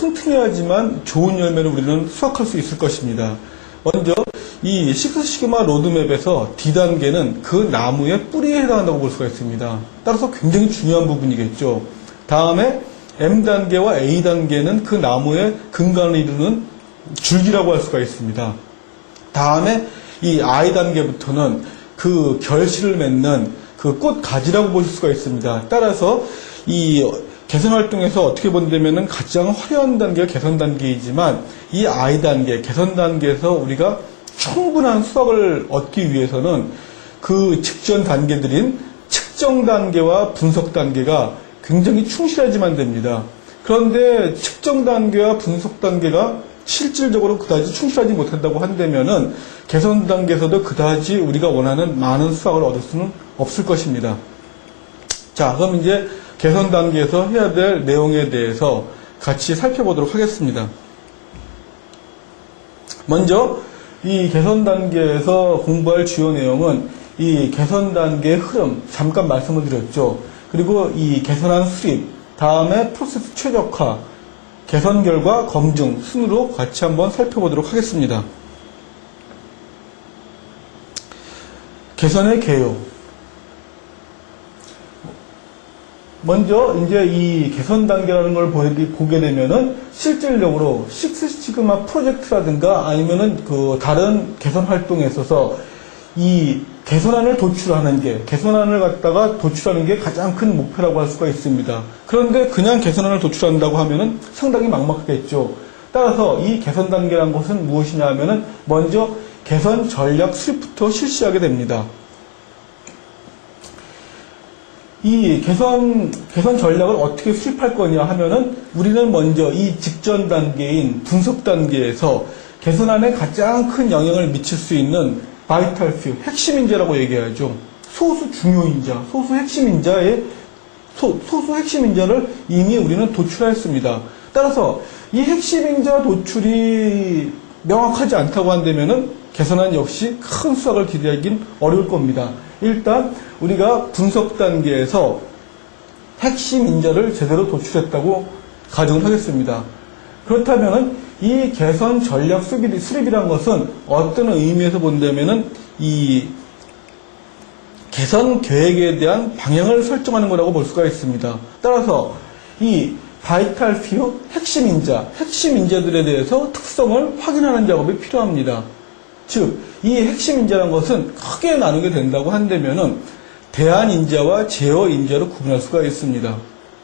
튼튼해야지만 좋은 열매를 우리는 수확할 수 있을 것입니다. 먼저 이 식스 시그마 로드맵에서 D단계는 그 나무의 뿌리에 해당한다고 볼 수가 있습니다. 따라서 굉장히 중요한 부분이겠죠. 다음에 M단계와 A단계는 그 나무의 근간을 이루는 줄기라고 할 수가 있습니다. 다음에 이 I단계부터는 그 결실을 맺는 그 꽃가지라고 보실 수가 있습니다. 따라서 이 개선 활동에서 어떻게 본다면은 가장 화려한 단계가 개선 단계이지만 이 I단계, 개선 단계에서 우리가 충분한 수확을 얻기 위해서는 그 직전 단계들인 측정 단계와 분석 단계가 굉장히 충실하지만 됩니다. 그런데 측정 단계와 분석 단계가 실질적으로 그다지 충실하지 못한다고 한다면은 개선 단계에서도 그다지 우리가 원하는 많은 수확을 얻을 수는 없을 것입니다. 자, 그럼 이제 개선 단계에서 해야 될 내용에 대해서 같이 살펴보도록 하겠습니다. 먼저 이 개선 단계에서 공부할 주요 내용은 이 개선 단계의 흐름 잠깐 말씀을 드렸죠. 그리고 이 개선한 수립, 다음에 프로세스 최적화, 개선 결과 검증 순으로 같이 한번 살펴보도록 하겠습니다. 개선의 개요. 먼저 이제 이 개선 단계라는 걸 보게 되면은 실질적으로 식스 시그마 프로젝트라든가 아니면은 그 다른 개선 활동에 있어서 이 개선안을 도출하는 게, 개선안을 갖다가 도출하는 게 가장 큰 목표라고 할 수가 있습니다. 그런데 그냥 개선안을 도출한다고 하면은 상당히 막막하겠죠. 따라서 이 개선 단계라는 것은 무엇이냐 하면은 먼저 개선 전략 수립부터 실시하게 됩니다. 이 개선 전략을 어떻게 수립할 거냐 하면은 우리는 먼저 이 직전 단계인 분석 단계에서 개선안에 가장 큰 영향을 미칠 수 있는 바이탈 퓨, 핵심 인자라고 얘기하죠. 소수 중요 인자, 소수 핵심 인자를 이미 우리는 도출했습니다. 따라서 이 핵심 인자 도출이 명확하지 않다고 한다면은 개선안 역시 큰 수확을 기대하긴 어려울 겁니다. 일단 우리가 분석 단계에서 핵심 인자를 제대로 도출했다고 가정을 하겠습니다. 그렇다면 이 개선 전략 수립이란 것은 어떤 의미에서 본다면은 이 개선 계획에 대한 방향을 설정하는 거라고 볼 수가 있습니다. 따라서 이 바이탈 퓨 핵심 인자들에 대해서 특성을 확인하는 작업이 필요합니다. 즉, 이 핵심 인자라는 것은 크게 나누게 된다고 한다면은 대안 인자와 제어 인자로 구분할 수가 있습니다.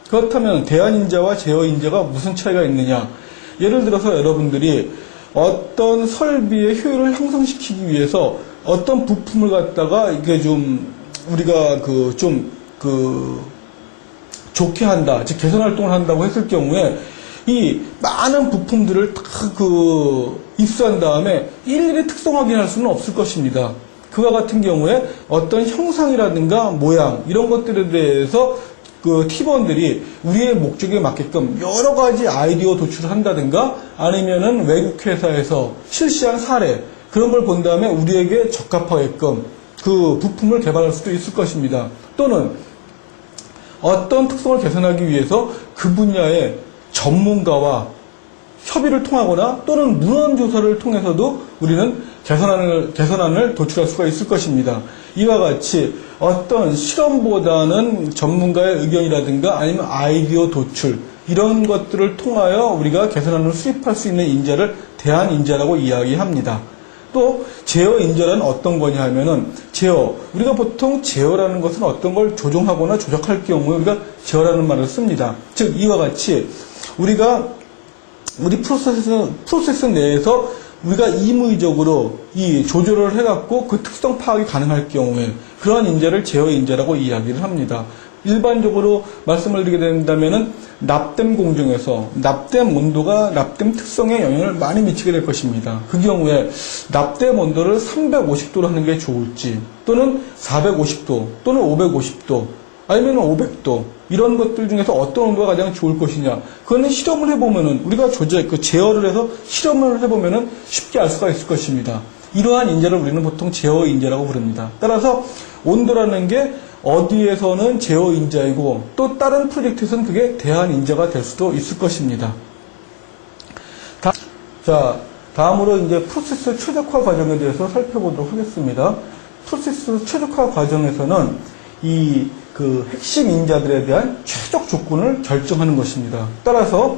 그렇다면 대안 인자와 제어 인자가 무슨 차이가 있느냐? 예를 들어서 여러분들이 어떤 설비의 효율을 향상시키기 위해서 어떤 부품을 갖다가 이게 좀 우리가 좋게 한다, 즉 개선 활동을 한다고 했을 경우에 이 많은 부품들을 다 입수한 다음에 일일이 특성 확인할 수는 없을 것입니다. 그와 같은 경우에 어떤 형상이라든가 모양 이런 것들에 대해서 그 팀원들이 우리의 목적에 맞게끔 여러 가지 아이디어 도출을 한다든가 아니면은 외국 회사에서 실시한 사례 그런 걸 본 다음에 우리에게 적합하게끔 그 부품을 개발할 수도 있을 것입니다. 또는 어떤 특성을 개선하기 위해서 그 분야의 전문가와 협의를 통하거나 또는 문헌조사를 통해서도 우리는 개선안을 도출할 수가 있을 것입니다. 이와 같이 어떤 실험보다는 전문가의 의견이라든가 아니면 아이디어 도출 이런 것들을 통하여 우리가 개선안을 수립할 수 있는 인자를 대안 인자라고 이야기합니다. 또 제어 인자는 어떤 거냐 하면은 우리가 보통 제어라는 것은 어떤 걸 조종하거나 조작할 경우에 우리가 제어라는 말을 씁니다. 즉 이와 같이 우리 프로세스 내에서 우리가 임의적으로 이 조절을 해갖고 그 특성 파악이 가능할 경우에 그러한 인자를 제어 인자라고 이야기를 합니다. 일반적으로 말씀을 드리게 된다면은 납땜 공정에서 납땜 온도가 납땜 특성에 영향을 많이 미치게 될 것입니다. 그 경우에 납땜 온도를 350도로 하는 게 좋을지 또는 450도 또는 550도 아니면 500도 이런 것들 중에서 어떤 온도가 가장 좋을 것이냐 그거는 실험을 해보면은 우리가 제어를 해서 실험을 해보면은 쉽게 알 수가 있을 것입니다. 이러한 인자를 우리는 보통 제어 인자라고 부릅니다. 따라서 온도라는 게 어디에서는 제어 인자이고 또 다른 프로젝트에서는 그게 대안 인자가 될 수도 있을 것입니다. 자, 다음으로 이제 프로세스 최적화 과정에 대해서 살펴보도록 하겠습니다. 프로세스 최적화 과정에서는 그 핵심 인자들에 대한 최적 조건을 결정하는 것입니다. 따라서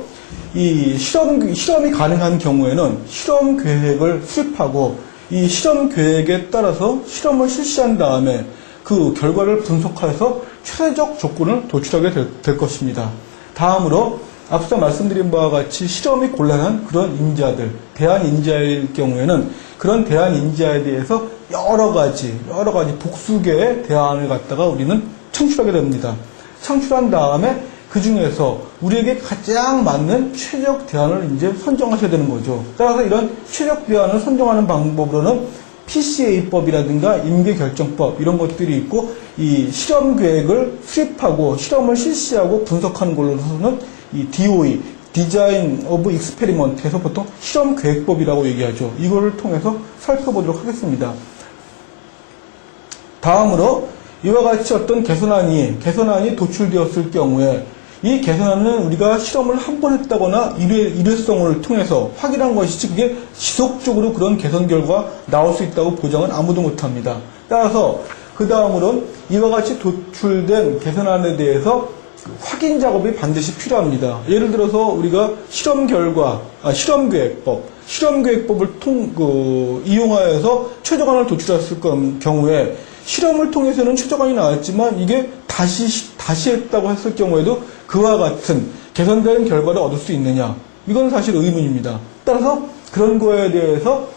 이 실험이 가능한 경우에는 실험 계획을 수립하고 이 실험 계획에 따라서 실험을 실시한 다음에 그 결과를 분석해서 최적 조건을 도출하게 될 것입니다. 다음으로 앞서 말씀드린 바와 같이 실험이 곤란한 그런 인자들, 대안 인자일 경우에는 그런 대안 인자에 대해서 여러 가지 복수 개의 대안을 갖다가 우리는 창출하게 됩니다. 창출한 다음에 그 중에서 우리에게 가장 맞는 최적 대안을 이제 선정하셔야 되는 거죠. 따라서 이런 최적 대안을 선정하는 방법으로는 PCA법이라든가 임계결정법 이런 것들이 있고 이 실험 계획을 수립하고 실험을 실시하고 분석하는 걸로서는 이 DOE, 디자인 오브 익스페리먼트에서 보통 실험 계획법이라고 얘기하죠. 이거를 통해서 살펴보도록 하겠습니다. 다음으로 이와 같이 어떤 개선안이 도출되었을 경우에 이 개선안은 우리가 실험을 한 번 했다거나 일회성을 통해서 확인한 것이지 그게 지속적으로 그런 개선 결과가 나올 수 있다고 보장은 아무도 못합니다. 따라서 그 다음으로는 이와 같이 도출된 개선안에 대해서 확인 작업이 반드시 필요합니다. 예를 들어서 우리가 실험계획법을 이용하여서 최저간을 도출했을 경우에 실험을 통해서는 최저간이 나왔지만 이게 다시 했다고 했을 경우에도 그와 같은 개선된 결과를 얻을 수 있느냐? 이건 사실 의문입니다. 따라서 그런 거에 대해서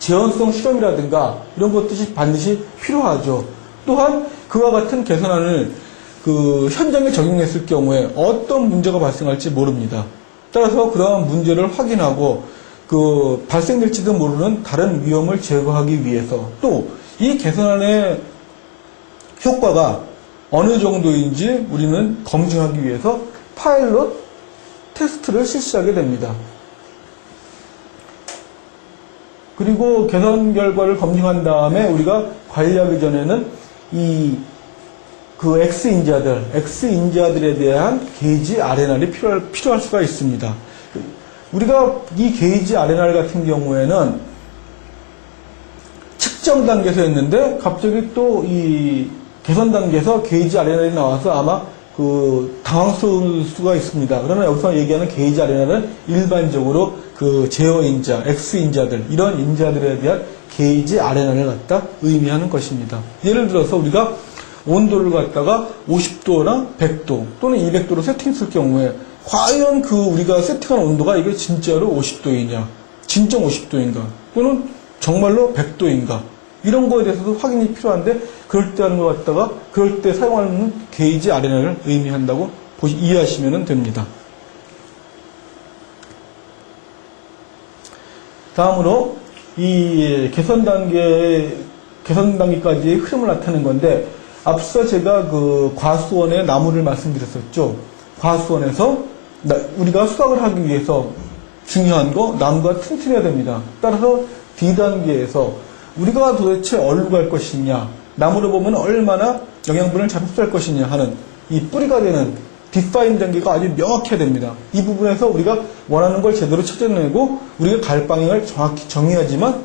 재현성 실험이라든가 이런 것들이 반드시 필요하죠. 또한 그와 같은 개선안을 그 현장에 적용했을 경우에 어떤 문제가 발생할지 모릅니다. 따라서 그러한 문제를 확인하고 그 발생될지도 모르는 다른 위험을 제거하기 위해서 또 이 개선안의 효과가 어느 정도인지 우리는 검증하기 위해서 파일럿 테스트를 실시하게 됩니다. 그리고 개선 결과를 검증한 다음에 우리가 관리하기 전에는 그 X인자들에 대한 게이지 RNR이 필요할 수가 있습니다. 우리가 이 게이지 RNR 같은 경우에는 측정 단계에서 했는데 갑자기 또 이 개선 단계에서 게이지 RNR이 나와서 아마 그 당황스러울 수가 있습니다. 그러나 여기서 얘기하는 게이지 RNR은 일반적으로 그 제어인자, X인자들 이런 인자들에 대한 게이지 RNR을 갖다 의미하는 것입니다. 예를 들어서 우리가 온도를 갖다가 50도나 100도 또는 200도로 세팅했을 경우에 과연 그 우리가 세팅한 온도가 이게 진짜로 50도이냐, 진정 50도인가, 또는 정말로 100도인가 이런 거에 대해서도 확인이 필요한데 그럴 때 사용하는 게이지 RNR을 의미한다고 이해하시면 됩니다. 다음으로 이 개선 단계까지의 흐름을 나타내는 건데 앞서 제가 그 과수원의 나무를 말씀드렸었죠. 과수원에서 우리가 수확을 하기 위해서 중요한 거 나무가 튼튼해야 됩니다. 따라서 D단계에서 우리가 도대체 어디로 갈 것이냐, 나무를 보면 얼마나 영양분을 잘 흡수할 것이냐 하는 이 뿌리가 되는 디파인 단계가 아주 명확해야 됩니다. 이 부분에서 우리가 원하는 걸 제대로 찾아내고 우리가 갈 방향을 정확히 정해야지만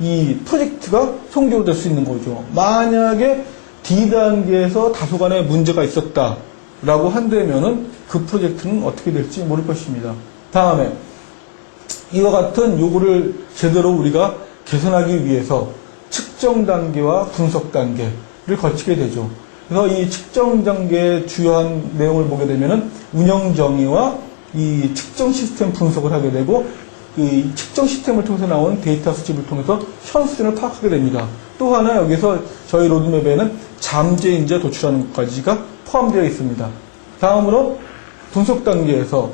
이 프로젝트가 성공적으로 될 수 있는 거죠. 만약에 D단계에서 다소간의 문제가 있었다라고 한다면은 그 프로젝트는 어떻게 될지 모를 것입니다. 다음에 이와 같은 요구를 제대로 우리가 개선하기 위해서 측정 단계와 분석 단계를 거치게 되죠. 그래서 이 측정 단계의 주요한 내용을 보게 되면은 운영 정의와 이 측정 시스템 분석을 하게 되고 이 측정 시스템을 통해서 나온 데이터 수집을 통해서 현 수준을 파악하게 됩니다. 또 하나 여기서 저희 로드맵에는 잠재인자 도출하는 것까지가 포함되어 있습니다. 다음으로 분석 단계에서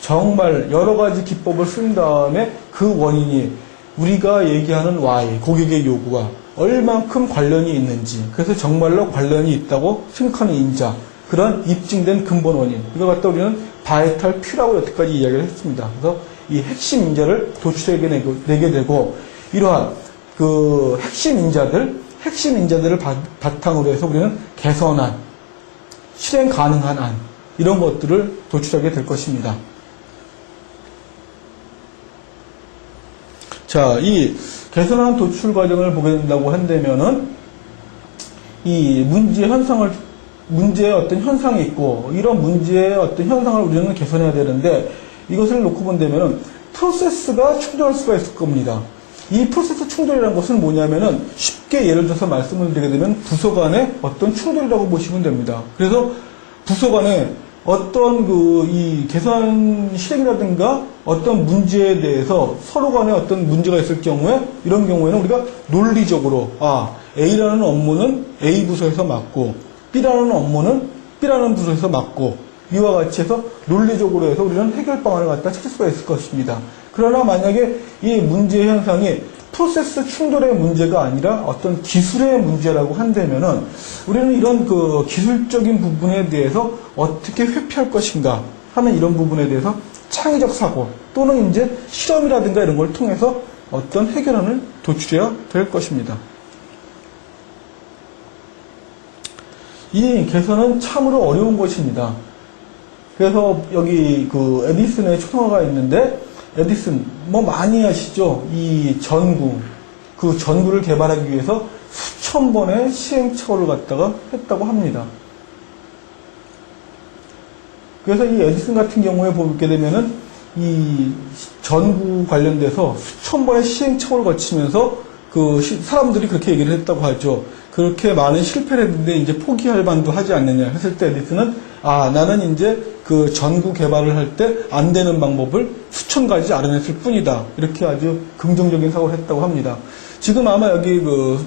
정말 여러 가지 기법을 쓴 다음에 그 원인이 우리가 얘기하는 Y, 고객의 요구와 얼만큼 관련이 있는지, 그래서 정말로 관련이 있다고 생각하는 인자, 그런 입증된 근본 원인, 이걸 갖다 우리는 바이탈 Q라고 여태까지 이야기를 했습니다. 그래서 이 핵심 인자를 도출해내게 되고, 이러한 그 핵심 인자들을 바탕으로 해서 우리는 개선안, 실행 가능한 안, 이런 것들을 도출하게 될 것입니다. 자, 이 개선안 도출 과정을 보게 된다고 한다면은 이 문제의 어떤 현상이 있고 이런 문제의 어떤 현상을 우리는 개선해야 되는데 이것을 놓고 본다면은 프로세스가 충돌할 수가 있을 겁니다. 이 프로세스 충돌이라는 것은 뭐냐면은 쉽게 예를 들어서 말씀을 드리게 되면 부서 간의 어떤 충돌이라고 보시면 됩니다. 그래서 부서 간에 어떤 이 개선 실행이라든가 어떤 문제에 대해서 서로 간에 어떤 문제가 있을 경우에 이런 경우에는 우리가 논리적으로 A라는 업무는 A 부서에서 맡고 B라는 업무는 B라는 부서에서 맡고 이와 같이 해서 논리적으로 해서 우리는 해결 방안을 갖다 찾을 수가 있을 것입니다. 그러나 만약에 이 문제 현상이 프로세스 충돌의 문제가 아니라 어떤 기술의 문제라고 한다면은 우리는 이런 그 기술적인 부분에 대해서 어떻게 회피할 것인가 하는 이런 부분에 대해서 창의적 사고 또는 이제 실험이라든가 이런 걸 통해서 어떤 해결안을 도출해야 될 것입니다. 이 개선은 참으로 어려운 것입니다. 그래서 여기 그 에디슨의 초상화가 있는데 에디슨 뭐 많이 아시죠? 이 전구 그 전구를 개발하기 위해서 수천 번의 시행착오를 갖다가 했다고 합니다. 그래서 이 에디슨 같은 경우에 보게 되면은 이 전구 관련돼서 수천 번의 시행착오를 거치면서 그 사람들이 그렇게 얘기를 했다고 하죠. 그렇게 많은 실패를 했는데 이제 포기할 만도 하지 않느냐 했을 때 에디슨은 나는 이제 그 전구 개발을 할 때 안 되는 방법을 수천 가지 알아냈을 뿐이다. 이렇게 아주 긍정적인 사고를 했다고 합니다. 지금 아마 여기 그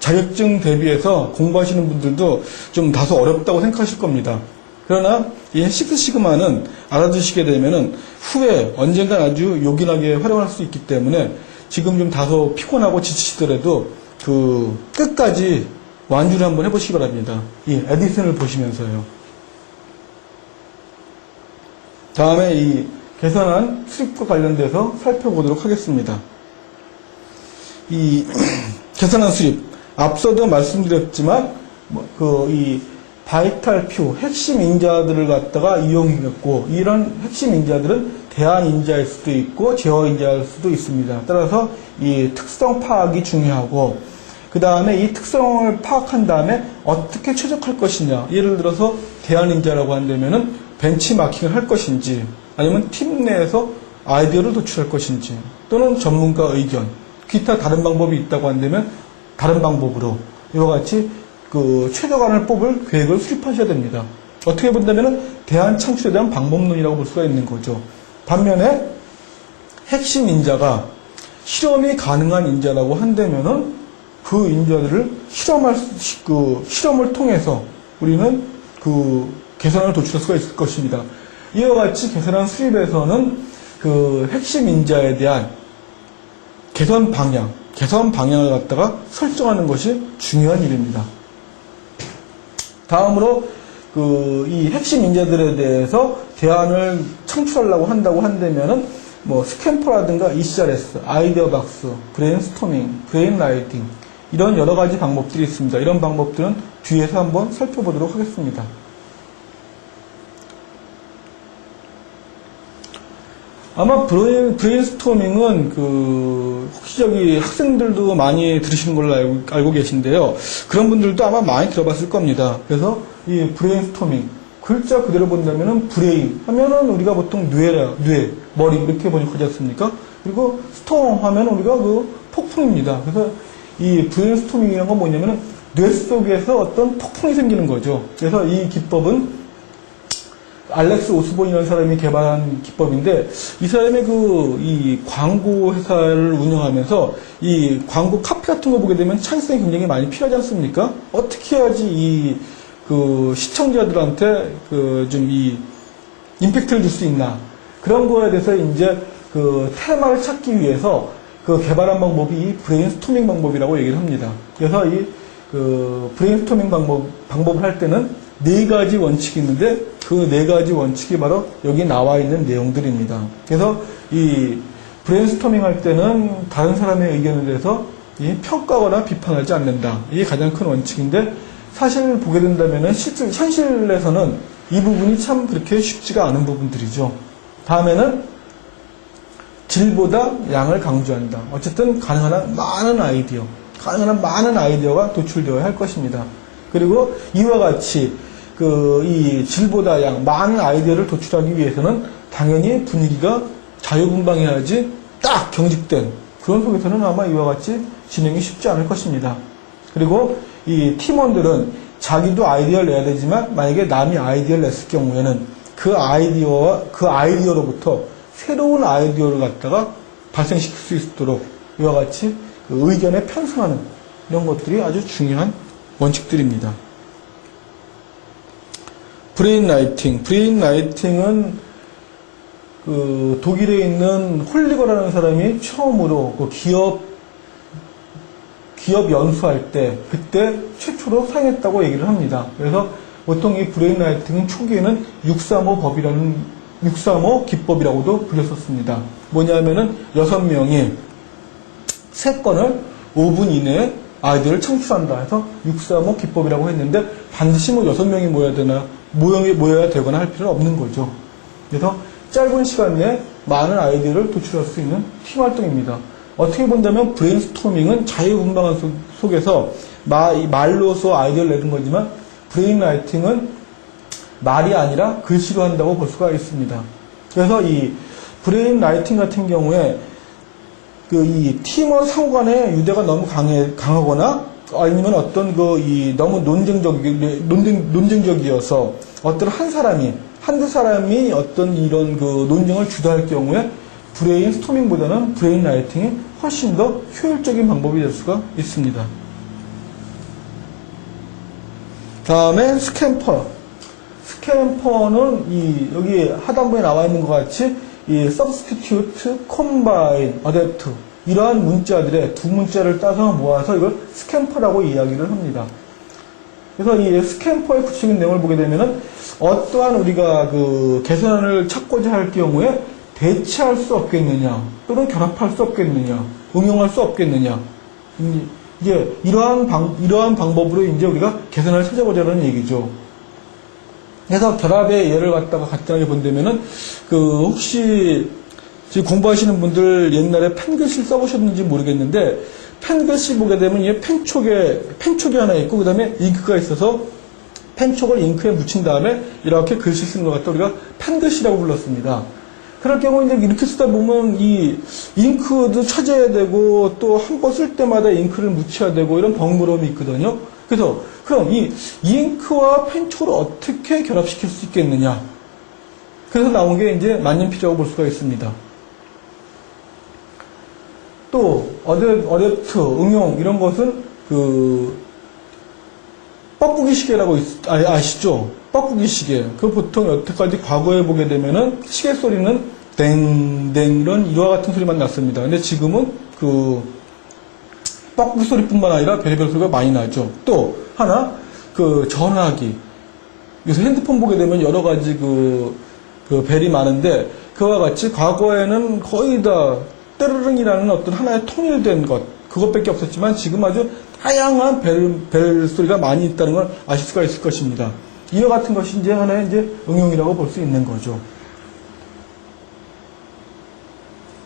자격증 대비해서 공부하시는 분들도 좀 다소 어렵다고 생각하실 겁니다. 그러나 이 식스시그마는 알아두시게 되면은 후에 언젠가 아주 요긴하게 활용할 수 있기 때문에 지금 좀 다소 피곤하고 지치시더라도 그 끝까지 완주를 한번 해보시기 바랍니다. 이 에디슨을 보시면서요. 다음에 이 개선안 수립과 관련돼서 살펴보도록 하겠습니다. 이 개선안 수립 앞서도 말씀드렸지만 이 바이탈 퓨 핵심 인자들을 갖다가 이용했고 이런 핵심 인자들은 대안 인자일 수도 있고 제어 인자일 수도 있습니다. 따라서 이 특성 파악이 중요하고 그 다음에 이 특성을 파악한 다음에 어떻게 최적할 것이냐. 예를 들어서 대안 인자라고 한다면은 벤치마킹을 할 것인지 아니면 팀 내에서 아이디어를 도출할 것인지 또는 전문가 의견 기타 다른 방법이 있다고 한다면 다른 방법으로 이와 같이 그 최적안을 뽑을 계획을 수립하셔야 됩니다. 어떻게 본다면은 대안 창출에 대한 방법론이라고 볼 수가 있는 거죠. 반면에 핵심 인자가 실험이 가능한 인자라고 한다면은 그 인자들을 실험을 통해서 우리는 그 개선안을 도출할 수가 있을 것입니다. 이와 같이 개선안 수립에서는 그 핵심 인자에 대한 개선 방향을 갖다가 설정하는 것이 중요한 일입니다. 다음으로 이 핵심 인자들에 대해서 대안을 창출하려고 한다고 한다면은 스캠퍼라든가 ECRS, 아이디어 박스, 브레인스토밍, 브레인라이팅 이런 여러 가지 방법들이 있습니다. 이런 방법들은 뒤에서 한번 살펴보도록 하겠습니다. 아마 브레인스토밍은 혹시 저기 학생들도 많이 들으시는 걸로 알고 계신데요. 그런 분들도 아마 많이 들어봤을 겁니다. 그래서 이 브레인스토밍 글자 그대로 본다면은 브레인 하면은 우리가 보통 뇌, 머리 이렇게 번역하지 않습니까? 그리고 스톰 하면 우리가 폭풍입니다. 그래서 이 브레인스토밍이라는 건 뭐냐면은 뇌 속에서 어떤 폭풍이 생기는 거죠. 그래서 이 기법은 알렉스 오스본이라는 사람이 개발한 기법인데 이 사람의 이 광고 회사를 운영하면서 이 광고 카피 같은 거 보게 되면 창의성이 굉장히 많이 필요하지 않습니까? 어떻게 해야지 시청자들한테 좀 임팩트를 줄 수 있나 그런 거에 대해서 이제 테마를 찾기 위해서 개발한 방법이 이 브레인스토밍 방법이라고 얘기를 합니다. 그래서 이 브레인스토밍 방법을 할 때는 4가지 원칙이 있는데 그 4가지 원칙이 바로 여기 나와 있는 내용들입니다. 그래서 이 브레인스토밍 할 때는 다른 사람의 의견에 대해서 평가하거나 비판하지 않는다. 이게 가장 큰 원칙인데 사실 보게 된다면은 현실에서는 이 부분이 참 그렇게 쉽지가 않은 부분들이죠. 다음에는 질보다 양을 강조한다. 어쨌든 가능한 한 많은 아이디어가 도출되어야 할 것입니다. 그리고 이와 같이 이 질보다 양, 많은 아이디어를 도출하기 위해서는 당연히 분위기가 자유분방해야지 딱 경직된 그런 속에서는 아마 이와 같이 진행이 쉽지 않을 것입니다. 그리고 이 팀원들은 자기도 아이디어를 내야 되지만 만약에 남이 아이디어를 냈을 경우에는 그 아이디어로부터 새로운 아이디어를 갖다가 발생시킬 수 있도록 이와 같이 그 의견에 편승하는 이런 것들이 아주 중요한 원칙들입니다. 브레인라이팅은 독일에 있는 홀리거라는 사람이 처음으로 그 기업 연수할 때 그때 최초로 사용했다고 얘기를 합니다. 그래서 보통 이 브레인라이팅은 초기에는 635 기법이라고도 불렸었습니다. 뭐냐면은 6명이 3건을 5분 이내에 아이디어를 창출한다 해서 635 기법이라고 했는데 반드시 6명이 모여야 되거나 할 필요는 없는 거죠. 그래서 짧은 시간 내에 많은 아이디어를 도출할 수 있는 팀 활동입니다. 어떻게 본다면 브레인스토밍은 자유분방한 속에서 말로서 아이디어를 내는 거지만 브레인라이팅은 말이 아니라 글씨로 한다고 볼 수가 있습니다. 그래서 이 브레인라이팅 같은 경우에 이 팀원 상관의 유대가 너무 강하거나 아니면 어떤 너무 논쟁적이어서 어떤 한두 사람이 어떤 이런 논쟁을 주도할 경우에 브레인스토밍보다는 브레인라이팅이 훨씬 더 효율적인 방법이 될 수가 있습니다. 다음에 스캠퍼는 여기 하단부에 나와 있는 것 같이 이 substitute, combine, adapt 이러한 문자들의 두 문자를 따서 모아서 이걸 스캠퍼라고 이야기를 합니다. 그래서 이 스캠퍼의 구체적인 내용을 보게 되면은 어떠한 우리가 개선을 찾고자 할 경우에 대체할 수 없겠느냐, 또는 결합할 수 없겠느냐, 응용할 수 없겠느냐. 이제 이러한 방법으로 이제 우리가 개선을 찾아보자는 얘기죠. 그래서 결합의 예를 갖다가 간단하게 본다면은 혹시 지금 공부하시는 분들 옛날에 펜글씨 써보셨는지 모르겠는데 펜글씨 보게 되면 이게 펜촉이 하나 있고 그 다음에 잉크가 있어서 펜촉을 잉크에 묻힌 다음에 이렇게 글씨 쓰는 것 같다 우리가 펜글씨라고 불렀습니다. 그럴 경우 이제 이렇게 쓰다 보면 이 잉크도 찾아야 되고 또 한 번 쓸 때마다 잉크를 묻혀야 되고 이런 번거로움이 있거든요. 그래서 그럼 이 잉크와 펜촉을 어떻게 결합시킬 수 있겠느냐? 그래서 나온 게 이제 만년필이라고 볼 수가 있습니다. 또 어댑트, 응용 이런 것은 뻐꾸기 시계라고 아시죠? 뻐꾸기 시계. 보통 여태까지 과거에 보게 되면은 시계 소리는 땡땡 이와 같은 소리만 났습니다. 근데 지금은 뻐꾸기 소리뿐만 아니라 별의별 소리가 많이 나죠. 또 하나 전화기. 요새 핸드폰 보게 되면 여러 가지 벨이 많은데 그와 같이 과거에는 거의 다 떼르릉이라는 어떤 하나의 통일된 그것밖에 없었지만 지금 아주 다양한 벨 소리가 많이 있다는 걸 아실 수가 있을 것입니다. 이와 같은 것이 이제 하나의 응용이라고 볼 수 있는 거죠.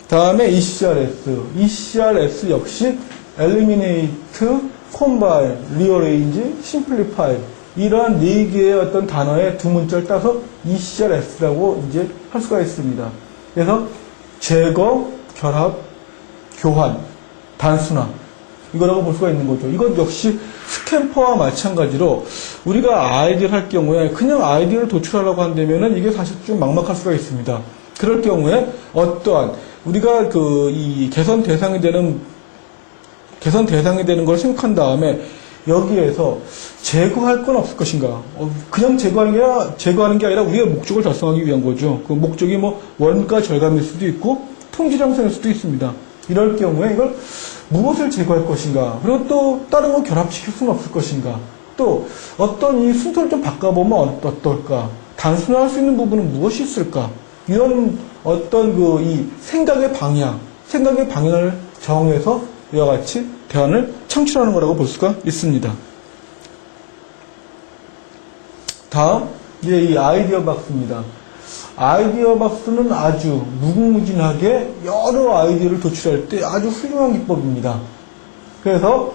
다음에 ECRS 역시 Eliminate, Combine, Rearrange, Simplify 이러한 4개의 어떤 단어의 두 문자를 따서 ECRS라고 이제 할 수가 있습니다. 그래서 제거, 결합, 교환, 단순화 이거라고 볼 수가 있는 거죠. 이것 역시 스캠퍼와 마찬가지로 우리가 아이디어를 할 경우에 그냥 아이디어를 도출하려고 한다면은 이게 사실 좀 막막할 수가 있습니다. 그럴 경우에 어떠한 우리가 이 개선 대상이 되는 걸 생각한 다음에 여기에서 제거할 건 없을 것인가? 그냥 제거하는 게 아니라 우리의 목적을 달성하기 위한 거죠. 그 목적이 원가 절감일 수도 있고 통지 장사일 수도 있습니다. 이럴 경우에 이걸 무엇을 제거할 것인가? 그리고 또 다른 걸 결합시킬 수는 없을 것인가? 또 어떤 이 순서를 좀 바꿔보면 어떨까? 단순화할 수 있는 부분은 무엇이 있을까? 이런 어떤 이 생각의 방향을 정해서 이와 같이 대안을 창출하는 거라고 볼 수가 있습니다. 다음, 이제 이 아이디어 박스입니다. 아이디어 박스는 아주 무궁무진하게 여러 아이디어를 도출할 때 아주 훌륭한 기법입니다. 그래서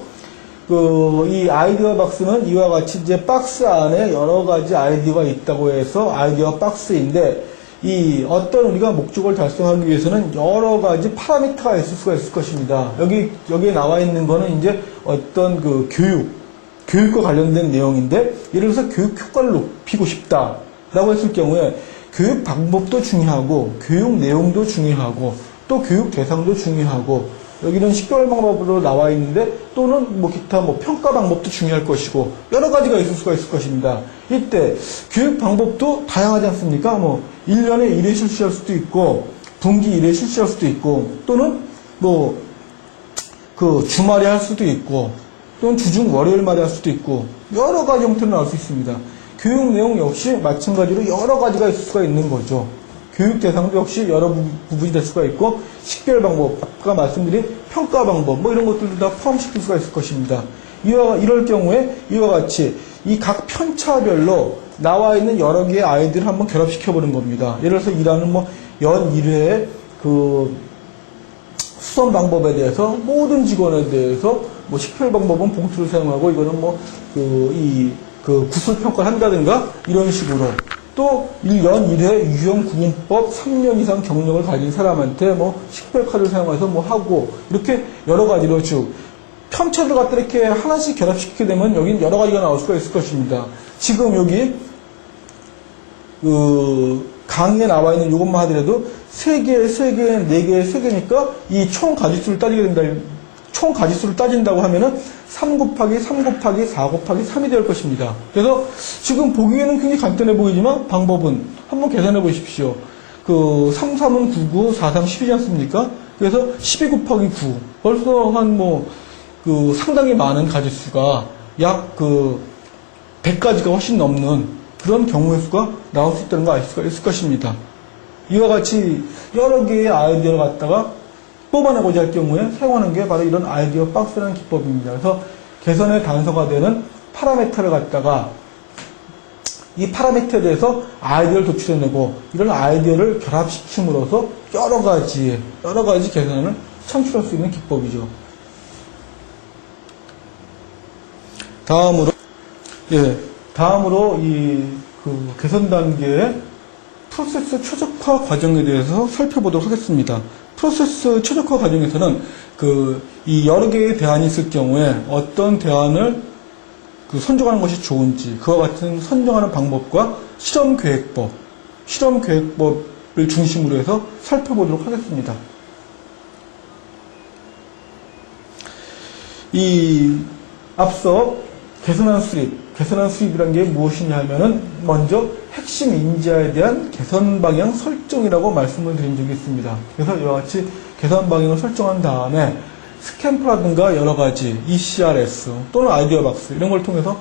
이 아이디어 박스는 이와 같이 이제 박스 안에 여러 가지 아이디어가 있다고 해서 아이디어 박스인데, 이 어떤 우리가 목적을 달성하기 위해서는 여러 가지 파라미터가 있을 수가 있을 것입니다. 여기에 나와 있는 거는 이제 어떤 교육과 관련된 내용인데, 예를 들어서 교육 효과를 높이고 싶다라고 했을 경우에 교육 방법도 중요하고, 교육 내용도 중요하고, 또 교육 대상도 중요하고, 여기는 식별 방법으로 나와 있는데, 또는 기타 평가 방법도 중요할 것이고, 여러 가지가 있을 수가 있을 것입니다. 이때 교육 방법도 다양하지 않습니까? 1년에 1회 실시할 수도 있고, 분기 1회 실시할 수도 있고, 또는 주말에 할 수도 있고, 또는 주중 월요일마다 할 수도 있고, 여러 가지 형태로 나올 수 있습니다. 교육 내용 역시 마찬가지로 여러 가지가 있을 수가 있는 거죠. 교육 대상도 역시 여러 부분이 될 수가 있고, 식별 방법, 아까 말씀드린 평가 방법, 이런 것들도 다 포함시킬 수가 있을 것입니다. 이럴 경우에 이와 같이 이 각 편차별로 나와 있는 여러 개의 아이들을 한번 결합시켜 보는 겁니다. 예를 들어서 일하는 연 1회의 수선 방법에 대해서 모든 직원에 대해서 식별 방법은 봉투를 사용하고, 이거는 구술 평가를 한다든가 이런 식으로, 또 1년 1회 유형 구분법 3년 이상 경력을 가진 사람한테 식별 카드를 사용해서 하고, 이렇게 여러 가지로 쭉 편차를 갖다 이렇게 하나씩 결합시키게 되면 여기는 여러 가지가 나올 수가 있을 것입니다. 지금 여기 강의에 나와 있는 이것만 하더라도 3개, 3개, 4개, 3개니까 이 총 가지수를 따지게 된다. 총 가지수를 따진다고 하면은 3 곱하기 3 곱하기 4 곱하기 3이 될 것입니다. 그래서 지금 보기에는 굉장히 간단해 보이지만 방법은 한번 계산해 보십시오. 3, 3은 9, 9, 4, 3, 10이지 않습니까? 그래서 12 곱하기 9. 벌써 상당히 많은 가지수가 약 100가지가 훨씬 넘는 그런 경우의 수가 나올 수 있다는 거 알 수가 있을 것입니다. 이와 같이 여러 개의 아이디어를 갖다가 뽑아내고자 할 경우에 사용하는 게 바로 이런 아이디어 박스라는 기법입니다. 그래서 개선의 단서가 되는 파라미터를 갖다가 이 파라미터에 대해서 아이디어를 도출해내고, 이런 아이디어를 결합시킴으로써 여러 가지 개선을 창출할 수 있는 기법이죠. 다음으로 이 개선 단계의 프로세스 최적화 과정에 대해서 살펴보도록 하겠습니다. 프로세스 최적화 과정에서는 이 여러 개의 대안이 있을 경우에 어떤 대안을 선정하는 것이 좋은지, 그와 같은 선정하는 방법과 실험계획법을 중심으로 해서 살펴보도록 하겠습니다. 앞서 개선안 수립이란 게 무엇이냐 하면은, 먼저 핵심 인재에 대한 개선 방향 설정이라고 말씀을 드린 적이 있습니다. 그래서 이와 같이 개선 방향을 설정한 다음에 스캠프라든가 여러 가지 ECRS 또는 아이디어 박스 이런 걸 통해서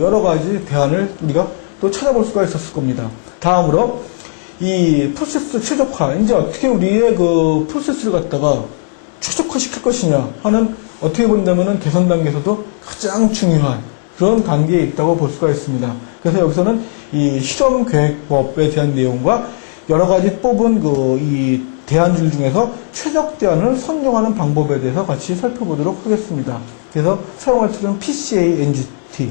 여러 가지 대안을 우리가 또 찾아볼 수가 있었을 겁니다. 다음으로 이 프로세스 최적화, 이제 어떻게 우리의 프로세스를 갖다가 최적화시킬 것이냐 하는, 어떻게 본다면은 개선 단계에서도 가장 중요한 그런 단계에 있다고 볼 수가 있습니다. 그래서 여기서는 이 실험 계획법에 대한 내용과 여러 가지 뽑은 이 대안들 중에서 최적 대안을 선정하는 방법에 대해서 같이 살펴보도록 하겠습니다. 그래서 사용할 툴은 PCA, NGT.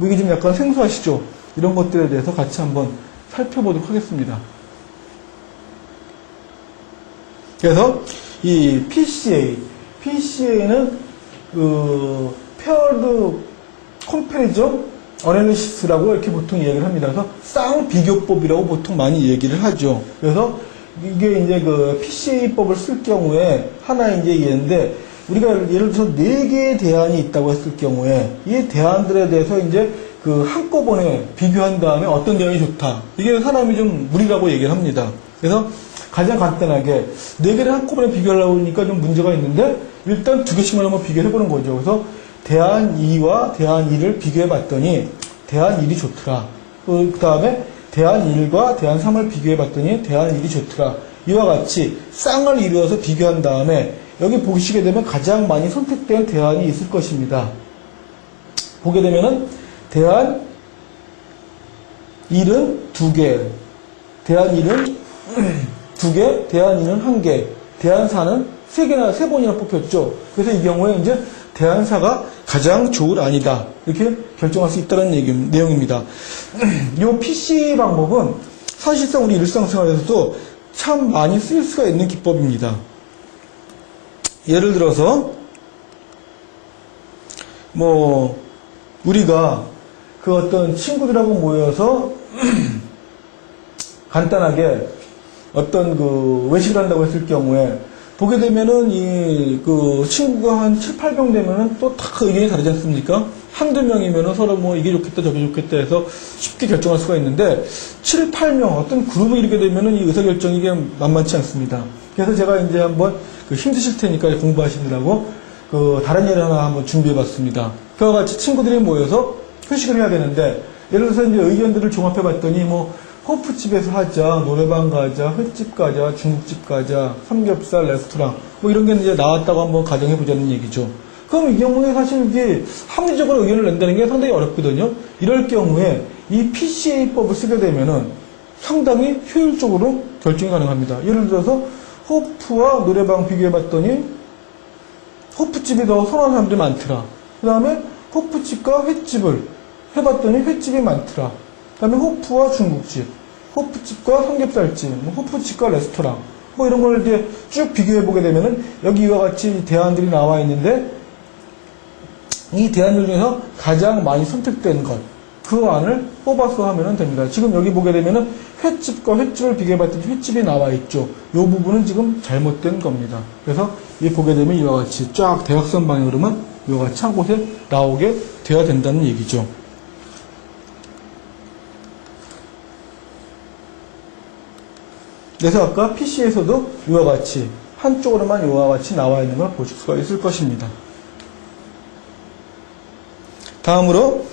이게 좀 약간 생소하시죠? 이런 것들에 대해서 같이 한번 살펴보도록 하겠습니다. 그래서 이 PCA는 페어드 컴패리전 어널리시스라고 이렇게 보통 얘기를 합니다. 그래서 쌍비교법이라고 보통 많이 얘기를 하죠. 그래서 이게 이제 PCA법을 쓸 경우에 하나의 이제 예인데, 우리가 예를 들어서 4개의 대안이 있다고 했을 경우에 이 대안들에 대해서 이제 한꺼번에 비교한 다음에 어떤 대안이 좋다. 이게 사람이 좀 무리라고 얘기를 합니다. 그래서 가장 간단하게 4개를 한꺼번에 비교하려고 하니까 좀 문제가 있는데, 일단 2개씩만 한번 비교해보는 거죠. 그래서 대안 2와 대안 2를 비교해 봤더니 대안 1이 좋더라. 그 다음에 대안 1과 대안 3을 비교해 봤더니 대안 1이 좋더라. 이와 같이 쌍을 이루어서 비교한 다음에 여기 보시게 되면 가장 많이 선택된 대안이 있을 것입니다. 보게 되면은 대안 1은 2개, 대한1은 2개, 대한2는 1개, 대한4는 3번이나 뽑혔죠. 그래서 이 경우에 이제 대한4가 가장 좋은 안이다. 이렇게 결정할 수 있다는 내용입니다. 이 PC 방법은 사실상 우리 일상생활에서도 참 많이 쓸 수가 있는 기법입니다. 예를 들어서, 우리가 그 어떤 친구들하고 모여서 간단하게 어떤 그 외식을 한다고 했을 경우에 보게 되면은 그 친구가 한 7, 8명 되면은 또 다 의견이 다르지 않습니까? 한두 명이면은 서로 이게 좋겠다 저게 좋겠다 해서 쉽게 결정할 수가 있는데 7, 8명 어떤 그룹을 이루게 되면은 이 의사결정이 이게 만만치 않습니다. 그래서 제가 이제 한번 힘드실 테니까 공부하시느라고 다른 예를 하나 한번 준비해 봤습니다. 그와 같이 친구들이 모여서 회식을 해야 되는데 예를 들어서 이제 의견들을 종합해 봤더니 호프집에서 하자, 노래방 가자, 횟집 가자, 중국집 가자, 삼겹살, 레스토랑, 이런 게 이제 나왔다고 한번 가정해보자는 얘기죠. 그럼 이 경우에 사실 이게 합리적으로 의견을 낸다는 게 상당히 어렵거든요. 이럴 경우에 이 PCA법을 쓰게 되면은 상당히 효율적으로 결정이 가능합니다. 예를 들어서 호프와 노래방 비교해봤더니 호프집이 더 선호하는 사람들이 많더라. 그 다음에 호프집과 횟집을 해봤더니 횟집이 많더라. 그 다음에 호프와 중국집, 호프집과 삼겹살집, 호프집과 레스토랑, 이런 걸 이제 쭉 비교해보게 되면은 여기 이와 같이 대안들이 나와 있는데 이 대안들 중에서 가장 많이 선택된 것, 그 안을 뽑아서 하면 됩니다. 지금 여기 보게 되면은 횟집과 횟집을 비교해봤더니 횟집이 나와 있죠. 이 부분은 지금 잘못된 겁니다. 그래서 이 보게 되면 이와 같이 쫙 대각선 방향으로만 이와 같이 한 곳에 나오게 돼야 된다는 얘기죠. 그래서 아까 PC에서도 이와 같이 한쪽으로만 이와 같이 나와 있는 걸 보실 수가 있을 것입니다. 다음으로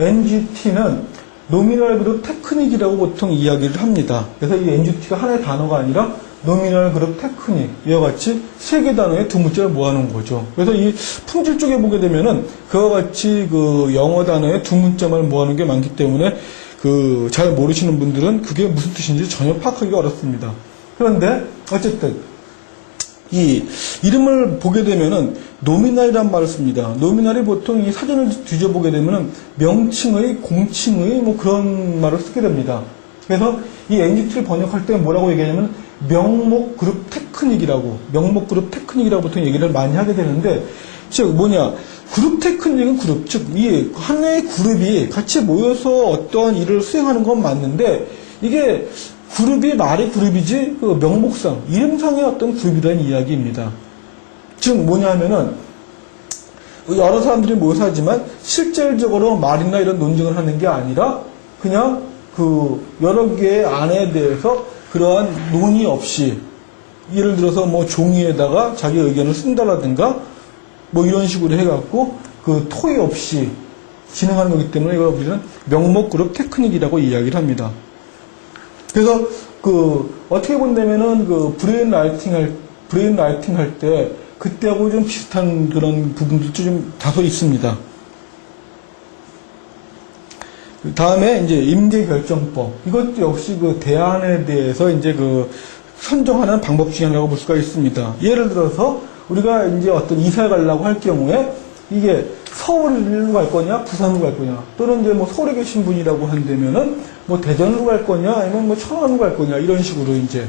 NGT는 노미널 그룹 테크닉이라고 보통 이야기를 합니다. 그래서 이 NGT가 하나의 단어가 아니라 노미널 그룹 테크닉, 이와 같이 세 개 단어의 두 문자를 모아놓은 거죠. 그래서 이 품질 쪽에 보게 되면은 그와 같이 그 영어 단어의 두 문자만 모아놓은 게 많기 때문에 잘 모르시는 분들은 그게 무슨 뜻인지 전혀 파악하기가 어렵습니다. 그런데 어쨌든 이 이름을 보게 되면은 노미널이란 말을 씁니다. 노미널이 보통 이 사전을 뒤져보게 되면은 명칭의, 공칭의 그런 말을 쓰게 됩니다. 그래서 이 NGT를 번역할 때 뭐라고 얘기하냐면 명목 그룹 테크닉이라고 보통 얘기를 많이 하게 되는데, 즉 그룹 테크닉은 그룹, 즉 이 하나의 그룹이 같이 모여서 어떠한 일을 수행하는 건 맞는데 이게 그룹이 말이 그룹이지 그 명목상 이름상의 어떤 그룹이라는 이야기입니다. 즉 하면은 여러 사람들이 모여서 하지만 실질적으로 말이나 이런 논쟁을 하는 게 아니라 그냥 여러 개의 안에 대해서 그러한 논의 없이 예를 들어서 종이에다가 자기 의견을 쓴다라든가 이런 식으로 해갖고 토의 없이 진행하는 거기 때문에 이걸 우리는 명목 그룹 테크닉이라고 이야기를 합니다. 그래서 어떻게 본다면은 브레인 라이팅 할 때 그때하고 좀 비슷한 그런 부분들도 좀 다소 있습니다. 다음에 이제 임대결정법, 이것도 역시 대안에 대해서 이제 선정하는 방법 중에 하나라고 볼 수가 있습니다. 예를 들어서 우리가 이제 어떤 이사를 가려고 할 경우에 이게 서울로 갈 거냐, 부산으로 갈 거냐, 또는 이제 서울에 계신 분이라고 한다면은 대전으로 갈 거냐, 아니면 천안으로 갈 거냐, 이런 식으로 이제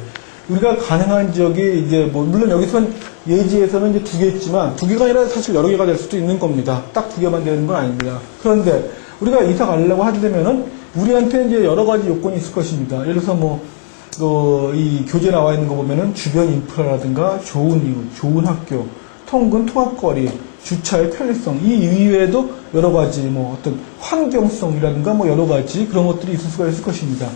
우리가 가능한 지역이 이제 물론 여기서는 예지에서는 이제 2개 있지만 2개가 아니라 사실 여러 개가 될 수도 있는 겁니다. 딱 2개만 되는 건 아닙니다. 그런데 우리가 이사 가려고 하려면은 우리한테 이제 여러 가지 요건이 있을 것입니다. 예를 들어서 이 교재 나와 있는 거 보면은 주변 인프라라든가 좋은 이웃, 좋은 학교, 통근 통학거리, 주차의 편리성, 이 이외에도 여러 가지 어떤 환경성이라든가 여러 가지 그런 것들이 있을 수가 있을 것입니다.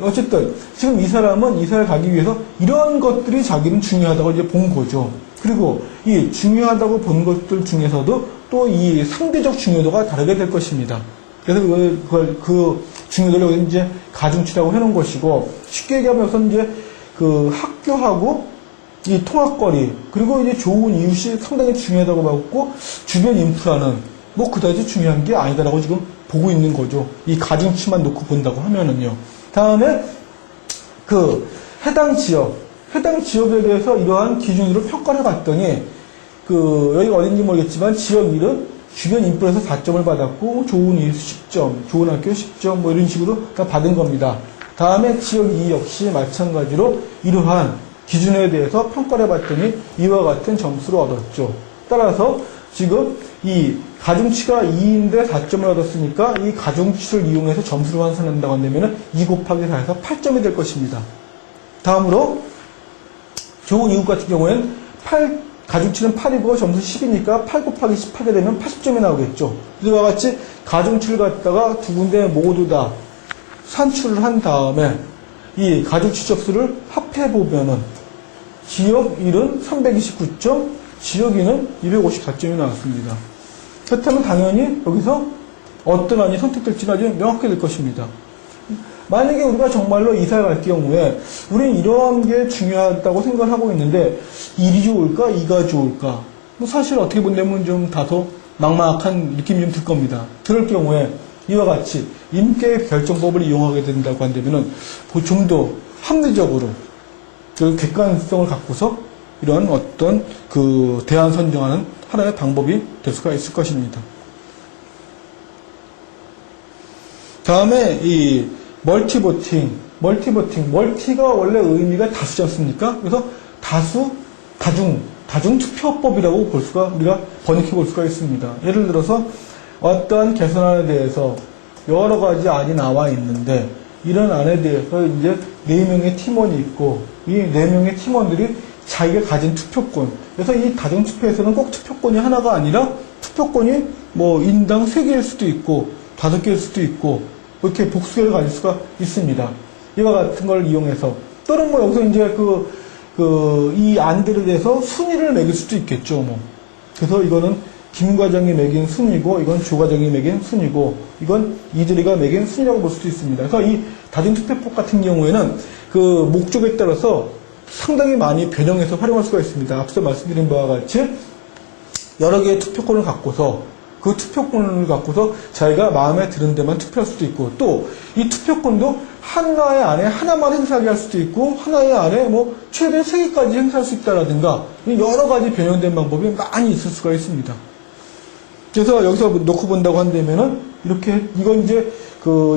어쨌든 지금 이 사람은 이사를 가기 위해서 이런 것들이 자기는 중요하다고 이제 본 거죠. 그리고 이 중요하다고 본 것들 중에서도 또 이 상대적 중요도가 다르게 될 것입니다. 그래서 그 중요도를 이제 가중치라고 해놓은 것이고, 쉽게 얘기하면 우선 이제 학교하고 이 통학거리, 그리고 이제 좋은 이웃이 상당히 중요하다고 봤고, 주변 인프라는 그다지 중요한 게 아니다라고 지금 보고 있는 거죠. 이 가중치만 놓고 본다고 하면은요. 다음에 해당 지역에 대해서 이러한 기준으로 평가를 해봤더니, 여기가 어딘지 모르겠지만, 지역 1은 주변 인프라에서 4점을 받았고, 좋은 이수 10점, 좋은 학교 10점, 뭐 이런 식으로 다 받은 겁니다. 다음에 지역 2 역시 마찬가지로 이러한 기준에 대해서 평가를 해봤더니, 이와 같은 점수를 얻었죠. 따라서 지금 이 가중치가 2인데 4점을 얻었으니까 이 가중치를 이용해서 점수를 환산한다고 한다면 2 곱하기 4에서 8점이 될 것입니다. 다음으로 좋은 이웃 같은 경우에는 가중치는 8이고 점수 10이니까 8 곱하기 10 하게 되면 80점이 나오겠죠. 이와 같이 가중치를 갖다가 두 군데 모두 다 산출을 한 다음에 이 가중치 접수를 합해보면은 지역 1은 329점, 지역 2는 254점이 나왔습니다. 그렇다면 당연히 여기서 어떤 안이 선택될지가 아주 명확하게 될 것입니다. 만약에 우리가 정말로 이사를 갈 경우에 우리는 이러한 게 중요하다고 생각을 하고 있는데 1이 좋을까? 2가 좋을까? 뭐 사실 어떻게 본다면 좀 다소 막막한 느낌이 좀 들 겁니다. 그럴 경우에 이와 같이 임계 결정법을 이용하게 된다고 한다면 좀 더 합리적으로 그 객관성을 갖고서 이런 어떤 대안 선정하는 하나의 방법이 될 수가 있을 것입니다. 다음에 이 멀티보팅. 멀티가 원래 의미가 다수지 않습니까? 그래서 다중 투표법이라고 우리가 번역해 볼 수가 있습니다. 예를 들어서 어떠한 개선안에 대해서 여러 가지 안이 나와 있는데 이런 안에 대해서 이제 4명의 팀원이 있고 이 4명의 팀원들이 자기가 가진 투표권. 그래서 이 다중 투표에서는 꼭 투표권이 하나가 아니라 투표권이 뭐 인당 3개일 수도 있고 5개일 수도 있고 이렇게 복수개를 가질 수가 있습니다. 이와 같은 걸 이용해서 또는 뭐 여기서 이제 이 안들에 대해서 순위를 매길 수도 있겠죠. 뭐. 그래서 이거는 김 과장이 매긴 순위고 이건 조 과장이 매긴 순위고 이건 이들이가 매긴 순위라고 볼 수도 있습니다. 그래서 이 다중투표법 같은 경우에는 목적에 따라서 상당히 많이 변형해서 활용할 수가 있습니다. 앞서 말씀드린 바와 같이 여러 개의 투표권을 갖고서 그 투표권을 갖고서 자기가 마음에 드는 데만 투표할 수도 있고 또 이 투표권도 하나의 안에 하나만 행사하게 할 수도 있고 하나의 안에 뭐 최대 3개까지 행사할 수 있다라든가 여러 가지 변형된 방법이 많이 있을 수가 있습니다. 그래서 여기서 놓고 본다고 한다면은 이렇게 이건 이제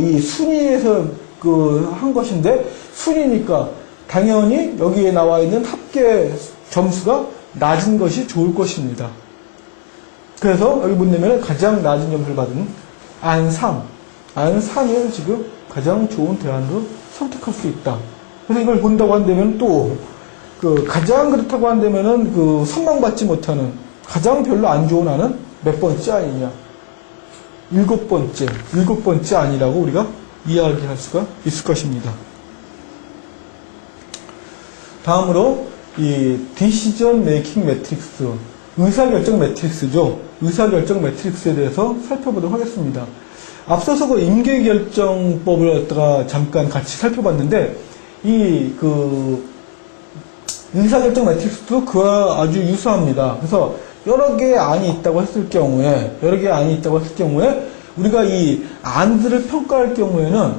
이 순위에서 한 것인데 순위니까 당연히 여기에 나와 있는 합계 점수가 낮은 것이 좋을 것입니다. 그래서 여기 보면 가장 낮은 점수를 받은 안 3을 지금 가장 좋은 대안으로 선택할 수 있다. 그래서 이걸 본다고 한다면 또 가장 그렇다고 한다면은 선망받지 못하는 가장 별로 안 좋은 안은 몇 번째 아니냐? 7번째 아니라고 우리가 이야기할 수가 있을 것입니다. 다음으로 이 디시전 메이킹 매트릭스, 의사결정 매트릭스죠. 의사결정 매트릭스에 대해서 살펴보도록 하겠습니다. 앞서서 임계결정법을 갖다가 잠깐 같이 살펴봤는데 의사결정 매트릭스도 그와 아주 유사합니다. 그래서 여러 개의 안이 있다고 했을 경우에 우리가 이 안들을 평가할 경우에는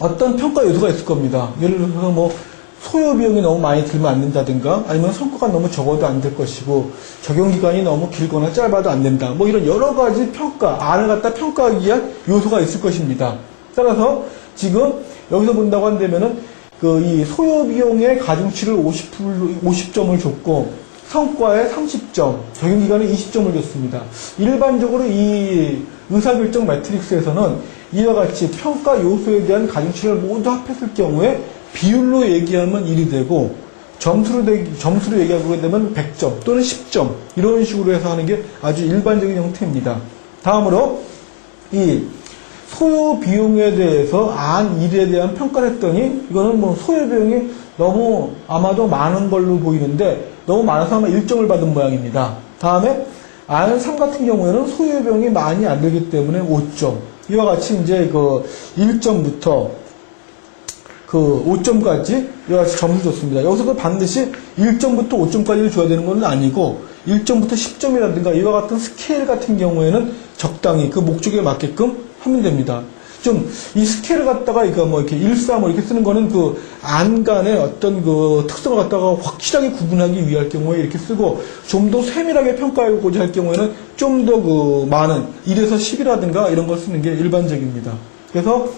어떤 평가 요소가 있을 겁니다. 예를 들어서 뭐 소요 비용이 너무 많이 들면 안 된다든가 아니면 성과가 너무 적어도 안 될 것이고 적용 기간이 너무 길거나 짧아도 안 된다. 뭐 이런 여러 가지 안을 갖다 평가하기 위한 요소가 있을 것입니다. 따라서 지금 여기서 본다고 한다면은 이 소요 비용의 가중치를 50점을 줬고 성과에 30점, 적용 기간에 20점을 줬습니다. 일반적으로 이 의사결정 매트릭스에서는 이와 같이 평가 요소에 대한 가중치를 모두 합했을 경우에 비율로 얘기하면 1이 되고 점수로 얘기하게 되면 100점 또는 10점 이런 식으로 해서 하는 게 아주 일반적인 형태입니다. 다음으로 이 소요 비용에 대해서 안 1에 대한 평가를 했더니 이거는 뭐 소요 비용이 너무 아마도 많은 걸로 보이는데 너무 많아서 아마 1점을 받은 모양입니다. 다음에 안 3 같은 경우에는 소요 비용이 많이 안 들기 때문에 5점. 이와 같이 이제 1점부터 5점까지 이와 같이 점수 줬습니다. 여기서도 반드시 1점부터 5점까지를 줘야 되는 건 아니고 1점부터 10점이라든가 이와 같은 스케일 같은 경우에는 적당히 그 목적에 맞게끔 하면 됩니다. 좀 이 스케일을 갖다가 이거 뭐 이렇게 1, 3, 뭐 이렇게 쓰는 거는 그 안 간의 어떤 그 특성을 갖다가 확실하게 구분하기 위할 경우에 이렇게 쓰고 좀 더 세밀하게 평가하고자 할 경우에는 좀 더 그 많은 1에서 10이라든가 이런 걸 쓰는 게 일반적입니다. 그래서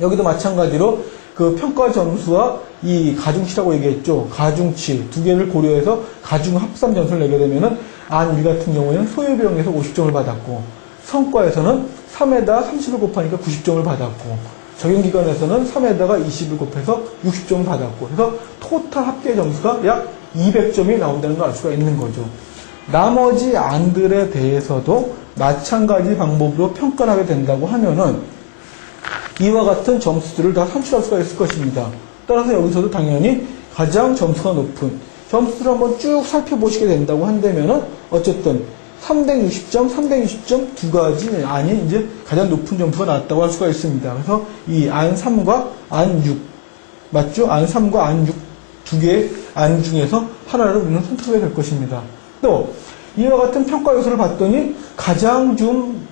여기도 마찬가지로 그 평가 점수와 이 가중치라고 얘기했죠. 가중치 두 개를 고려해서 가중 합산 점수를 내게 되면은 안 1 같은 경우에는 소요 비용에서 50점을 받았고 성과에서는 3에다 30을 곱하니까 90점을 받았고 적용기간에서는 3에다가 20을 곱해서 60점을 받았고 그래서 토탈 합계 점수가 약 200점이 나온다는 걸 알 수가 있는 거죠. 나머지 안들에 대해서도 마찬가지 방법으로 평가를 하게 된다고 하면은 이와 같은 점수들을 다 산출할 수가 있을 것입니다. 따라서 여기서도 당연히 가장 점수가 높은 점수를 한번 쭉 살펴보시게 된다고 한다면은 어쨌든 360점, 360점 두 가지 안이 이제 가장 높은 점수가 나왔다고 할 수가 있습니다. 그래서 이 안 3과 안 6 맞죠? 안 3과 안 6 두 개의 안 중에서 하나를 우리는 선택하게 될 것입니다. 또 이와 같은 평가 요소를 봤더니 가장 좀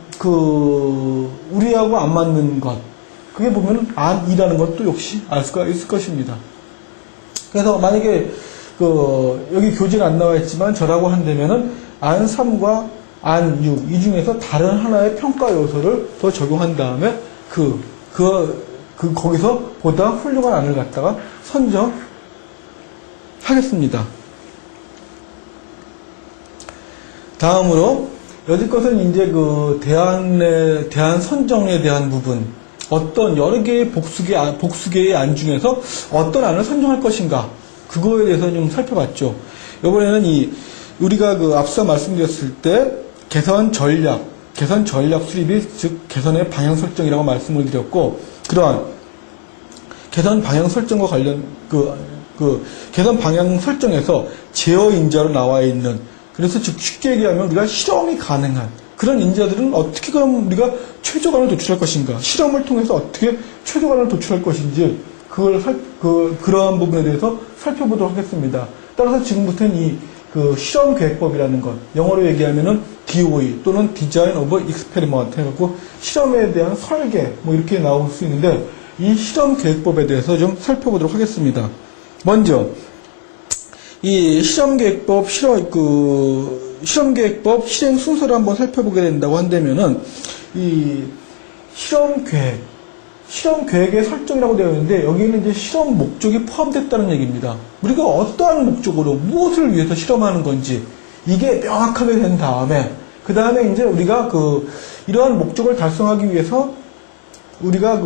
우리하고 안 맞는 것 그게 보면 안 2라는 것도 역시 알 수가 있을 것입니다. 그래서 만약에 여기 교재는 안 나와 있지만 저라고 한다면은 안 3과 안 6, 이 중에서 다른 하나의 평가 요소를 더 적용한 다음에 거기서 보다 훌륭한 안을 갖다가 선정하겠습니다. 다음으로 여지껏은 이제 대안 선정에 대한 부분, 어떤 여러 개의 복수계의 안 중에서 어떤 안을 선정할 것인가, 그거에 대해서 좀 살펴봤죠. 이번에는 우리가 앞서 말씀드렸을 때 개선 전략 수립이 즉 개선의 방향 설정이라고 말씀을 드렸고, 그러한 개선 방향 설정과 관련 개선 방향 설정에서 제어 인자로 나와 있는, 그래서 즉 쉽게 얘기하면 우리가 실험이 가능한 그런 인자들은 어떻게 그럼 우리가 최저간을 도출할 것인가, 실험을 통해서 어떻게 최저간을 도출할 것인지 그러한 부분에 대해서 살펴보도록 하겠습니다. 따라서 지금부터는 실험 계획법이라는 것, 영어로 얘기하면은 DOE 또는 Design of Experiment 해갖고 실험에 대한 설계 뭐 이렇게 나올 수 있는데, 이 실험 계획법에 대해서 좀 살펴보도록 하겠습니다. 먼저 이 실험 계획법 실행 순서를 한번 살펴보게 된다고 한다면은 이 실험 계획의 설정이라고 되어 있는데, 여기에는 이제 실험 목적이 포함됐다는 얘기입니다. 우리가 어떠한 목적으로 무엇을 위해서 실험하는 건지 이게 명확하게 된 다음에, 그 다음에 이제 우리가 이러한 목적을 달성하기 위해서 우리가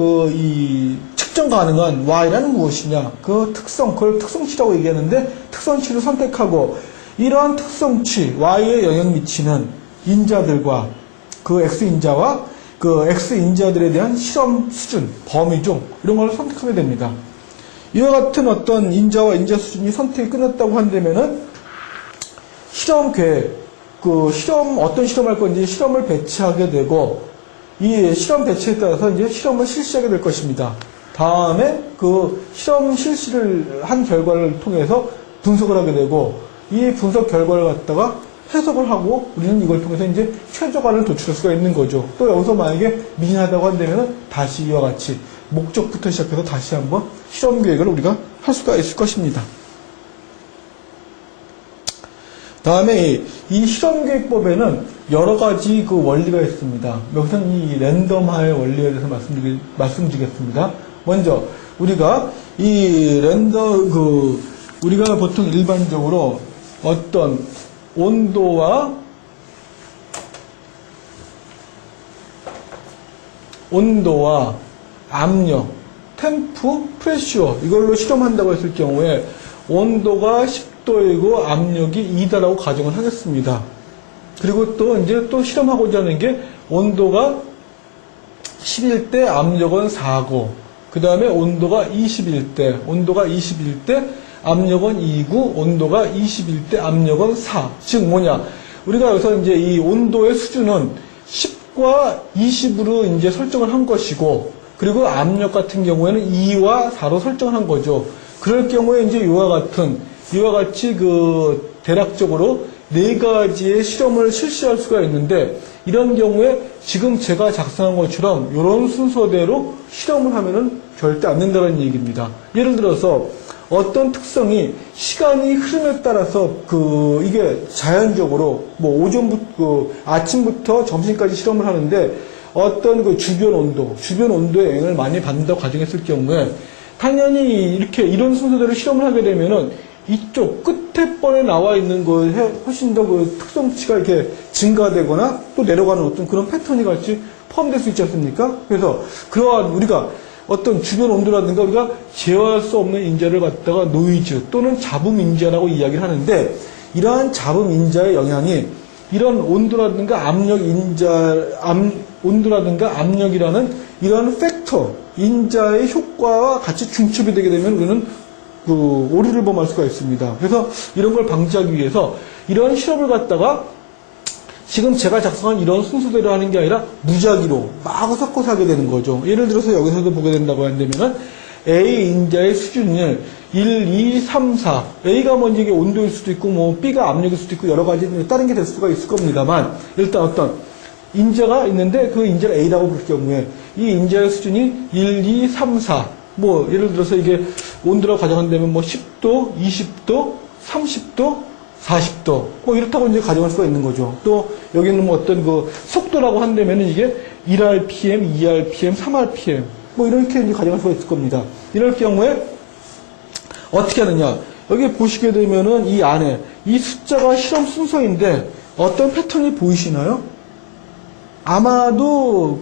측정 가능한 Y라는 무엇이냐, 그걸 특성치라고 얘기하는데, 특성치를 선택하고 이러한 특성치 Y에 영향 미치는 인자들과 X인자와 X인자들에 대한 실험 수준, 범위종, 이런 걸 선택하게 됩니다. 이와 같은 어떤 인자와 인자 수준이 선택이 끝났다고 한다면은 실험 계획, 어떤 실험할 건지 실험을 배치하게 되고, 이 실험 배치에 따라서 이제 실험을 실시하게 될 것입니다. 다음에 실험 실시를 한 결과를 통해서 분석을 하게 되고, 이 분석 결과를 갖다가 해석을 하고 우리는 이걸 통해서 이제 최저간을 도출할 수가 있는 거죠. 또 여기서 만약에 미진하다고 한다면 다시 이와 같이 목적부터 시작해서 다시 한번 실험 계획을 우리가 할 수가 있을 것입니다. 다음에 이 실험 계획법에는 여러 가지 원리가 있습니다. 여기서는 이 랜덤화의 원리에 대해서 말씀드리겠습니다. 먼저 우리가 우리가 보통 일반적으로 어떤 온도와 압력, 템프, 프레셔 이걸로 실험한다고 했을 경우에 온도가 10도이고 압력이 2다라고 가정을 하겠습니다. 그리고 또 실험하고자 하는 게 온도가 10일 때 압력은 4고, 그 다음에 온도가 21대 압력은 2고, 온도가 21대 압력은 4. 즉 뭐냐? 우리가 여기서 이제 이 온도의 수준은 10과 20으로 이제 설정을 한 것이고, 그리고 압력 같은 경우에는 2와 4로 설정을 한 거죠. 그럴 경우에 이제 이와 같이 대략적으로 네 가지의 실험을 실시할 수가 있는데, 이런 경우에 지금 제가 작성한 것처럼 이런 순서대로 실험을 하면은 절대 안 된다는 얘기입니다. 예를 들어서 어떤 특성이 시간이 흐름에 따라서 이게 자연적으로 뭐 오전부터 아침부터 점심까지 실험을 하는데 어떤 주변 온도에 영향을 많이 받는다고 가정했을 경우에 당연히 이런 순서대로 실험을 하게 되면은 이쪽 끝에 번에 나와 있는 거에 훨씬 더 특성치가 이렇게 증가되거나 또 내려가는 어떤 그런 패턴이 같이 포함될 수 있지 않습니까? 그래서 그러한 우리가 어떤 주변 온도라든가 우리가 제어할 수 없는 인자를 갖다가 노이즈 또는 잡음 인자라고 이야기를 하는데, 이러한 잡음 인자의 영향이 이런 온도라든가 온도라든가 압력이라는 이런 팩터, 인자의 효과와 같이 중첩이 되게 되면 우리는 오류를 범할 수가 있습니다. 그래서 이런 걸 방지하기 위해서 이런 실험을 갖다가 지금 제가 작성한 이런 순서대로 하는 게 아니라 무작위로 막 섞어서 하게 되는 거죠. 예를 들어서 여기서도 보게 된다고 한다면은 A 인자의 수준을 1, 2, 3, 4. A가 먼저 이게 온도일 수도 있고, 뭐, B가 압력일 수도 있고, 여러 가지 다른 게 될 수가 있을 겁니다만, 일단 어떤 인자가 있는데 그 인자를 A라고 부를 경우에 이 인자의 수준이 1, 2, 3, 4. 뭐, 예를 들어서 이게 온도라고 가정한다면 뭐 10도, 20도, 30도, 40도. 뭐 이렇다고 이제 가정할 수가 있는 거죠. 또 여기는 뭐 어떤 속도라고 한다면 이게 1rpm, 2rpm, 3rpm. 뭐 이렇게 이제 가정할 수가 있을 겁니다. 이럴 경우에 어떻게 하느냐. 여기 보시게 되면은 이 안에 이 숫자가 실험 순서인데 어떤 패턴이 보이시나요? 아마도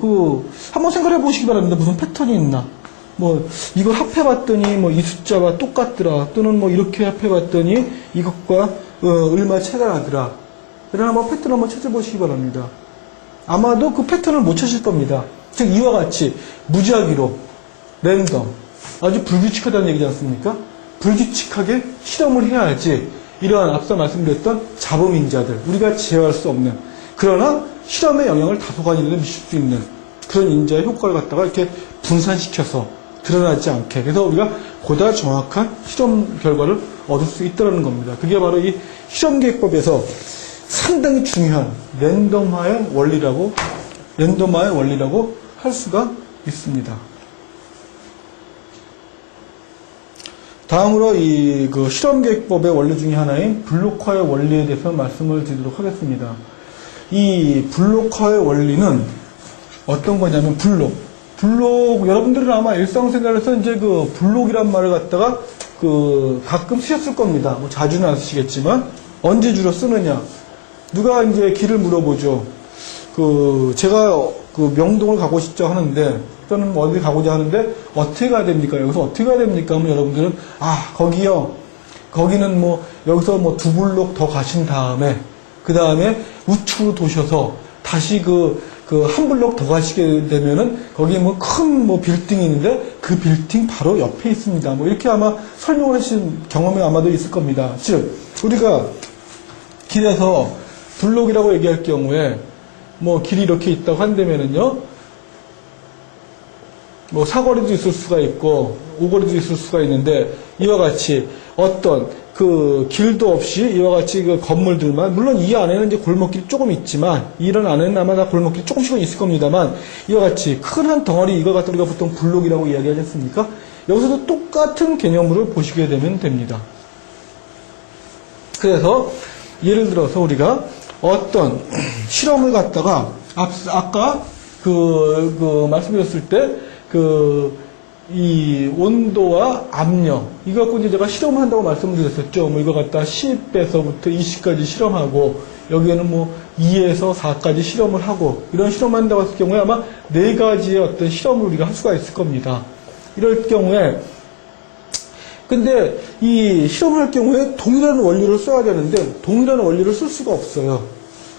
한번 생각해 보시기 바랍니다. 무슨 패턴이 있나. 뭐 이걸 합해봤더니 뭐 이 숫자와 똑같더라. 또는 뭐 이렇게 합해봤더니 이것과 얼마 차이가 나더라. 이런 한번 패턴 한번 찾아보시기 바랍니다. 아마도 그 패턴을 못 찾을 겁니다. 즉 이와 같이 무작위로 랜덤, 아주 불규칙하다는 얘기지 않습니까? 불규칙하게 실험을 해야지 이러한 앞서 말씀드렸던 잡음인자들, 우리가 제어할 수 없는, 그러나 실험에 영향을 다소간이라도 미칠 수 있는 그런 인자의 효과를 갖다가 이렇게 분산시켜서 드러나지 않게, 그래서 우리가 보다 정확한 실험 결과를 얻을 수 있다는 겁니다. 그게 바로 이 실험계획법에서 상당히 중요한 랜덤화의 원리라고 할 수가 있습니다. 다음으로 실험계획법의 원리 중에 하나인 블록화의 원리에 대해서 말씀을 드리도록 하겠습니다. 이 블록화의 원리는 어떤 거냐면 블록, 여러분들은 아마 일상생활에서 이제 블록이란 말을 갖다가 가끔 쓰셨을 겁니다. 뭐 자주는 안 쓰시겠지만, 언제 주로 쓰느냐. 누가 이제 길을 물어보죠. 제가 명동을 가고 싶죠 하는데, 또는 뭐 어디 가고자 하는데, 어떻게 가야 됩니까? 여기서 어떻게 가야 됩니까? 하면 여러분들은, 거기요. 거기는 뭐, 여기서 뭐 2블록 더 가신 다음에, 그 다음에 우측으로 도셔서, 다시 한 블록 더 가시게 되면은, 거기 뭐 큰 빌딩이 있는데, 그 빌딩 바로 옆에 있습니다. 뭐 이렇게 아마 설명을 하신 경험이 아마도 있을 겁니다. 즉, 우리가 길에서 블록이라고 얘기할 경우에, 뭐 길이 이렇게 있다고 한다면은요, 뭐 사거리도 있을 수가 있고 오거리도 있을 수가 있는데, 이와 같이 어떤 길도 없이 이와 같이 건물들만, 물론 이 안에는 이제 골목길이 조금 있지만, 이런 안에는 아마 다 골목길이 조금씩은 있을 겁니다만, 이와 같이 큰 한 덩어리, 이거 갖다 우리가 보통 블록이라고 이야기하지 않습니까? 여기서도 똑같은 개념으로 보시게 되면 됩니다. 그래서 예를 들어서 우리가 어떤 실험을 갖다가 아까 말씀드렸을 때 이 온도와 압력, 이거 갖고 이제 제가 실험을 한다고 말씀을 드렸었죠. 뭐 이거 갖다 10에서부터 20까지 실험하고, 여기에는 뭐 2에서 4까지 실험을 하고, 이런 실험을 한다고 했을 경우에 아마 4가지의 어떤 실험을 우리가 할 수가 있을 겁니다. 이럴 경우에, 근데 이 실험을 할 경우에 동일한 원리를 써야 되는데, 동일한 원리를 쓸 수가 없어요.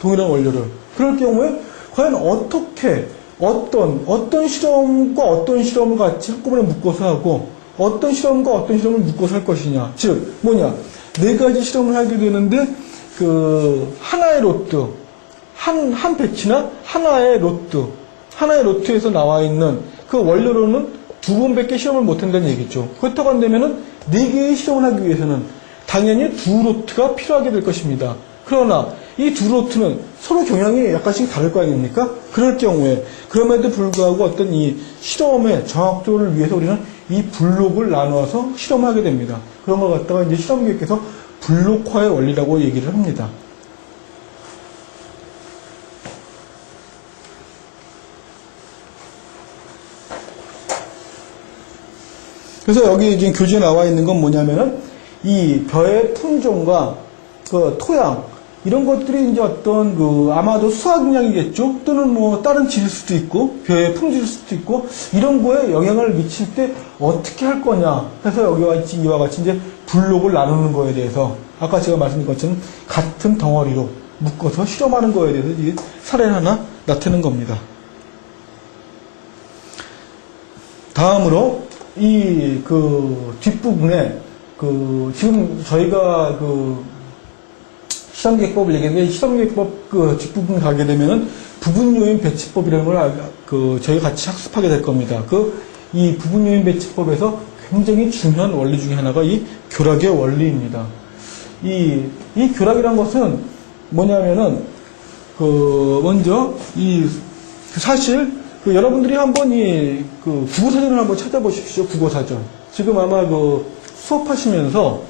동일한 원리를. 그럴 경우에 과연 어떻게 어떤 실험과 어떤 실험을 같이 한꺼번에 묶어서 하고, 어떤 실험과 어떤 실험을 묶어서 할 것이냐. 즉, 4가지 실험을 하게 되는데, 하나의 로트, 한 배치나 하나의 로트에서 나와 있는 그 원료로는 2번밖에 실험을 못 한다는 얘기죠. 그렇다고 한다면은 4개의 실험을 하기 위해서는 당연히 2로트가 필요하게 될 것입니다. 그러나 이 두 로트는 서로 경향이 약간씩 다를 거 아닙니까? 그럴 경우에 그럼에도 불구하고 어떤 이 실험의 정확도를 위해서 우리는 이 블록을 나누어서 실험하게 됩니다. 그런 걸 갖다가 이제 실험기획에서 블록화의 원리라고 얘기를 합니다. 그래서 여기 지금 교재에 나와 있는 건 뭐냐면은 이 벼의 품종과 그 토양 이런 것들이 이제 어떤 그 아마도 수확량이겠죠. 또는 뭐 다른 질일 수도 있고 벼의 품질일 수도 있고 이런 거에 영향을 미칠 때 어떻게 할 거냐 해서 여기와 같이 이와 같이 이제 블록을 나누는 거에 대해서 아까 제가 말씀드린 것처럼 같은 덩어리로 묶어서 실험하는 거에 대해서 이 사례를 하나 나타낸 겁니다. 다음으로 이 그 뒷부분에 그 지금 저희가 그 실험계획법을 얘기했는데 실험계획법 그 뒷부분 가게 되면은 부분요인 배치법이라는 걸 그 저희 같이 학습하게 될 겁니다. 그 이 부분요인 배치법에서 굉장히 중요한 원리 중에 하나가 이 교락의 원리입니다. 이 교락이란 것은 뭐냐면은 그 먼저 이 사실 그 여러분들이 한번 이 그 국어사전을 한번 찾아보십시오. 국어사전. 지금 아마 그 수업하시면서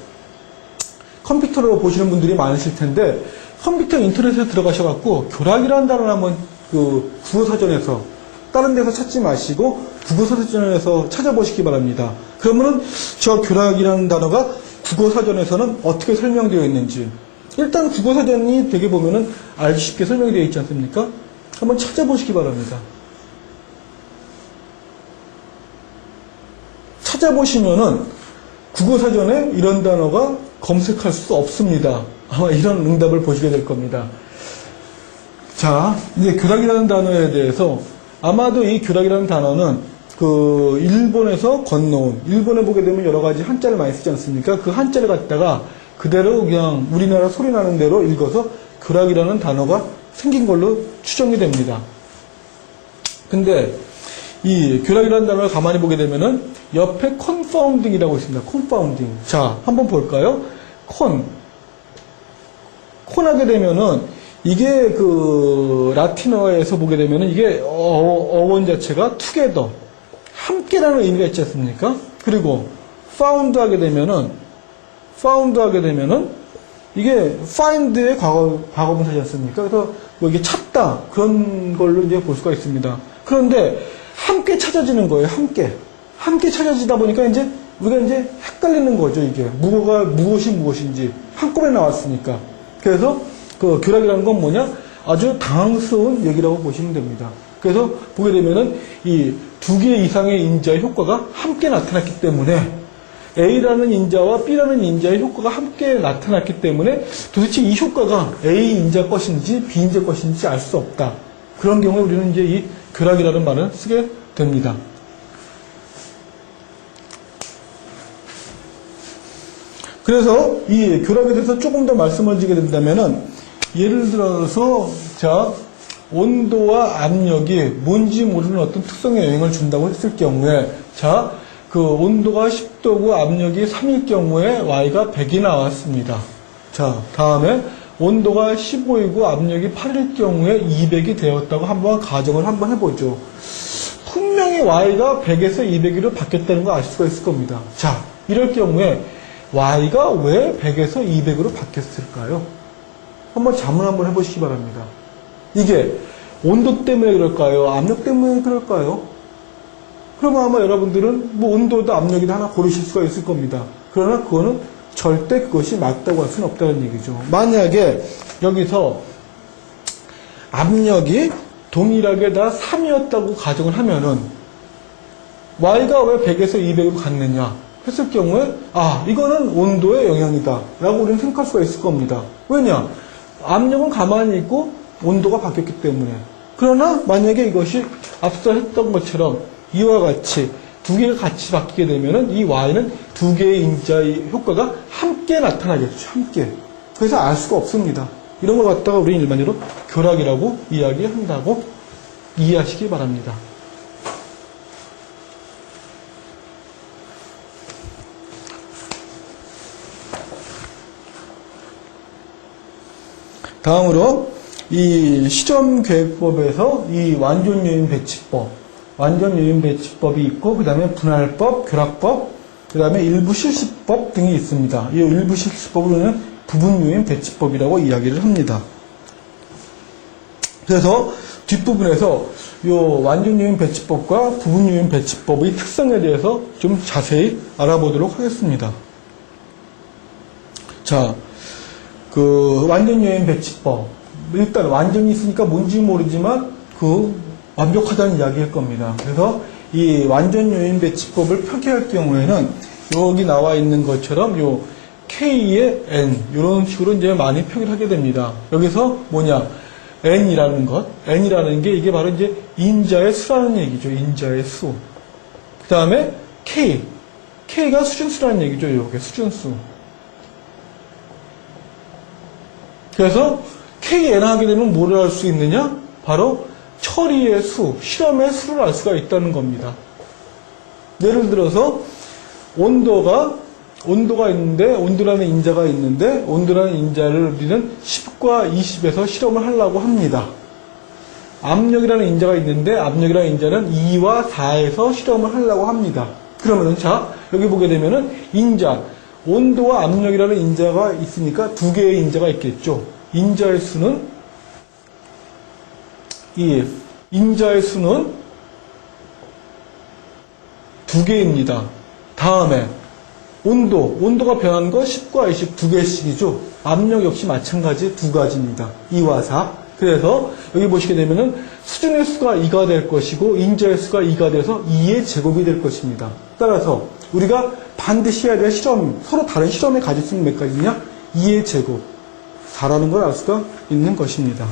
컴퓨터로 보시는 분들이 많으실 텐데 컴퓨터 인터넷에 들어가셔갖고 교락이라는 단어를 한번 그 국어사전에서 다른 데서 찾지 마시고 국어사전에서 찾아보시기 바랍니다. 그러면은 저 교락이라는 단어가 국어사전에서는 어떻게 설명되어 있는지 일단 국어사전이 되게 보면은 알기 쉽게 설명이 되어 있지 않습니까? 한번 찾아보시기 바랍니다. 찾아보시면은 국어사전에 이런 단어가 검색할 수 없습니다. 아마 이런 응답을 보시게 될 겁니다. 자, 이제 교락이라는 단어에 대해서 아마도 이 교락이라는 단어는 그 일본에서 건너온, 일본에 보게 되면 여러 가지 한자를 많이 쓰지 않습니까? 그 한자를 갖다가 그대로 그냥 우리나라 소리 나는 대로 읽어서 교락이라는 단어가 생긴 걸로 추정이 됩니다. 근데 이 교락이라는 단어를 가만히 보게 되면은 옆에 confounding이라고 있습니다. confounding. 자, 한번 볼까요? 하게 되면은 이게 그 라틴어에서 보게 되면은 이게 어원 자체가 together, 함께라는 의미가 있지 않습니까? 그리고 found 하게 되면은 이게 find의 과거분사지 않습니까? 그래서 뭐 이게 찾다 그런 걸로 이제 볼 수가 있습니다. 그런데 함께 찾아지는 거예요. 함께 찾아지다 보니까 이제 우리가 이제 헷갈리는 거죠. 이게 무엇이 무엇인지 한꺼번에 나왔으니까. 그래서 그 교락이라는 건 뭐냐? 아주 당황스러운 얘기라고 보시면 됩니다. 그래서 보게 되면은 이 두 개 이상의 인자의 효과가 함께 나타났기 때문에 A라는 인자와 B라는 인자의 효과가 함께 나타났기 때문에 도대체 이 효과가 A 인자 것인지 B 인자 것인지 알 수 없다. 그런 경우에 우리는 이제 이 교락이라는 말을 쓰게 됩니다. 그래서 이 교락에 대해서 조금 더 말씀을 드리게 된다면은 예를 들어서 자 온도와 압력이 뭔지 모르는 어떤 특성의 영향을 준다고 했을 경우에 자 그 온도가 10도고 압력이 3일 경우에 Y가 100이 나왔습니다. 자 다음에 온도가 15이고 압력이 8일 경우에 200이 되었다고 한번 가정을 한번 해보죠. 분명히 Y가 100에서 200으로 바뀌었다는 걸 알 수가 있을 겁니다. 자, 이럴 경우에 Y가 왜 100에서 200으로 바뀌었을까요? 한번 자문 한번 해보시기 바랍니다. 이게 온도 때문에 그럴까요? 압력 때문에 그럴까요? 그러면 아마 여러분들은 뭐 온도도 압력이도 하나 고르실 수가 있을 겁니다. 그러나 그거는 절대 그것이 맞다고 할 수는 없다는 얘기죠. 만약에 여기서 압력이 동일하게 다 3이었다고 가정을 하면은 Y가 왜 100에서 200으로 갔느냐 했을 경우에 이거는 온도의 영향이다 라고 우리는 생각할 수가 있을 겁니다. 왜냐? 압력은 가만히 있고 온도가 바뀌었기 때문에. 그러나 만약에 이것이 앞서 했던 것처럼 이와 같이 두 개가 같이 바뀌게 되면은 이 Y는 두 개의 인자의 효과가 함께 나타나겠죠. 함께. 그래서 알 수가 없습니다. 이런 걸 갖다가 우리는 일반적으로 교락이라고 이야기한다고 이해하시기 바랍니다. 다음으로 이 실험계획법에서 이 완전요인 배치법이 있고, 그 다음에 분할법, 결합법, 그 다음에 일부 실시법 등이 있습니다. 이 일부 실시법을 우리는 부분요인 배치법이라고 이야기를 합니다. 그래서 뒷부분에서 이 완전요인 배치법과 부분요인 배치법의 특성에 대해서 좀 자세히 알아보도록 하겠습니다. 자, 그 완전요인 배치법. 일단 완전히 있으니까 뭔지 모르지만 그 완벽하다는 이야기일 겁니다. 그래서 이 완전요인 배치법을 표기할 경우에는 여기 나와 있는 것처럼 요 K의 N 이런 식으로 이제 많이 표기를 하게 됩니다. 여기서 뭐냐? N이라는 것, N이라는 게 이게 바로 이제 인자의 수라는 얘기죠. 인자의 수. 그 다음에 K가 수준수라는 얘기죠. 이게 수준수. 그래서 KN 하게 되면 뭐를 알 수 있느냐? 바로 처리의 수, 실험의 수를 알 수가 있다는 겁니다. 예를 들어서 온도가 있는데, 온도라는 인자가 있는데, 온도라는 인자를 우리는 10과 20에서 실험을 하려고 합니다. 압력이라는 인자가 있는데, 압력이라는 인자는 2와 4에서 실험을 하려고 합니다. 그러면은, 자, 여기 보게 되면은, 인자, 온도와 압력이라는 인자가 있으니까 두 개의 인자가 있겠죠. 인자의 수는 두 개입니다. 다음에, 온도가 변한 거 10과 20 두 개씩이죠. 압력 역시 마찬가지 두 가지입니다. 2와 4. 그래서 여기 보시게 되면은 수준의 수가 2가 될 것이고 인자의 수가 2가 돼서 2의 제곱이 될 것입니다. 따라서 우리가 반드시 해야 될 실험, 서로 다른 실험의 가지수는 몇 가지냐? 2의 제곱. 4라는 걸 알 수가 있는 것입니다.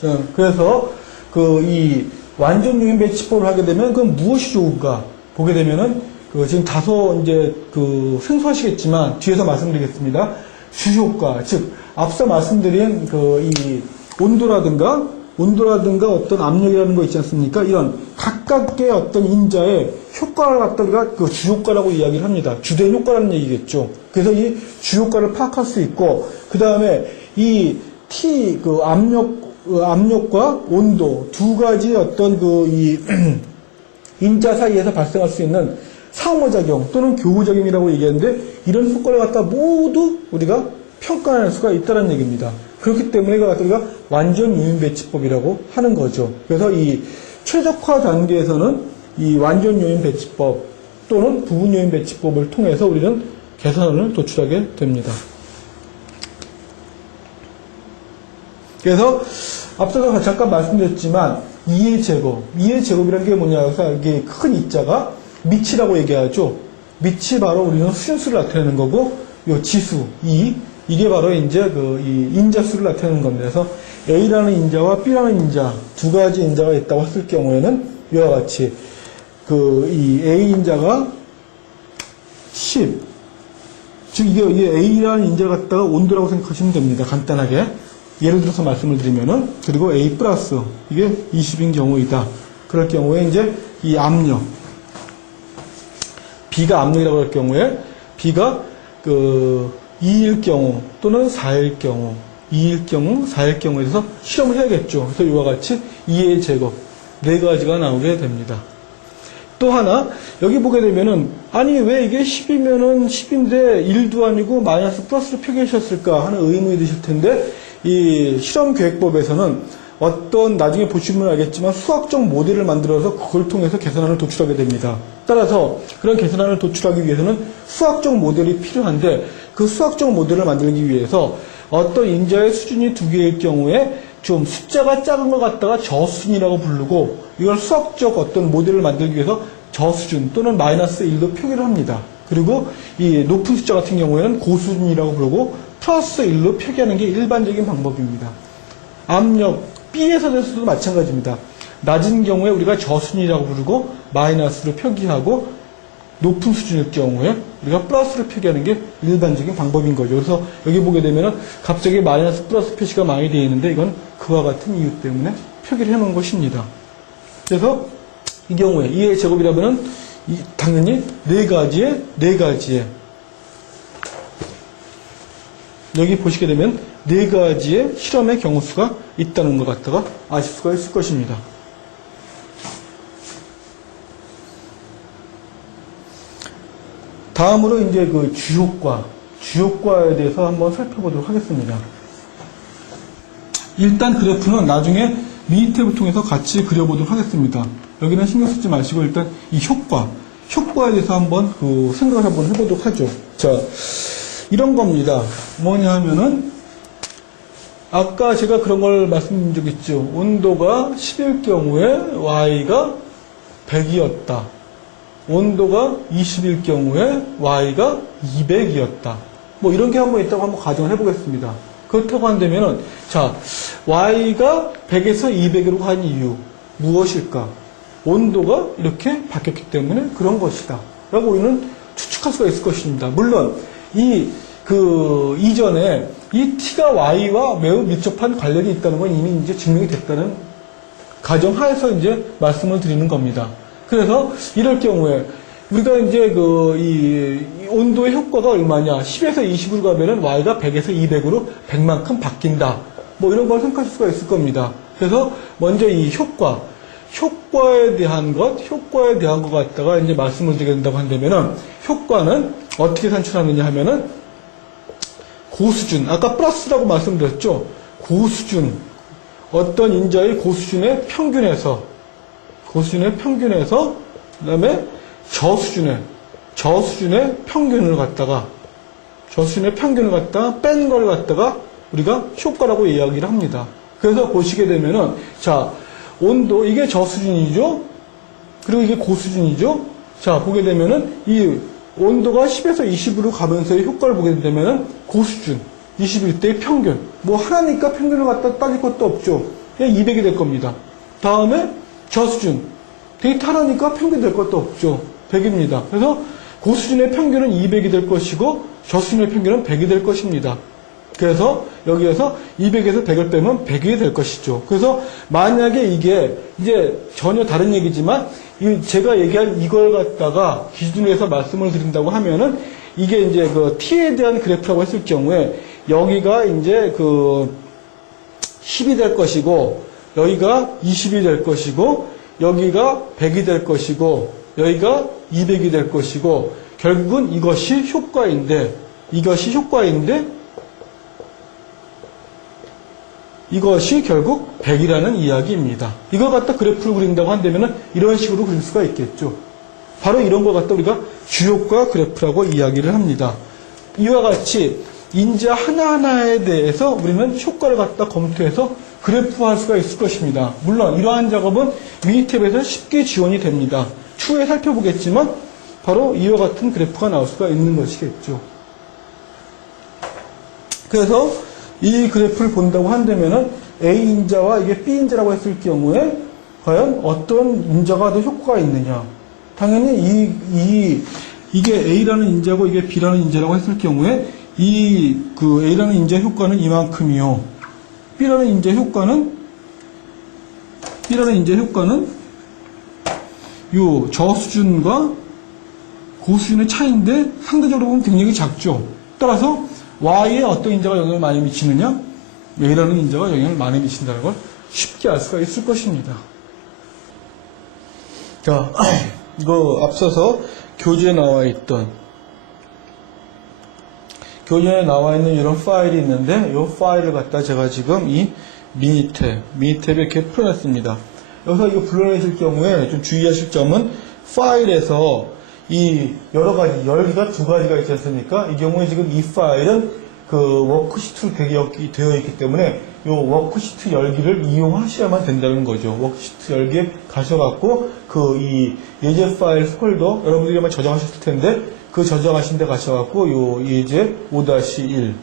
자, 그래서 이 완전요인 배치법을 하게 되면 그건 무엇이 좋은가 보게 되면은 지금 다소 이제 생소하시겠지만 뒤에서 말씀드리겠습니다. 주효과, 즉 앞서 말씀드린 이 온도라든가 어떤 압력이라는 거 있지 않습니까? 이런 각각의 어떤 인자의 효과를 갖다가 주효과라고 이야기를 합니다. 주된 효과라는 얘기겠죠. 그래서 이 주효과를 파악할 수 있고, 그 다음에 이 압력과 온도 두 가지 어떤 이 인자 사이에서 발생할 수 있는 상호작용 또는 교후작용이라고 얘기하는데, 이런 효과를 갖다 모두 우리가 평가할 수가 있다는 얘기입니다. 그렇기 때문에 이걸 갖다 우리가 완전 요인 배치법이라고 하는 거죠. 그래서 이 최적화 단계에서는 이 완전 요인 배치법 또는 부분 요인 배치법을 통해서 우리는 개선을 도출하게 됩니다. 그래서 앞서서 잠깐 말씀드렸지만 2의 제곱이라는 게 뭐냐? 그래서 이게 큰 이자가 미치라고 얘기하죠. 미치 바로 우리는 수준수를 나타내는 거고, 요 지수 2 이게 바로 이제 이 인자수를 나타내는 겁니다. 그래서 A라는 인자와 B라는 인자 두 가지 인자가 있다고 했을 경우에는 이와 같이 이 A 인자가 10, 즉 이게 A라는 인자를 갖다가 온도라고 생각하시면 됩니다. 간단하게. 예를 들어서 말씀을 드리면은, 그리고 A 플러스, 이게 20인 경우이다. 그럴 경우에 이제 이 압력, B가 압력이라고 할 경우에, B가 2일 경우, 또는 4일 경우, 2일 경우, 4일 경우에 대해서 실험을 해야겠죠. 그래서 이와 같이 2의 제곱, 네 가지가 나오게 됩니다. 또 하나, 여기 보게 되면은, 아니, 왜 이게 10이면은 10인데 1도 아니고 마이너스 플러스로 표기하셨을까 하는 의문이 드실 텐데, 이 실험계획법에서는 나중에 보시면 알겠지만 수학적 모델을 만들어서 그걸 통해서 계산안을 도출하게 됩니다. 따라서 그런 계산안을 도출하기 위해서는 수학적 모델이 필요한데, 그 수학적 모델을 만들기 위해서 어떤 인자의 수준이 두 개일 경우에 좀 숫자가 작은 것 같다가 저수준이라고 부르고, 이걸 수학적 어떤 모델을 만들기 위해서 저수준 또는 마이너스 1로 표기를 합니다. 그리고 이 높은 숫자 같은 경우에는 고수준이라고 부르고 플러스 1로 표기하는 게 일반적인 방법입니다. 압력 B에서 대해서도 마찬가지입니다. 낮은 경우에 우리가 저수준이라고 부르고 마이너스로 표기하고, 높은 수준일 경우에 우리가 플러스로 표기하는 게 일반적인 방법인 거죠. 그래서 여기 보게 되면은 갑자기 마이너스 플러스 표시가 많이 되어 있는데, 이건 그와 같은 이유 때문에 표기를 해놓은 것입니다. 그래서 이 경우에 2의 제곱이라면은 당연히 네 가지에 여기 보시게 되면 네 가지의 실험의 경우수가 있다는 것 갖다가 아실 수가 있을 것입니다. 다음으로 이제 그 주효과에 대해서 한번 살펴보도록 하겠습니다. 일단 그래프는 나중에 미니 탭을 통해서 같이 그려보도록 하겠습니다. 여기는 신경 쓰지 마시고 일단 이 효과에 대해서 한번 그 생각을 한번 해보도록 하죠. 자, 이런 겁니다. 뭐냐 하면은 아까 제가 그런 걸 말씀드린 적 있죠. 온도가 10일 경우에 Y가 100이었다. 온도가 20일 경우에 Y가 200이었다. 뭐 이런 게 한번 있다고 한번 가정을 해보겠습니다. 그렇다고 한다면은, 자, Y가 100에서 200으로 간 이유, 무엇일까? 온도가 이렇게 바뀌었기 때문에 그런 것이다. 라고 우리는 추측할 수가 있을 것입니다. 물론, 이전에 이 T가 Y와 매우 밀접한 관련이 있다는 건 이미 이제 증명이 됐다는 가정하에서 이제 말씀을 드리는 겁니다. 그래서 이럴 경우에 우리가 이제 이 온도의 효과가 얼마냐? 10에서 20으로 가면은 Y가 100에서 200으로 100만큼 바뀐다. 뭐 이런 걸 생각할 수가 있을 겁니다. 그래서 먼저 이 효과에 대한 것 갖다가 이제 말씀을 드리게 된다고 한다면은 효과는 어떻게 산출하느냐 하면은 고수준, 아까 플러스라고 말씀드렸죠? 고수준, 어떤 인자의 고수준의 평균에서, 그 다음에 저수준의 평균을 갖다가 뺀 걸 갖다가 우리가 효과라고 이야기를 합니다. 그래서 보시게 되면은, 자, 온도, 이게 저수준이죠? 그리고 이게 고수준이죠? 자, 보게 되면은, 이 온도가 10에서 20으로 가면서의 효과를 보게 되면은, 고수준, 21대의 평균. 뭐, 하나니까 평균을 갖다 따질 것도 없죠. 그냥 200이 될 겁니다. 다음에, 저수준. 데이터 하나니까 평균 될 것도 없죠. 100입니다. 그래서 고수준의 평균은 200이 될 것이고 저수준의 평균은 100이 될 것입니다. 그래서 여기에서 200에서 100을 빼면 100이 될 것이죠. 그래서 만약에 이게 이제 전혀 다른 얘기지만 제가 얘기한 이걸 갖다가 기준으로 해서 말씀을 드린다고 하면은 이게 이제 그 T에 대한 그래프라고 했을 경우에 여기가 이제 그 10이 될 것이고 여기가 20이 될 것이고 여기가 100이 될 것이고 여기가 200이 될 것이고 결국은 이것이 효과인데 이것이 결국 100이라는 이야기입니다. 이걸 갖다 그래프를 그린다고 한다면 이런 식으로 그릴 수가 있겠죠. 바로 이런 걸 갖다 우리가 주효과 그래프라고 이야기를 합니다. 이와 같이 인자 하나하나에 대해서 우리는 효과를 갖다 검토해서 그래프화할 수가 있을 것입니다. 물론 이러한 작업은 미니탭에서 쉽게 지원이 됩니다. 추후에 살펴보겠지만 바로 이와 같은 그래프가 나올 수가 있는 것이겠죠. 그래서 이 그래프를 본다고 한다면은 A인자와 이게 B인자라고 했을 경우에 과연 어떤 인자가 더 효과가 있느냐. 당연히 이게 A라는 인자고 이게 B라는 인자라고 했을 경우에 그 A라는 인자 효과는 이만큼이요. B라는 인자 효과는 요 저수준과 고수준의 차이인데 상대적으로 보면 굉장히 작죠. 따라서 Y에 어떤 인자가 영향을 많이 미치느냐? A라는 인자가 영향을 많이 미친다는 걸 쉽게 알 수가 있을 것입니다. 자, 이거 앞서서 교재에 나와 있는 이런 파일이 있는데 이 파일을 갖다 제가 지금 이 미니탭에 이렇게 풀어냈습니다. 여기서 이거 불러내실 경우에 좀 주의하실 점은 파일에서 이 여러 가지 열기가 두 가지가 있지 않습니까? 이 경우에 지금 이 파일은 그 워크시트로 되어 있기 때문에 이 워크시트 열기를 이용하셔야만 된다는 거죠. 워크시트 열기에 가셔갖고 이 예제 파일 폴더 여러분들이 아마 저장하셨을 텐데 그 저장하신 데 가셔갖고 요 예제 5-1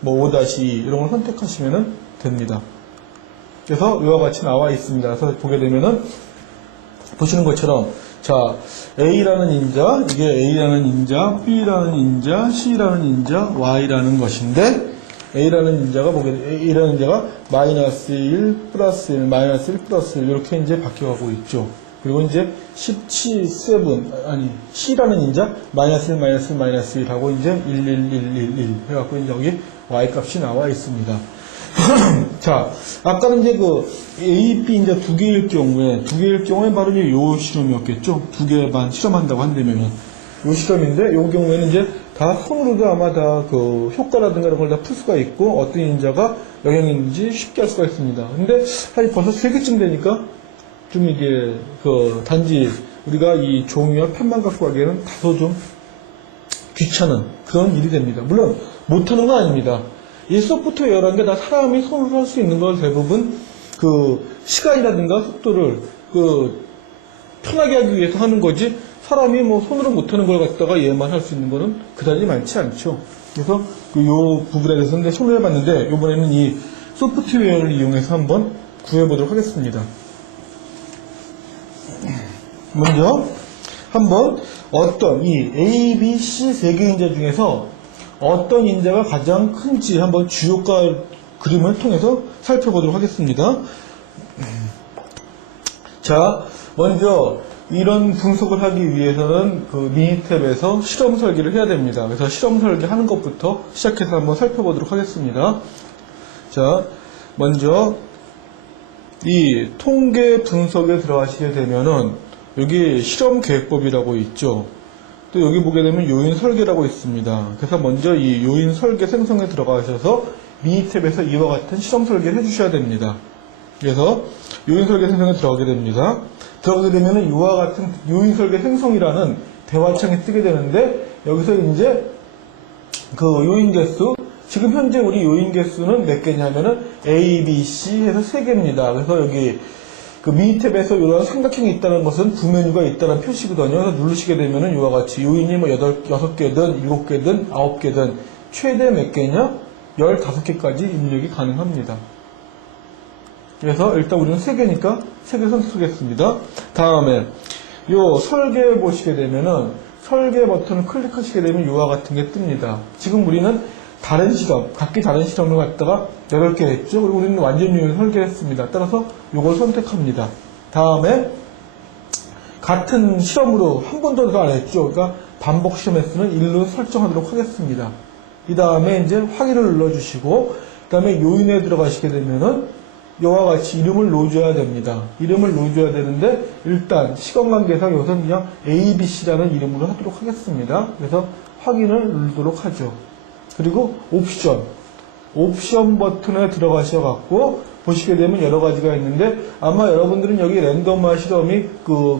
뭐 5-2 이런 걸 선택하시면 됩니다. 그래서 이와 같이 나와 있습니다. 그래서 보게 되면은 보시는 것처럼 자 A라는 인자, 이게 A라는 인자, B라는 인자, C라는 인자, Y라는 것인데 A라는 인자가 -1, 플러스 1, 마이너스 1, 플러스 1 이렇게 이제 바뀌어가고 있죠. 그리고 이제 17, 아니, C라는 인자, 마이너스 1, 마이너스 1, 마이너스 1 하고 이제 11111 해갖고 이제 여기 Y 값이 나와 있습니다. 자, 아까는 이제 그 A, B 인자 두 개일 경우에 바로 이제 요 실험이었겠죠? 두 개만 실험한다고 한다면은. 요 실험인데, 요 경우에는 이제 다 손으로도 아마 다 그 효과라든가 이런 걸 다 풀 수가 있고, 어떤 인자가 영향인지 쉽게 알 수가 있습니다. 근데, 사실 벌써 3개쯤 되니까, 좀 이게, 단지 우리가 이 종이와 펜만 갖고 가기에는 다소 좀 귀찮은 그런 일이 됩니다. 물론, 못하는 건 아닙니다. 이 소프트웨어라는 게 다 사람이 손으로 할 수 있는 걸 대부분 시간이라든가 속도를 편하게 하기 위해서 하는 거지, 사람이 뭐 손으로 못하는 걸 갖다가 얘만 할 수 있는 거는 그다지 많지 않죠. 그래서 요 부분에 대해서 손을 해봤는데, 이번에는 이 소프트웨어를 이용해서 한번 구해보도록 하겠습니다. 먼저 한번 어떤 이 A, B, C 세 개 인자 중에서 어떤 인자가 가장 큰지 한번 주요가 그림을 통해서 살펴보도록 하겠습니다. 자, 먼저 이런 분석을 하기 위해서는 그 미니탭에서 실험 설계를 해야 됩니다. 그래서 실험 설계하는 것부터 시작해서 한번 살펴보도록 하겠습니다. 자, 먼저 이 통계 분석에 들어가시게 되면은 여기 실험 계획법이라고 있죠. 또 여기 보게 되면 요인 설계라고 있습니다. 그래서 먼저 이 요인 설계 생성에 들어가셔서 미니탭에서 이와 같은 실험 설계를 해주셔야 됩니다. 그래서 요인 설계 생성에 들어가게 됩니다. 들어가게 되면 이와 같은 요인 설계 생성이라는 대화창이 뜨게 되는데, 여기서 이제 그 요인 개수, 지금 현재 우리 요인 개수는 몇 개냐면은 A, B, C 해서 3개입니다. 그래서 여기 그 미니탭에서 이런 삼각형이 있다는 것은 부메뉴가 있다는 표시거든요. 그래서 누르시게 되면은 이와 같이 요인이 뭐 6개든 7개든 9개든 최대 몇 개냐? 15개까지 입력이 가능합니다. 그래서 일단 우리는 3개니까 3개 선택하겠습니다. 다음에 요 설계 보시게 되면은 설계 버튼을 클릭하시게 되면 이와 같은 게 뜹니다. 지금 우리는 다른 실험, 각기 다른 실험을 갖다가 8개 했죠. 그리고 우리는 완전 요인 설계를 했습니다. 따라서 이걸 선택합니다. 다음에 같은 실험으로 한 번도 더 안 했죠. 그러니까 반복 실험 횟수는 1로 설정하도록 하겠습니다. 이 다음에 이제 확인을 눌러주시고, 그 다음에 요인에 들어가시게 되면은 이와 같이 이름을 넣어줘야 됩니다. 이름을 넣어줘야 되는데, 일단 시간 관계상 여기서 그냥 ABC라는 이름으로 하도록 하겠습니다. 그래서 확인을 누르도록 하죠. 그리고 옵션 버튼에 들어가셔갖고 보시게 되면 여러 가지가 있는데, 아마 여러분들은 여기 랜덤화 실험이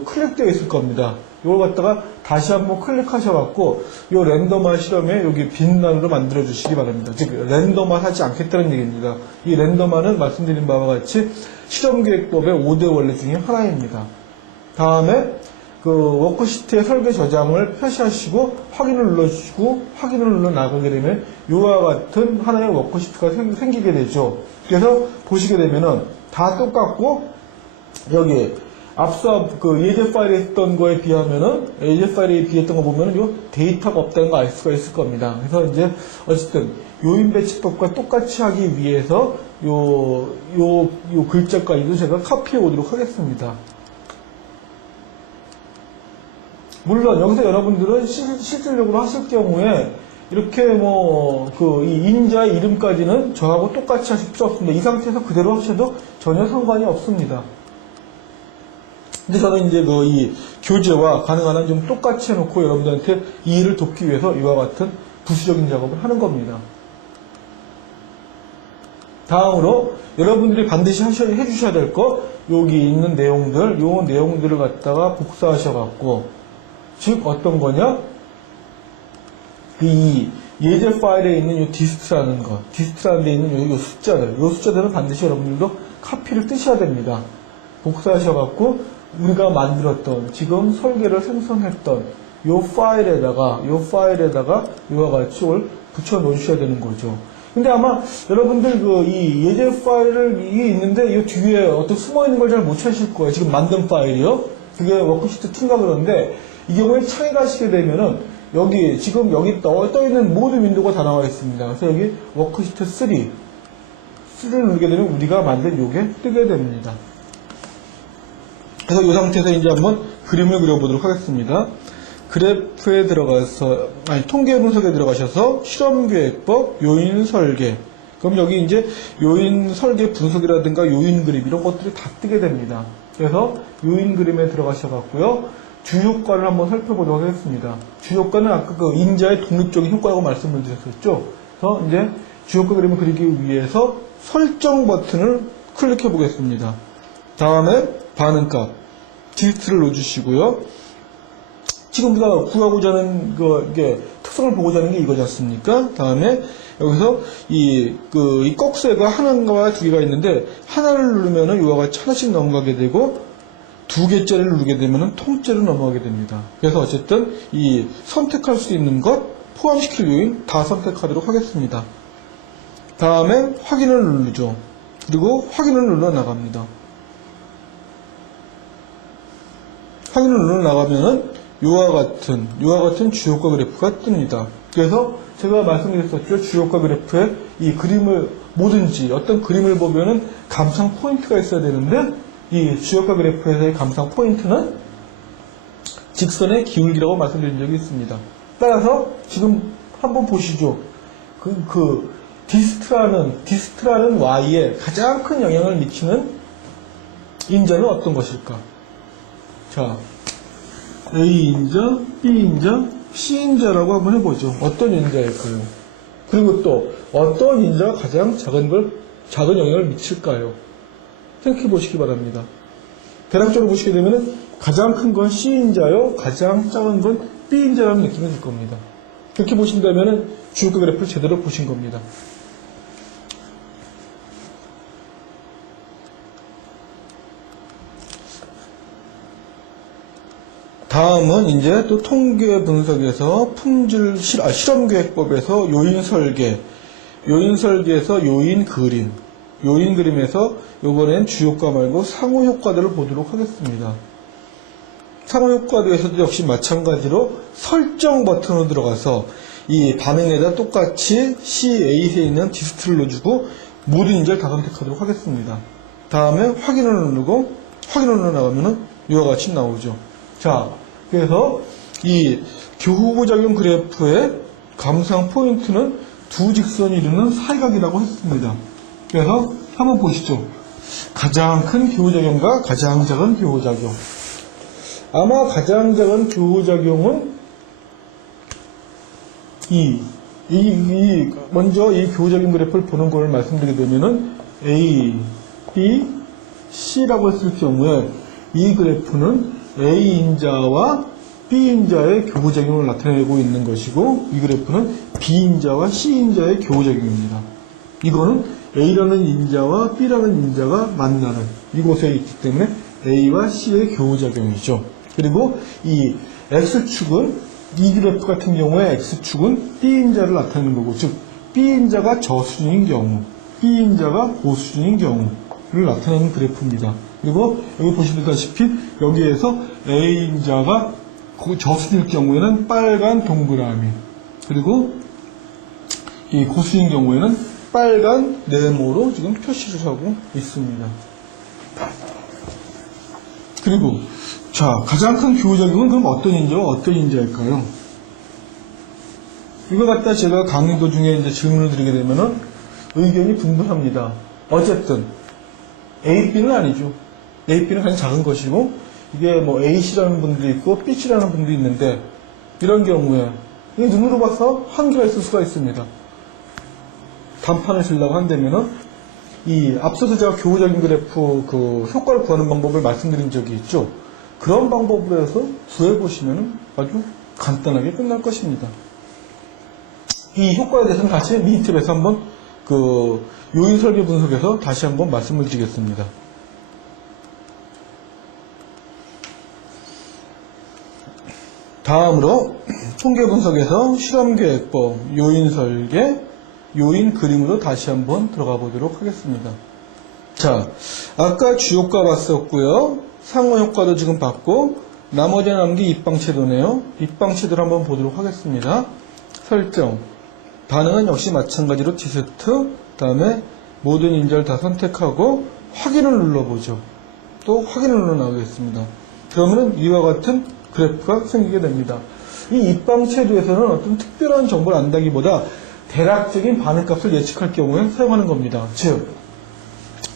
클릭되어 있을 겁니다. 이걸 갖다가 다시 한번 클릭하셔갖고 이 랜덤화 실험에 여기 빈란으로 만들어 주시기 바랍니다. 즉 랜덤화 하지 않겠다는 얘기입니다. 이 랜덤화는 말씀드린 바와 같이 실험계획법의 5대 원리 중에 하나입니다. 다음에 워크시트의 설계 저장을 표시하시고 확인을 눌러주시고 확인을 눌러 나가게 되면 이와 같은 하나의 워크시트가 생기게 되죠. 그래서 보시게 되면은 다 똑같고, 여기 앞서 예제 파일에 있던 거에 비하면은, 예제 파일에 비했던 거 보면은 요 데이터가 없다는 거 알 수가 있을 겁니다. 그래서 이제 어쨌든 요인 배치법과 똑같이 하기 위해서 요 글자까지도 제가 카피해 오도록 하겠습니다. 물론 여기서 여러분들은 실질적으로 하실 경우에 이렇게 이 인자의 이름까지는 저하고 똑같이 하실 필요 없습니다. 이 상태에서 그대로 하셔도 전혀 상관이 없습니다. 근데 저는 이제 이 교재와 가능한 한 좀 똑같이 해놓고 여러분들한테 이 일을 돕기 위해서 이와 같은 부수적인 작업을 하는 겁니다. 다음으로 여러분들이 반드시 해주셔야 될 거, 여기 있는 내용들, 요 내용들을 갖다가 복사하셔갖고, 즉 어떤 거냐? 이 예제 파일에 있는 이 디스트라는 거, 디스트라는 데 있는 요 숫자들은 반드시 여러분들도 카피를 뜨셔야 됩니다. 복사하셔갖고 우리가 만들었던, 지금 설계를 생성했던 요 파일에다가 이와 같이 이걸 붙여 놓으셔야 되는 거죠. 근데 아마 여러분들 이 예제 파일을 이게 있는데 이 뒤에 어떤 숨어 있는 걸 잘 못 찾으실 거예요. 지금 만든 파일이요. 그게 워크시트 2인가 그런데, 이 경우에 창에 가시게 되면은 지금 여기 떠 있는 모든 윈도우가 다 나와 있습니다. 그래서 여기 워크시트 3를 누르게 되면 우리가 만든 요게 뜨게 됩니다. 그래서 이 상태에서 이제 한번 그림을 그려보도록 하겠습니다. 그래프에 들어가서, 통계 분석에 들어가셔서 실험계획법, 요인 설계. 그럼 여기 이제 요인 설계 분석이라든가 요인 그림 이런 것들이 다 뜨게 됩니다. 그래서 요인 그림에 들어가셔갖고요. 주효과를 한번 살펴보도록 하겠습니다. 주효과는 아까 그 인자의 독립적인 효과라고 말씀을 드렸었죠. 그래서 이제 주효과 그림을 그리기 위해서 설정 버튼을 클릭해 보겠습니다. 다음에 반응값, 디스트를 넣어주시고요. 지금 우리가 구하고자 하는 이게 특성을 보고자 하는 게 이거지 않습니까? 다음에 여기서 이 꺽쇠가 하나와 두 개가 있는데 하나를 누르면은 이와 같이 하나씩 넘어가게 되고 두 개째를 누르게 되면은 통째로 넘어가게 됩니다. 그래서 어쨌든 이 선택할 수 있는 것 포함시킬 요인 다 선택하도록 하겠습니다. 다음에 확인을 누르죠. 그리고 확인을 눌러 나갑니다. 확인을 눌러 나가면은 요와 같은 주효과 그래프가 뜹니다. 그래서 제가 말씀드렸었죠. 주효과 그래프에 이 그림을 뭐든지 어떤 그림을 보면은 감상 포인트가 있어야 되는데 이 주효과 그래프에서의 감상 포인트는 직선의 기울기라고 말씀드린 적이 있습니다. 따라서 지금 한번 보시죠. 디스트라는 Y에 가장 큰 영향을 미치는 인자는 어떤 것일까? 자, A인자, B인자, C인자라고 한번 해보죠. 어떤 인자일까요? 그리고 또 어떤 인자가 가장 작은 영향을 미칠까요? 생각해 보시기 바랍니다. 대략적으로 보시게 되면 가장 큰 건 C인자요, 가장 작은 건 B인자라는 느낌이 들 겁니다. 그렇게 보신다면 주효과 그래프를 제대로 보신 겁니다. 다음은 이제 또 통계 분석에서 실험계획법에서 요인 설계에서 요인 그림에서 이번엔 주효과 말고 상호효과들을 보도록 하겠습니다. 상호효과도에서도 역시 마찬가지로 설정 버튼으로 들어가서 이 반응에다 똑같이 CA에 있는 디스트를 넣어주고 모든 인자를 다 선택하도록 하겠습니다. 다음에 확인을 누르고 확인을 눌러 나가면은 이와 같이 나오죠. 자, 그래서 이 교후보작용 그래프의 감상 포인트는 두 직선이 이루는 사이각이라고 했습니다. 그래서 한번 보시죠. 가장 큰 교후작용과 가장 작은 교후작용. 아마 가장 작은 교후작용은 먼저 이 교후작용 그래프를 보는 걸 말씀드리게 되면은 A, B, C라고 했을 경우에 이 그래프는 A인자와 B인자의 교후작용을 나타내고 있는 것이고 이 그래프는 B인자와 C인자의 교후작용입니다. 이거는 A라는 인자와 B라는 인자가 만나는 이곳에 있기 때문에 A와 C의 교후작용이죠. 그리고 이 X축은 이 그래프 같은 경우에 X축은 B인자를 나타내는 거고 즉 B인자가 저수준인 경우 B인자가 고수준인 경우를 나타내는 그래프입니다. 그리고 여기 보시다시피 여기에서 A인자가 저수준일 경우에는 빨간 동그라미 그리고 이 고수인 경우에는 빨간 네모로 지금 표시를 하고 있습니다. 그리고 자, 가장 큰 교후작용은 그럼 어떤 인자와 어떤 인자일까요? 이거 갖다 제가 강의 도중에 이제 질문을 드리게 되면은 의견이 분분합니다. 어쨌든 A, B는 아니죠. A, B는 가장 작은 것이고 이게 뭐 A씨라는 분도 있고 B씨라는 분도 있는데 이런 경우에 눈으로 봐서 한계가 있을 수가 있습니다. 단판을 치려고 한다면은 이 앞서서 제가 교후적인 그래프 효과를 구하는 방법을 말씀드린 적이 있죠. 그런 방법으로 해서 구해보시면 아주 간단하게 끝날 것입니다. 이 효과에 대해서는 다시 미니탭에서 한번 요인 설계 분석에서 다시 한번 말씀을 드리겠습니다. 다음으로 통계 분석에서 실험계획법, 요인 설계, 요인 그림으로 다시 한번 들어가 보도록 하겠습니다. 자, 아까 주효과 봤었고요. 상호효과도 지금 봤고 나머지 남은 게 입방채도네요. 입방채도를 한번 보도록 하겠습니다. 설정, 반응은 역시 마찬가지로 디스트, 그 다음에 모든 인자를 다 선택하고 확인을 눌러보죠. 또 확인을 눌러 나오겠습니다. 그러면은 이와 같은 그래프가 생기게 됩니다. 이 입방체도에서는 어떤 특별한 정보를 안다기보다 대략적인 반응값을 예측할 경우에 사용하는 겁니다. 즉,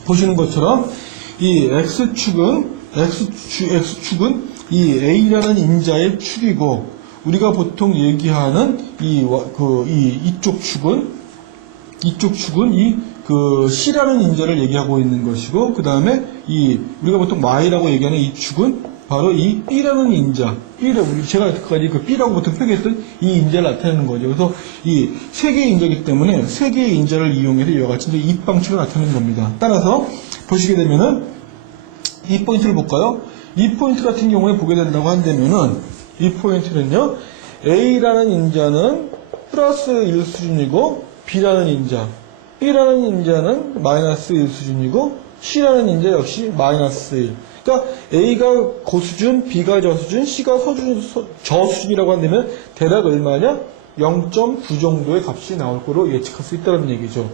보시는 것처럼 이 X축은 이 A라는 인자의 축이고, 우리가 보통 얘기하는 이쪽 축은 C라는 인자를 얘기하고 있는 것이고, 그 다음에 우리가 보통 Y라고 얘기하는 이 축은 바로 이 B라는 인자, 제가 여태까지 그 B라고 보통 표기했던 이 인자를 나타내는 거죠. 그래서 이 세 개의 인자이기 때문에 세 개의 인자를 이용해서 이와 같이 입방축을 나타내는 겁니다. 따라서 보시게 되면은 이 포인트를 볼까요? 이 포인트 같은 경우에 보게 된다고 한다면은 이 포인트는요, A라는 인자는 플러스 1 수준이고, B라는 인자는 마이너스 1 수준이고, C라는 인자 역시 마이너스 1. 그러니까 A가 고수준, B가 저수준, C가 저수준이라고 한다면 대략 얼마냐? 0.9 정도의 값이 나올 거로 예측할 수 있다는 얘기죠.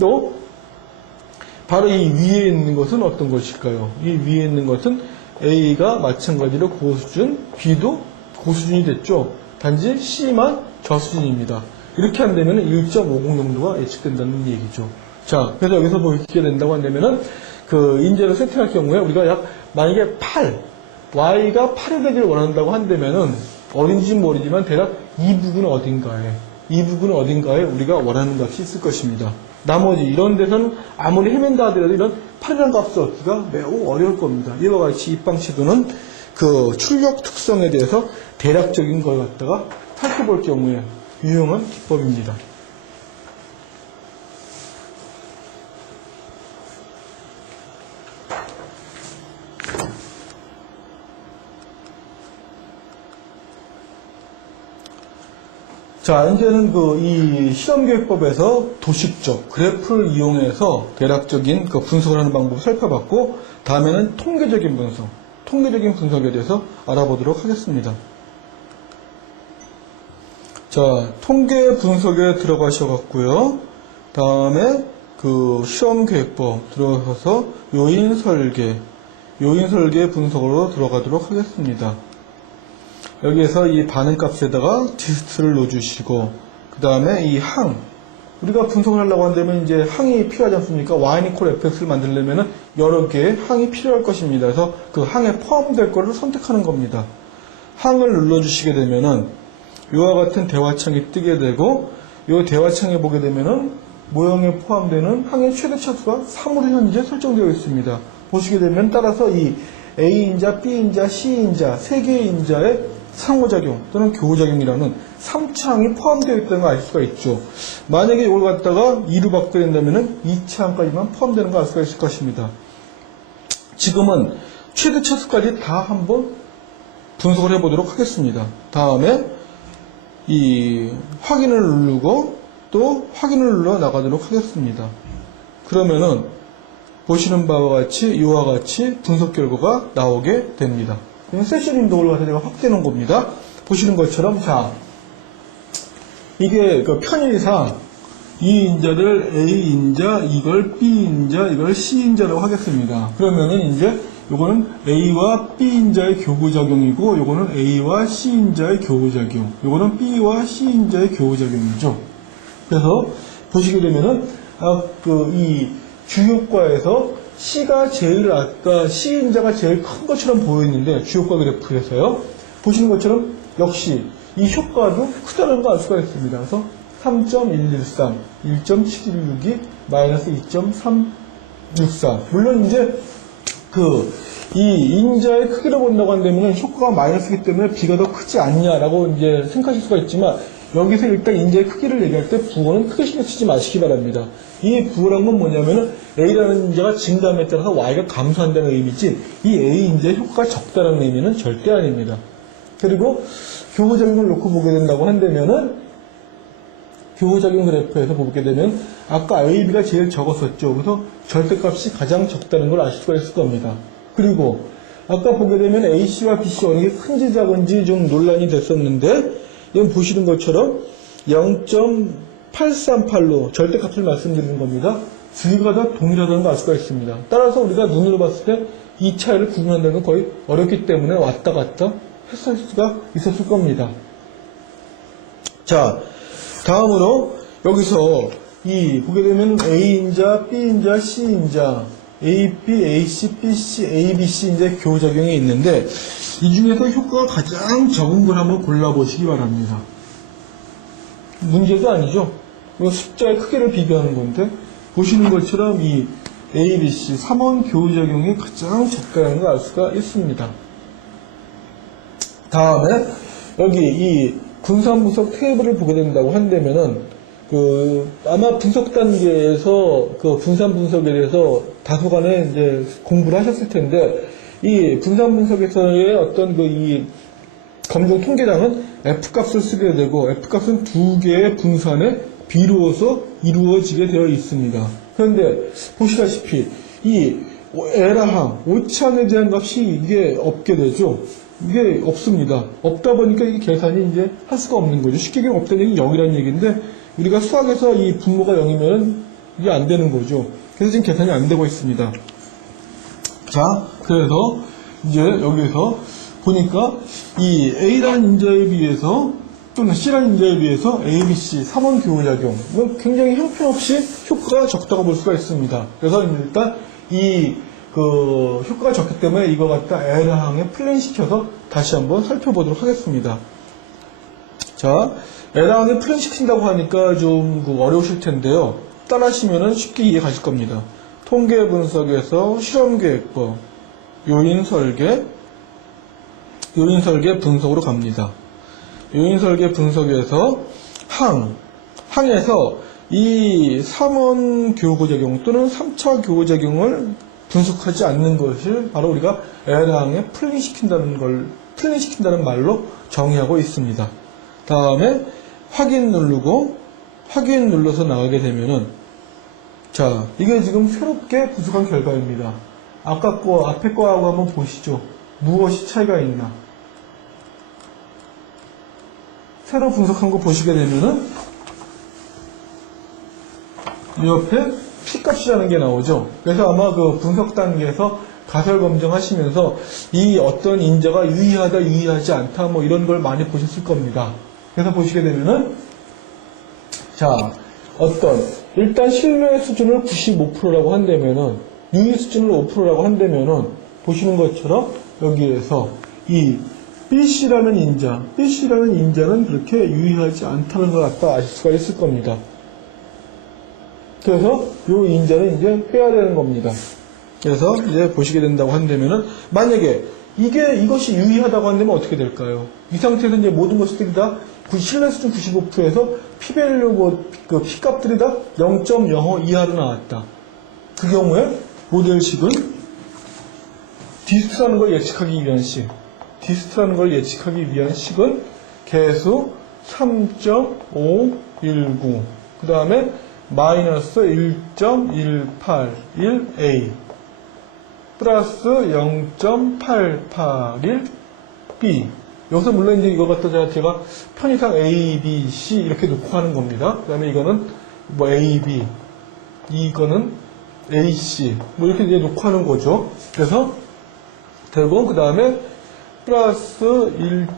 또 바로 이 위에 있는 것은 어떤 것일까요? 이 위에 있는 것은 A가 마찬가지로 고수준, B도 고수준이 됐죠. 단지 C만 저수준입니다. 이렇게 한다면 1.50 정도가 예측된다는 얘기죠. 자, 그래서 여기서 보게 된다고 한다면은 그 인재를 세팅할 경우에 우리가 만약에 8, Y가 8이 되기를 원한다고 한다면은 어딘지 모르지만 대략 이 부분 어딘가에 우리가 원하는 값이 있을 것입니다. 나머지 이런 데서는 아무리 헤맨다 하더라도 이런 8이라는 값을 얻기가 매우 어려울 겁니다. 이와 같이 입방시도는 그 출력 특성에 대해서 대략적인 걸 갖다가 살펴볼 경우에 유용한 기법입니다. 자, 이제는 이 실험교육법에서 도식적 그래프를 이용해서 대략적인 그 분석을 하는 방법을 살펴봤고, 다음에는 통계적인 분석에 대해서 알아보도록 하겠습니다. 자, 통계 분석에 들어가셔갖고요. 다음에 그 실험교육법 들어가서 요인 설계 분석으로 들어가도록 하겠습니다. 여기에서 이 반응값에다가 디스트를 넣어주시고, 그 다음에 이 우리가 분석을 하려고 한다면 이제 항이 필요하지 않습니까? 와이니콜 fx를 만들려면 여러 개의 항이 필요할 것입니다. 그래서 그 항에 포함될 것을 선택하는 겁니다. 항을 눌러주시게 되면은 이와 같은 대화창이 뜨게 되고, 이 대화창에 보게 되면은 모형에 포함되는 항의 최대 차수가 3으로 현재 설정되어 있습니다. 보시게 되면 따라서 이 A인자, B인자, C인자, 세 개의 인자의 상호작용 또는 교호작용이라는 3차항이 포함되어 있다는 걸 알 수가 있죠. 만약에 이걸 갖다가 2로 바꾸게 된다면 2차항까지만 포함되는 걸 알 수가 있을 것입니다. 지금은 최대 차수까지 다 한번 분석을 해보도록 하겠습니다. 다음에 이 확인을 누르고 또 확인을 눌러 나가도록 하겠습니다. 그러면은 보시는 바와 같이 이와 같이 분석 결과가 나오게 됩니다. 세션 인도를 갖다 제가 확대해 겁니다. 보시는 것처럼, 자, 이게 그 편의상 이 인자를 A인자, 이걸 B인자, 이걸 C인자라고 하겠습니다. 그러면은 이제 요거는 A와 B인자의 교부작용이고, 요거는 A와 C인자의 교부작용, 요거는 B와 C인자의 교부작용이죠. 그래서 보시게 되면은 이 주효과에서 C가 아까 C인자가 제일 큰 것처럼 보였는데, 주효과 그래프에서요. 보시는 것처럼 역시 이 효과도 크다는 걸 알 수가 있습니다. 그래서 3.113, 1.716이 마이너스 2.364. 물론 이제 이 인자의 크기를 본다고 한다면 효과가 마이너스이기 때문에 B가 더 크지 않냐라고 이제 생각하실 수가 있지만, 여기서 일단 인자의 크기를 얘기할 때 부호는 크게 신경 쓰지 마시기 바랍니다. 이 부호란 건 뭐냐면은 A라는 인자가 증감에 따라서 Y가 감소한다는 의미지, 이 A 인자의 효과가 적다는 의미는 절대 아닙니다. 그리고 교호작용을 놓고 보게 된다고 한다면은 교호작용 그래프에서 보게 되면 아까 A, B가 제일 적었었죠. 그래서 절대값이 가장 적다는 걸 아실 수가 있을 겁니다. 그리고 아까 보게 되면 AC와 BC 어느 게 큰지 작은지 좀 논란이 됐었는데, 이건 보시는 것처럼 0.838로 절대값을 말씀드리는 겁니다. 두 개가 다 동일하다는 걸 알 수가 있습니다. 따라서 우리가 눈으로 봤을 때 이 차이를 구분한다는 건 거의 어렵기 때문에 왔다 갔다 했을 수가 있었을 겁니다. 자, 다음으로 여기서 보게 되면 A인자, B인자, C인자, A, B, A, C, B, C, A, B, C 이제 교호작용이 있는데 이 중에서 효과가 가장 적은 걸 한번 골라보시기 바랍니다. 문제도 아니죠. 이거 숫자의 크기를 비교하는 건데 보시는 것처럼 이 A, B, C 3원 교호작용이 가장 적다는 걸 알 수가 있습니다. 다음에 여기 이 분산분석 테이블을 보게 된다고 한다면은 아마 분석 단계에서 분산 분석에 대해서 다소간에 이제 공부를 하셨을 텐데 이 분산 분석에서의 어떤 이 검정 통계량은 F값을 쓰게 되고 F값은 두 개의 분산에 비로소 이루어지게 되어 있습니다. 그런데 보시다시피 이 에라항, 오차항에 대한 값이 이게 없게 되죠. 이게 없습니다. 없다 보니까 이게 계산이 이제 할 수가 없는 거죠. 쉽게 얘기하면 없다는 얘기는 0이라는 얘기인데 우리가 수학에서 이 분모가 0이면 이게 안 되는 거죠. 그래서 지금 계산이 안 되고 있습니다. 자, 그래서 이제 여기에서 보니까 이 A라는 인자에 비해서 또는 C라는 인자에 비해서 A, B, C 3원 교호작용 굉장히 형편없이 효과가 적다고 볼 수가 있습니다. 그래서 일단 효과가 적기 때문에 이거 갖다 에라항에 플랜시켜서 다시 한번 살펴보도록 하겠습니다. 자, 에라항에 플랜시킨다고 하니까 좀 어려우실 텐데요. 따라하시면은 쉽게 이해 가실 겁니다. 통계 분석에서 실험계획법, 요인설계 분석으로 갑니다. 요인설계 분석에서 항에서 이 3원 교호작용 또는 3차 교호작용을 분석하지 않는 것을 바로 우리가 에라항에 플랜시킨다는 말로 정의하고 있습니다. 다음에 확인 눌러서 나가게 되면은 자, 이게 지금 새롭게 분석한 결과입니다. 아까 거 앞에 거하고 한번 보시죠. 무엇이 차이가 있나? 새로 분석한 거 보시게 되면은 이 옆에 P값이라는 게 나오죠. 그래서 아마 분석 단계에서 가설 검증하시면서 이 어떤 인자가 유의하다, 유의하지 않다 뭐 이런 걸 많이 보셨을 겁니다. 그래서 보시게 되면은 자, 일단 신뢰 수준을 95%라고 한다면은 유의 수준을 5%라고 한다면은 보시는 것처럼 여기에서 이 BC라는 인자는 그렇게 유의하지 않다는 걸 갖다 아실 수가 있을 겁니다. 그래서 이 인자는 이제 빼야 되는 겁니다. 그래서 이제 보시게 된다고 한다면은 만약에 이것이 유의하다고 한다면 어떻게 될까요? 이 상태에서 이제 모든 것들이 다 신뢰 수준 95%에서 P밸류 P값들이 다 0.05 이하로 나왔다. 그 경우에 모델식은 디스트라는 걸 예측하기 위한 식은 개수 3.519 그 다음에 마이너스 1.181A 플러스 0.881B 여기서 물론 이제 이거 갖다 제가 편의상 A, B, C 이렇게 놓고 하는 겁니다. 그 다음에 이거는 뭐 A, B 이거는 A, C 뭐 이렇게 이제 놓고 하는 거죠. 그래서 되고 그 다음에 플러스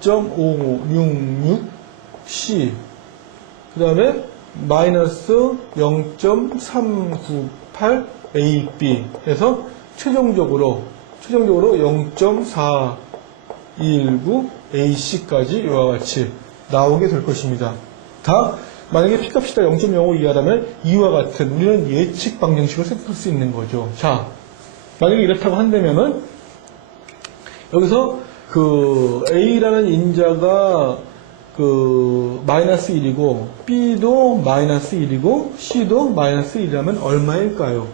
1.5566C 그 다음에 마이너스 0.398AB 해서 최종적으로 0.419AC까지 이와 같이 나오게 될 것입니다. 다 만약에 P값이 다 0.05 이하라면 이와 같은 우리는 예측 방정식을 생각할 수 있는 거죠. 자, 만약에 이렇다고 한다면은 여기서 A라는 인자가 마이너스 1이고 B도 마이너스 1이고 C도 마이너스 1이라면 얼마일까요?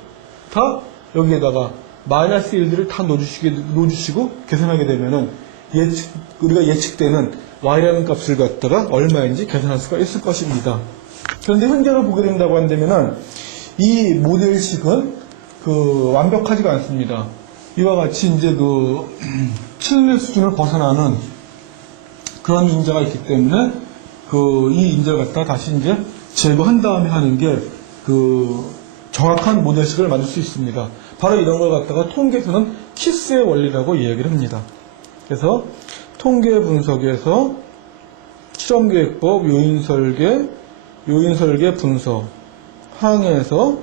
다 여기에다가 마이너스 1들을 다 놓아주시고 계산하게 되면은 우리가 예측되는 Y라는 값을 갖다가 얼마인지 계산할 수가 있을 것입니다. 그런데 현재로 보게 된다고 한다면은 이 모델식은 완벽하지가 않습니다. 이와 같이 이제 신뢰 수준을 벗어나는 그런 인자가 있기 때문에 이 인자를 갖다 다시 이제 제거한 다음에 하는 게 정확한 모델식을 만들 수 있습니다. 바로 이런 걸 갖다가 통계에서는 키스의 원리라고 이야기를 합니다. 그래서 통계 분석에서 실험계획법, 요인설계 분석 항에서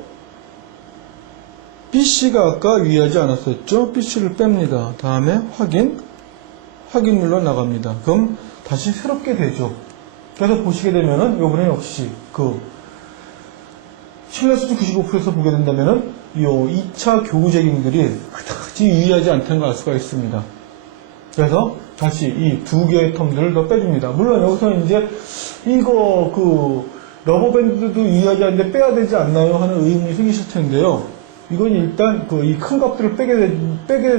BC가 아까 유의하지 않았었죠? BC를 뺍니다. 다음에 확인률로 나갑니다. 그럼 다시 새롭게 되죠. 그래서 보시게 되면은 요번에 역시 신뢰수준 95%에서 보게 된다면은 요 2차 교구제경들이 그다지 유의하지 않다는 걸 알 수가 있습니다. 그래서 다시 이 두 개의 텀들을 더 빼줍니다. 물론 여기서 이제 이거 러버밴드도 유의하지 않는데 빼야 되지 않나요? 하는 의문이 생기실 텐데요. 이건 일단 이 큰 값들을 빼게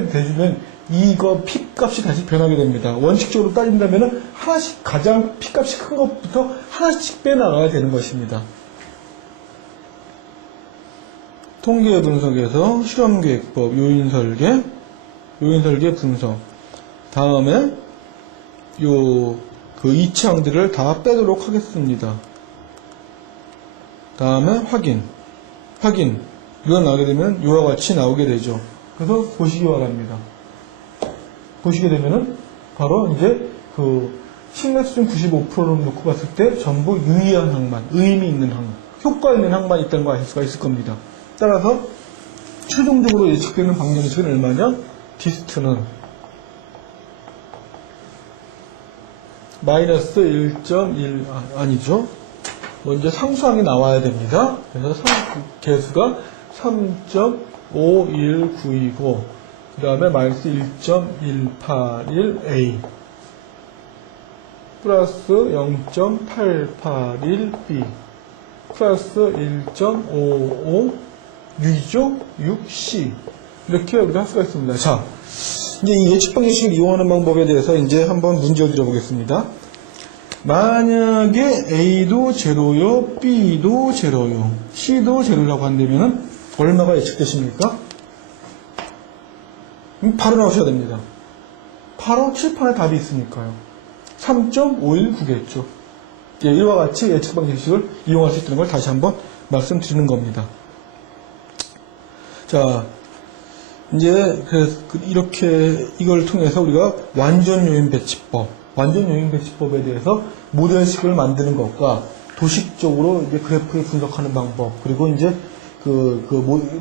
되면 이거 피 값이 다시 변하게 됩니다. 원칙적으로 따진다면은 하나씩 가장 피 값이 큰 것부터 하나씩 빼나가야 되는 것입니다. 통계 분석에서 실험계획법, 요인설계 분석. 다음에 요 2차항들을 다 빼도록 하겠습니다. 다음에 확인. 이거 나오게 되면 이와 같이 나오게 되죠. 그래서 보시기 바랍니다. 보시게 되면은 바로 이제 신뢰수준 95%를 놓고 봤을 때 전부 유의한 항만, 의미 있는 항, 효과 있는 항만 있다는 걸 알 수가 있을 겁니다. 따라서 최종적으로 예측되는 방정식은 얼마냐? 디스트는 마이너스 1.1 아니죠. 먼저 상수항이 나와야 됩니다. 그래서 개수가 3.519이고 그 다음에 마이너스 1.181a 플러스 0.881b 플러스 1.556이죠? 6c 이렇게 우리가 할 수가 있습니다. 자, 이제 이 예측 방정식을 이용하는 방법에 대해서 이제 한번 문제를 드려보겠습니다. 만약에 A도 제로요, B도 제로요, C도 제로라고 한다면은 얼마가 예측되십니까? 바로 나오셔야 됩니다. 바로 칠판에 답이 있으니까요. 3.519겠죠. 예, 이와 같이 예측 방정식을 이용할 수 있다는 걸 다시 한번 말씀드리는 겁니다. 자, 이제 이렇게 이걸 통해서 우리가 완전 요인 배치법에 대해서 모델식을 만드는 것과 도식적으로 이제 그래프를 분석하는 방법, 그리고 이제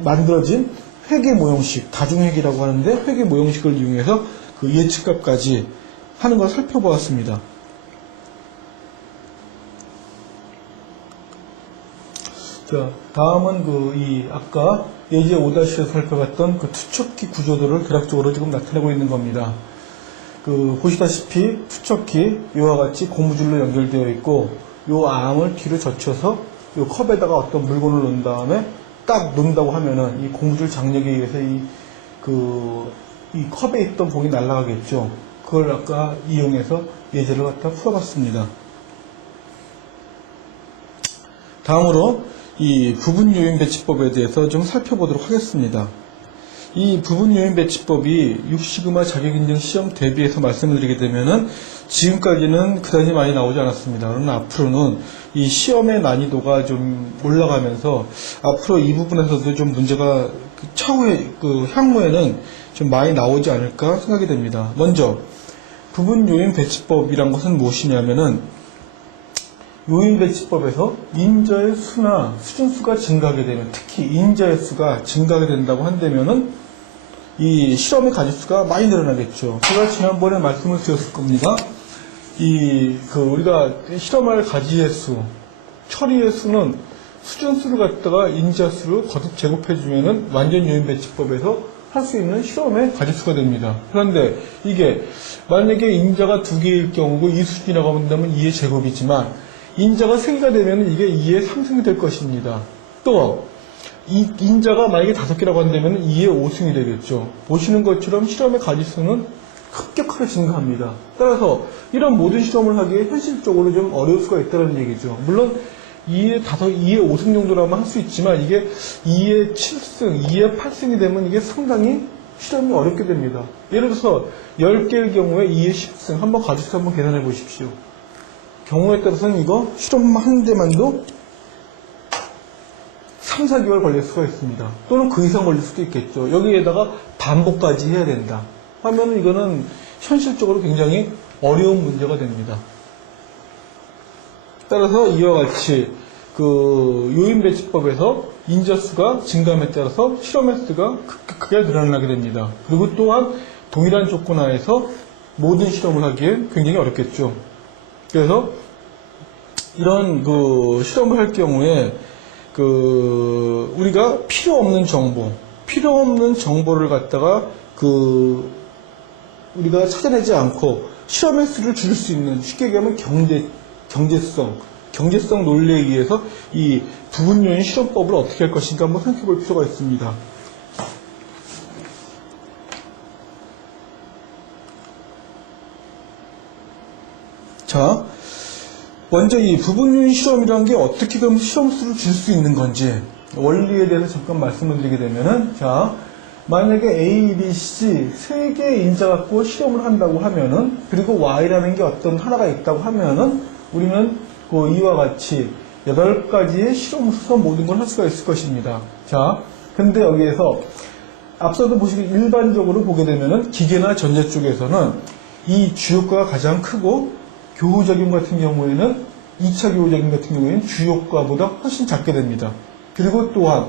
만들어진 회계 모형식, 다중회계라고 하는데 회계 모형식을 이용해서 예측값까지 하는 걸 살펴보았습니다. 자, 다음은 아까 예제 5-에서 살펴봤던 투척기 구조들을 대략적으로 지금 나타내고 있는 겁니다. 보시다시피 투척기 이와 같이 고무줄로 연결되어 있고 요 암을 뒤로 젖혀서 요 컵에다가 어떤 물건을 넣은 다음에 딱 놓는다고 하면은 이 고무줄 장력에 의해서 이 컵에 있던 봉이 날아가겠죠. 그걸 아까 이용해서 예제를 갖다 풀어봤습니다. 다음으로 이 부분요인 배치법에 대해서 좀 살펴보도록 하겠습니다. 이 부분요인 배치법이 6시그마 자격인증 시험 대비해서 말씀을 드리게 되면은 지금까지는 그다지 많이 나오지 않았습니다. 그러나 앞으로는 이 시험의 난이도가 좀 올라가면서 앞으로 이 부분에서도 좀 문제가 차후에 향후에는 좀 많이 나오지 않을까 생각이 됩니다. 먼저 부분요인 배치법이란 것은 무엇이냐면은 요인 배치법에서 인자의 수나 수준수가 증가하게 되면, 특히 인자의 수가 증가하게 된다고 한다면은 이 실험의 가짓수가 많이 늘어나겠죠. 제가 지난번에 말씀을 드렸을 겁니다. 우리가 실험할 가지의 수, 처리의 수는 수준수를 갖다가 인자수를 거듭 제곱해주면은 완전 요인 배치법에서 할 수 있는 실험의 가짓수가 됩니다. 그런데 이게 만약에 인자가 2개일 경우고 이 수준이라고 한다면 2의 제곱이지만 인자가 3개가 되면 이게 2의 3승이 될 것입니다. 또 이 인자가 만약에 5개라고 한다면 2의 5승이 되겠죠. 보시는 것처럼 실험의 가짓수는 급격하게 증가합니다. 따라서 이런 모든 실험을 하기에 현실적으로 좀 어려울 수가 있다는 얘기죠. 물론 2의 5승 정도라면 할 수 있지만 이게 2의 7승, 2의 8승이 되면 이게 상당히 실험이 어렵게 됩니다. 예를 들어서 10개일 경우에 2의 10승, 한번 가짓수 한번 계산해 보십시오. 경우에 따라서는 이거 실험 한 대만도 3, 4개월 걸릴 수가 있습니다. 또는 그 이상 걸릴 수도 있겠죠. 여기에다가 반복까지 해야 된다 하면 이거는 현실적으로 굉장히 어려운 문제가 됩니다. 따라서 이와 같이 그 요인 배치법에서 인자수가 증가함에 따라서 실험 횟수가 급격하게 늘어나게 됩니다. 그리고 또한 동일한 조건 하에서 모든 실험을 하기엔 굉장히 어렵겠죠. 그래서 이런 그 실험을 할 경우에 그 우리가 필요 없는 정보를 갖다가 그 우리가 찾아내지 않고 실험 횟수를 줄일 수 있는, 쉽게 얘기하면 경제성 논리에 의해서 이 부분 요인 실험법을 어떻게 할 것인가 한번 생각해 볼 필요가 있습니다. 자, 먼저 이 부분 요인 실험이라는 게 어떻게 그럼 실험 수를 줄 수 있는 건지 원리에 대해서 잠깐 말씀을 드리게 되면은, 자, 만약에 A, B, C 세 개의 인자 갖고 실험을 한다고 하면은, 그리고 Y라는 게 어떤 하나가 있다고 하면은, 우리는 그 이와 같이 8가지의 실험으로서 모든 걸 할 수가 있을 것입니다. 자, 근데 여기에서 앞서도 보시기 일반적으로 보게 되면은 기계나 전자 쪽에서는 이 주효과가 가장 크고, 교후작용 같은 경우에는 2차 교후작용 같은 경우에는 주효과보다 훨씬 작게 됩니다. 그리고 또한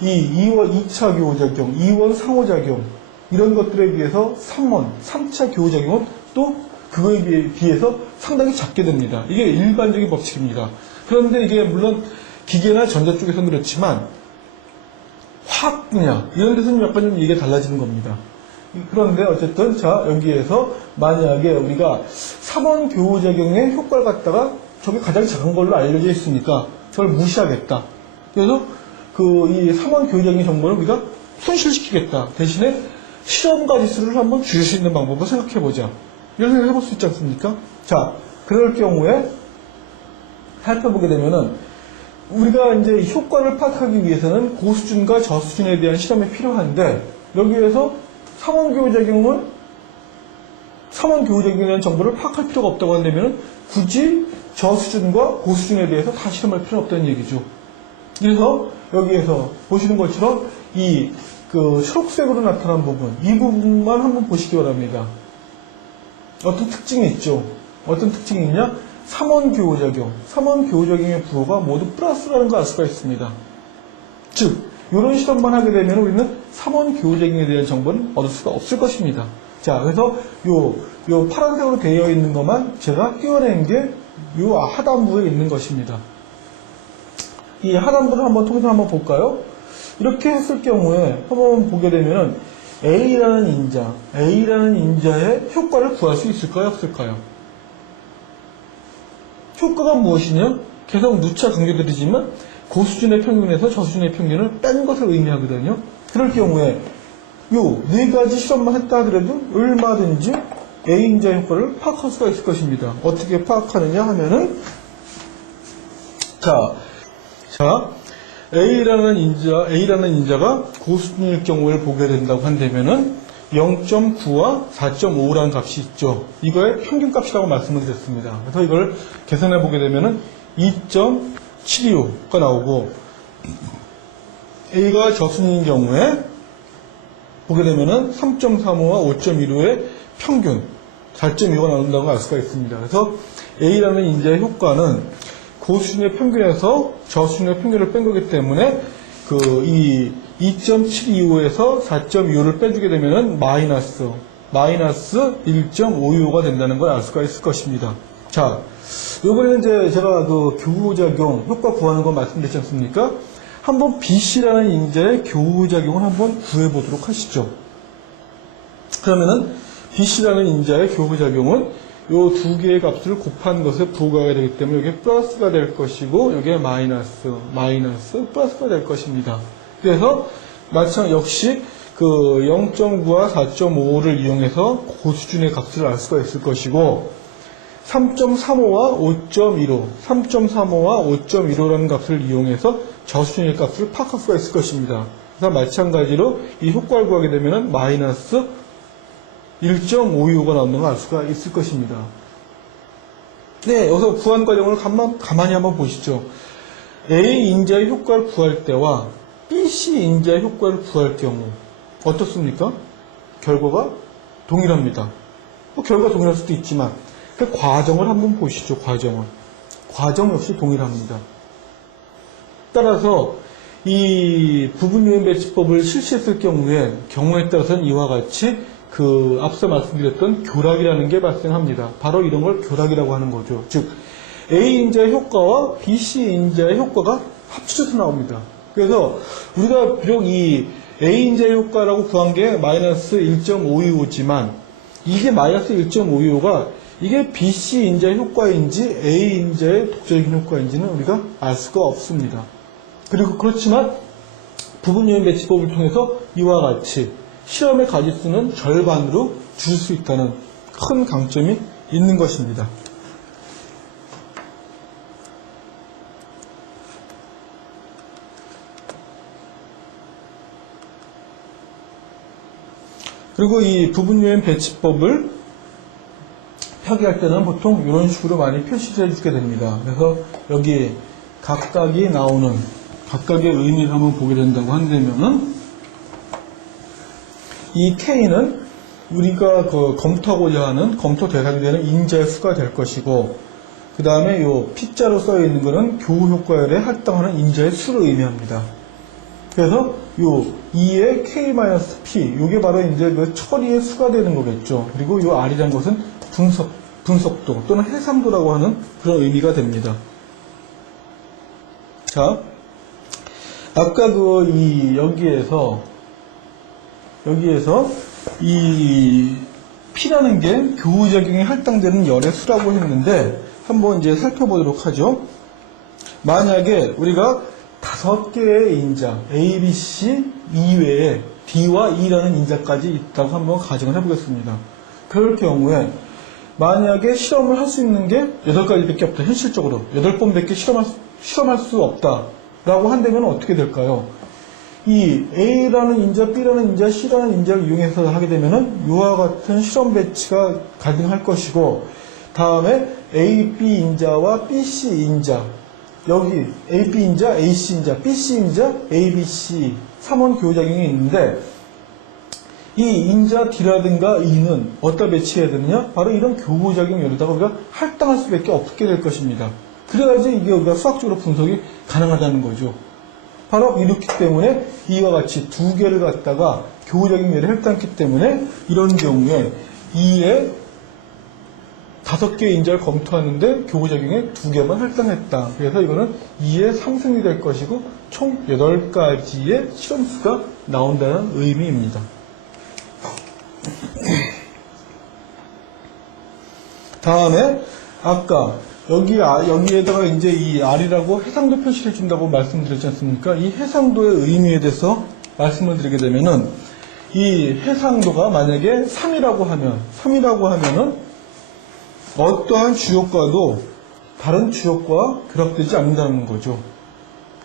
이 2차 교후작용, 2원 상호작용 이런 것들에 비해서 3차 교후작용은 또 그거에 비해서 상당히 작게 됩니다. 이게 일반적인 법칙입니다. 그런데 이게 물론 기계나 전자 쪽에서는 그렇지만 화학 분야 이런 데서는 약간 좀 얘기가 달라지는 겁니다. 그런데 어쨌든 자, 여기에서 만약에 우리가 3원 교후작용의 효과를 갖다가 저게 가장 작은 걸로 알려져 있으니까 저걸 무시하겠다. 그래서 이 3원 교후작용 정보를 우리가 손실시키겠다. 대신에 실험 가지수를 한번 줄일 수 있는 방법을 생각해보자. 이런 생각을 해볼 수 있지 않습니까? 자, 그럴 경우에 살펴보게 되면은 우리가 이제 효과를 파악하기 위해서는 고수준과 저수준에 대한 실험이 필요한데, 여기에서 3원 교후작용에 대한 정보를 파악할 필요가 없다고 한다면 굳이 저수준과 고수준에 대해서 다 실험할 필요는 없다는 얘기죠. 그래서 여기에서 보시는 것처럼 이 초록색으로 나타난 부분, 이 부분만 한번 보시기 바랍니다. 어떤 특징이 있죠. 어떤 특징이 있냐? 3원 교후작용의 부호가 모두 플러스라는 걸 알 수가 있습니다. 즉, 이런 실험만 하게 되면 우리는 3원 교후작용에 대한 정보는 얻을 수가 없을 것입니다. 자, 그래서 요 파란색으로 되어 있는 것만 제가 띄워낸 게 요 하단부에 있는 것입니다. 이 하단부를 한번 통해서 한번 볼까요? 이렇게 했을 경우에 한번 보게 되면 A라는 인자의 효과를 구할 수 있을까요? 없을까요? 효과가 무엇이냐? 계속 누차 강조드리지만 고수준의 평균에서 저수준의 평균을 뺀 것을 의미하거든요. 그럴 경우에 요 4가지 실험만 했다 하더라도 얼마든지 A인자 효과를 파악할 수가 있을 것입니다. 어떻게 파악하느냐 하면은, 자, A라는 인자가 고수준일 경우를 보게 된다고 한다면은 0.9와 4.5라는 값이 있죠. 이거의 평균값이라고 말씀을 드렸습니다. 그래서 이걸 계산해 보게 되면은 2.725가 나오고, A가 저수준인 경우에 보게 되면은 3.35와 5.15의 평균 4.25가 나온다고 알 수가 있습니다. 그래서 A라는 인자의 효과는 고수준의 평균에서 저수준의 평균을 뺀 거기 때문에 이 2.725에서 4.25를 빼주게 되면은 마이너스 1.525가 된다는 걸 알 수가 있을 것입니다. 자, 요번에 이제 제가 교후작용 효과 구하는 거 말씀드렸지 않습니까? 한번 BC라는 인자의 교후작용을 한번 구해보도록 하시죠. 그러면은 BC라는 인자의 교후작용은 요 두 개의 값을 곱한 것에 부호가 되기 때문에 여기에 플러스가 될 것이고, 여기에 마이너스, 플러스가 될 것입니다. 그래서 역시 0.9와 4.5를 이용해서 고수준의 값을 알 수가 있을 것이고, 3.35와 5.15라는 값을 이용해서 저수준의 값을 파악할 수가 있을 것입니다. 그래서 마찬가지로 이 효과를 구하게 되면 마이너스 1.525가 나오는 걸 알 수가 있을 것입니다. 네, 여기서 구한 과정을 가만히 한번 보시죠. A 인자의 효과를 구할 때와 BC 인자의 효과를 구할 경우 어떻습니까? 결과가 동일합니다. 뭐 결과가 동일할 수도 있지만 그 과정을 한번 보시죠. 과정 역시 동일합니다. 따라서 이 부분요인 배치법을 실시했을 경우에 따라서는 이와 같이 그 앞서 말씀드렸던 교락이라는 게 발생합니다. 바로 이런 걸 교락이라고 하는 거죠. 즉 A 인자의 효과와 BC 인자의 효과가 합쳐져서 나옵니다. 그래서 우리가 비록 이 A 인자의 효과라고 구한 게 마이너스 1.525지만 이게 마이너스 1.525가 이게 BC 인자의 효과인지 A 인자의 독자적인 효과인지는 우리가 알 수가 없습니다. 그리고 그렇지만 부분요인 배치법을 통해서 이와 같이 실험의 가지수는 절반으로 줄 수 있다는 큰 강점이 있는 것입니다. 그리고 이 부분요인 배치법을 표기할 때는 보통 이런 식으로 많이 표시를 해주게 됩니다. 그래서 여기 각각이 나오는 각각의 의미를 한번 보게 된다고 한다면은 이 K는 우리가 그 검토하고자 하는 검토 대상이 되는 인자의 수가 될 것이고 그 다음에 요 P자로 써 있는 것은 교우 효과열에 할당하는 인자의 수를 의미합니다. 그래서 요 2의 K-P 요게 바로 이제 그 처리의 수가 되는 거겠죠. 그리고 요 R이라는 것은 분석도 또는 해상도라고 하는 그런 의미가 됩니다. 자, 아까 여기에서 이 P라는 게 교우작용에 할당되는 열의 수라고 했는데 한번 이제 살펴보도록 하죠. 만약에 우리가 5개의 인자 A, B, C 이외에 D와 E라는 인자까지 있다고 한번 가정을 해보겠습니다. 그럴 경우에 만약에 실험을 할 수 있는 게 8가지밖에 없다. 현실적으로 8번밖에 실험할 수 없다라고 한다면 어떻게 될까요? 이 A라는 인자, B라는 인자, C라는 인자를 이용해서 하게 되면은 이와 같은 실험 배치가 가능할 것이고 다음에 A, B 인자와 B, C 인자 여기 A, B 인자, A, C 인자, B, C 인자, A, B, C 3원 교우작용이 있는데 이 인자 D라든가 E는 어디다 배치해야 되느냐? 바로 이런 교우작용 열에다가 우리가 할당할 수밖에 없게 될 것입니다. 그래야지 이게 우리가 수학적으로 분석이 가능하다는 거죠. 바로 이렇기 때문에 이와 같이 2개를 갖다가 교우작용 열에 할당했기 때문에 이런 경우에 2에 5개의 인자를 검토하는데 교우작용에 2개만 할당했다. 그래서 이거는 2의 상승이 될 것이고 총 8가지의 실험수가 나온다는 의미입니다. 다음에 아까 여기에다가 이제 이 R이라고 해상도 표시를 준다고 말씀드렸지 않습니까? 이 해상도의 의미에 대해서 말씀을 드리게 되면은 이 해상도가 만약에 3이라고 하면은 어떠한 주요과도 다른 주요과와 결합되지 않는다는 거죠.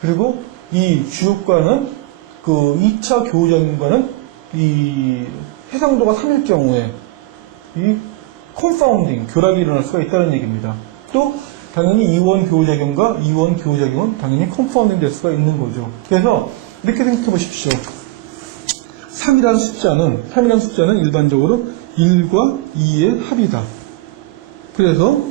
그리고 이 주요과는 그 2차 교우작용과는 이 해상도가 3일 경우에 이 콘파운딩, 교락이 일어날 수가 있다는 얘기입니다. 또 당연히 이원 교우작용과 이원 교우작용은 당연히 콘파운딩 될 수가 있는 거죠. 그래서 이렇게 생각해 보십시오. 3이라는 숫자는 일반적으로 1과 2의 합이다. 그래서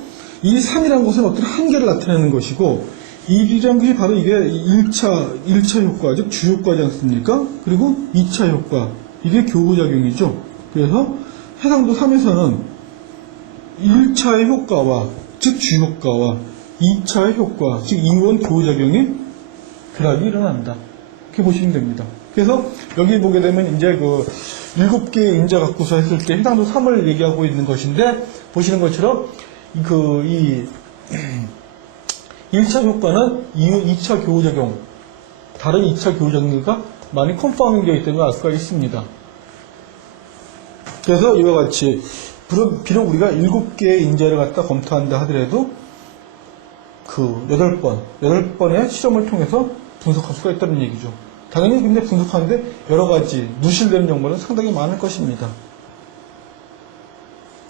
이 3이라는 것은 어떤 한계를 나타내는 것이고 1이라는 것이 바로 이게 1차 효과, 즉 주효과지 않습니까? 그리고 2차 효과, 이게 교우작용이죠. 그래서 해상도 3에서는 1차의 효과와, 즉 주효과와 2차의 효과, 즉 이원 교우작용이 결합이 일어난다. 이렇게 보시면 됩니다. 그래서 여기 보게 되면 이제 그 7개의 인자 갖고서 했을 때 해상도 3을 얘기하고 있는 것인데 보시는 것처럼 이 1차 효과는 2차 교우작용, 다른 2차 교우작용과 많이 컴파운딩 되어 있다는 걸 알 수가 있습니다. 그래서 이와 같이 비록 우리가 7개의 인자를 갖다 검토한다 하더라도 그 8번의 실험을 통해서 분석할 수가 있다는 얘기죠. 당연히 근데 분석하는데 여러 가지 누실되는 정보는 상당히 많을 것입니다.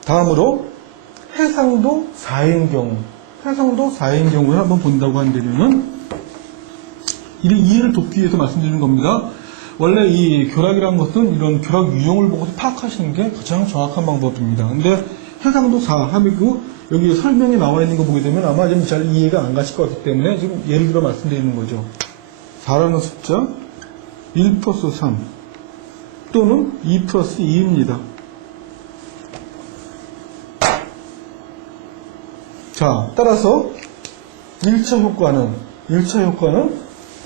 다음으로 해상도 4인 경우를 한번 본다고 한다면은 이해를 돕기 위해서 말씀드리는 겁니다. 원래 이 교락이라는 것은 이런 교락 유형을 보고서 파악하시는 게 가장 정확한 방법입니다. 근데 해상도 4 하면 여기 설명이 나와 있는 거 보게 되면 아마 좀 잘 이해가 안 가실 것 같기 때문에 지금 예를 들어 말씀드리는 거죠. 4라는 숫자 1 플러스 3 또는 2 플러스 2입니다. 자, 따라서 1차 효과는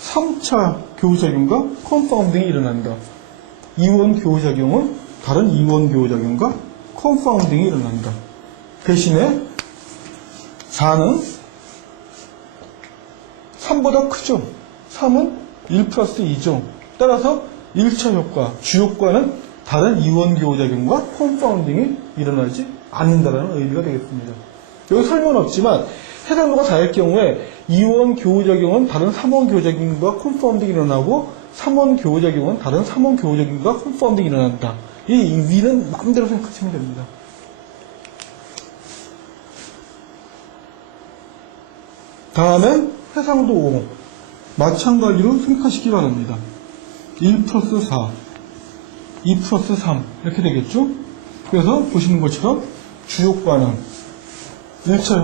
3차 교우작용과 컴파운딩이 일어난다. 2원 교우작용은 다른 2원 교우작용과 컴파운딩이 일어난다. 대신에 4는 3보다 크죠. 3은 1 플러스 2죠. 따라서 1차 효과, 주효과는 다른 2원 교우작용과 컴파운딩이 일어나지 않는다는 의미가 되겠습니다. 여기 설명은 없지만 해상도가 4일 경우에 2원 교우작용은 다른 3원 교우작용과 컴파운딩이 일어나고 3원 교우작용은 다른 3원 교우작용과 컴파운딩이 일어난다. 이 위는 마음대로 생각하시면 됩니다. 다음에 해상도 5 마찬가지로 생각하시기 바랍니다. 1 플러스 4 2 플러스 3 이렇게 되겠죠? 그래서 보시는 것처럼 주효과는 1차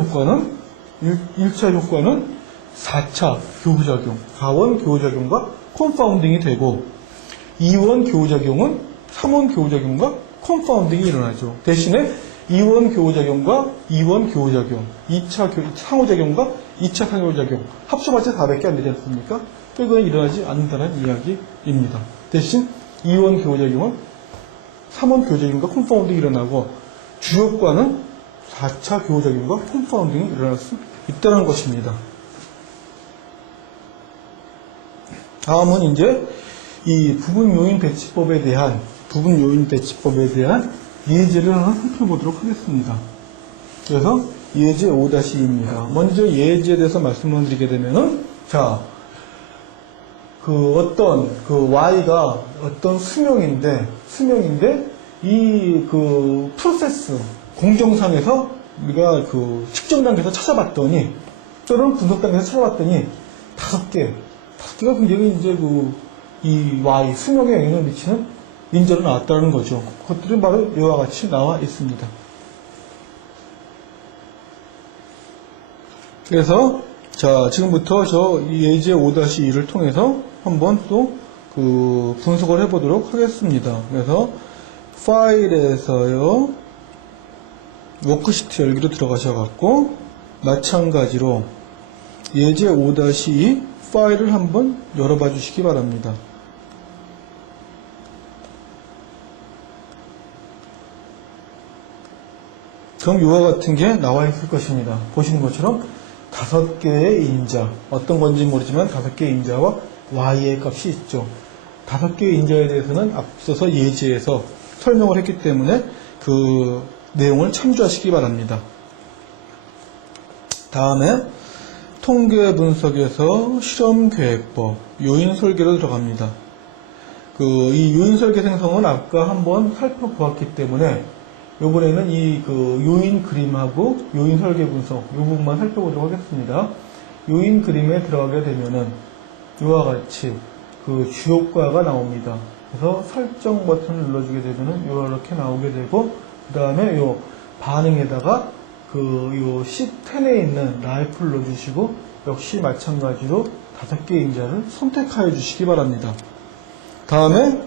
효과는 4차 교우작용, 4원 교우작용과 컴파운딩이 되고 2원 교우작용은 3원 교우작용과 컴파운딩이 일어나죠. 대신에 2원 교우작용과 2원 교우작용, 2차 상호작용과 2차 상호작용 합쳐봤자 400개 안 되지 않습니까? 그건 일어나지 않는다는 이야기입니다. 대신 2원 교우작용은 3원 교우작용과 컴파운딩이 일어나고 주효과는 4차 교우작용과 컴파운딩이 일어날 수 있다는 것입니다. 다음은 이제 이 부분 요인 배치법에 대한 예제를 하나 살펴보도록 하겠습니다. 그래서 예제 5-2입니다. 먼저 예제에 대해서 말씀을 드리게 되면은 어떤 Y가 어떤 수명인데 이 프로세스 공정상에서 우리가 측정 단계에서 찾아봤더니 또는 분석 단계에서 찾아봤더니 5개가 굉장히 이제 이 Y 수명에 영향을 미치는 인자로 나왔다는 거죠. 그것들은 바로 이와 같이 나와 있습니다. 그래서 지금부터 예제 5-2를 통해서 한번 또 분석을 해보도록 하겠습니다. 그래서 파일에서요 워크시트 열기로 들어가셔갖고 마찬가지로 예제 5-2 파일을 한번 열어봐 주시기 바랍니다. 그럼 이와 같은 게 나와 있을 것입니다. 보시는 것처럼 5개의 인자, 어떤 건지 모르지만 5개의 인자와 y의 값이 있죠. 5개의 인자에 대해서는 앞서서 예제에서 설명을 했기 때문에 그 내용을 참조하시기 바랍니다. 다음에 통계 분석에서 실험 계획법, 요인 설계로 들어갑니다. 이 요인 설계 생성은 아까 한번 살펴보았기 때문에 이번에는 이 요인 그림하고 요인 설계 분석 이 부분만 살펴보도록 하겠습니다. 요인 그림에 들어가게 되면은 이와 같이 주효과가 나옵니다. 그래서 설정 버튼을 눌러주게 되면은 이렇게 나오게 되고 그 다음에 요 반응에다가 요 C10에 있는 라이프를 넣어주시고 역시 마찬가지로 5개의 인자를 선택하여 주시기 바랍니다. 다음에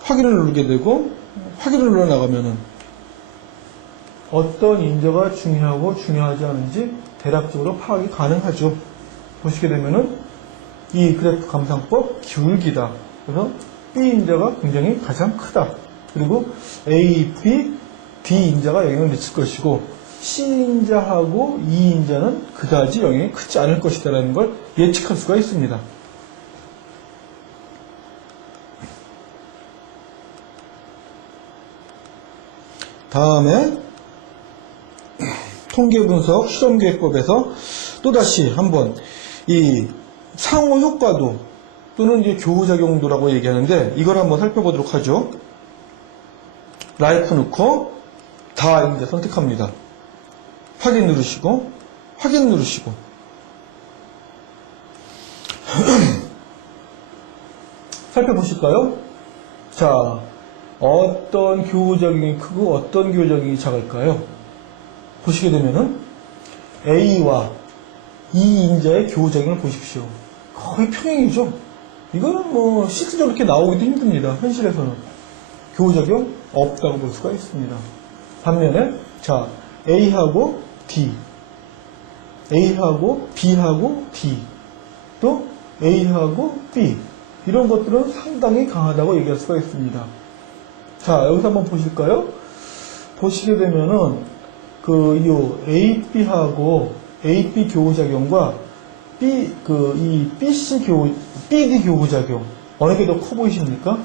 확인을 누르게 되고 확인을 눌러 나가면은 어떤 인자가 중요하고 중요하지 않은지 대략적으로 파악이 가능하죠. 보시게 되면은 이 그래프 감상법 기울기다. 그래서 B 인자가 굉장히 가장 크다. 그리고 A, B, D 인자가 영향을 미칠 것이고 C 인자하고 E 인자는 그다지 영향이 크지 않을 것이다라는 걸 예측할 수가 있습니다. 다음에 통계분석 실험계획법에서 또다시 한번 이 상호 효과도 또는 이제 교우작용도라고 얘기하는데 이걸 한번 살펴보도록 하죠. 라이프 넣고 다 이제 선택합니다. 확인 누르시고 확인 누르시고 살펴보실까요? 자, 어떤 교우작용이 크고 어떤 교우작용이 작을까요? 보시게 되면은 A와 이 인자의 교우작용을 보십시오. 거의 평행이죠. 이거는 뭐 실질적으로 이렇게 나오기도 힘듭니다. 현실에서는 교우작용 없다고 볼 수가 있습니다. 반면에 자 A하고 D, A하고 B하고 D, 또 A하고 B 이런 것들은 상당히 강하다고 얘기할 수가 있습니다. 자 여기서 한번 보실까요? 보시게 되면은 요 AB하고 AB 교우작용과 이 BD 교우작용 어느 게 더 커 보이십니까?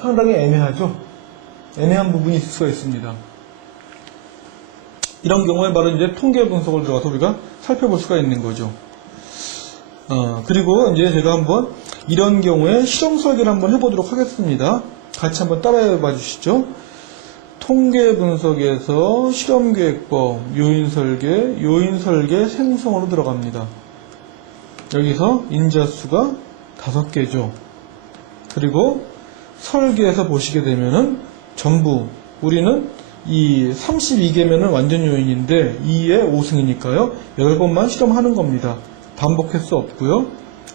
상당히 애매하죠? 애매한 부분이 있을 수가 있습니다. 이런 경우에 바로 이제 통계 분석을 들어가서 우리가 살펴볼 수가 있는 거죠. 그리고 이제 제가 한번 이런 경우에 실험 설계를 한번 해보도록 하겠습니다. 같이 한번 따라해 봐 주시죠. 통계 분석에서 실험계획법, 요인설계 생성으로 들어갑니다. 여기서 인자수가 5개죠. 그리고 설계에서 보시게 되면은 전부 우리는 이 32개면은 완전 요인인데 2에 5승이니까요. 8번만 실험하는 겁니다. 반복할 수 없고요.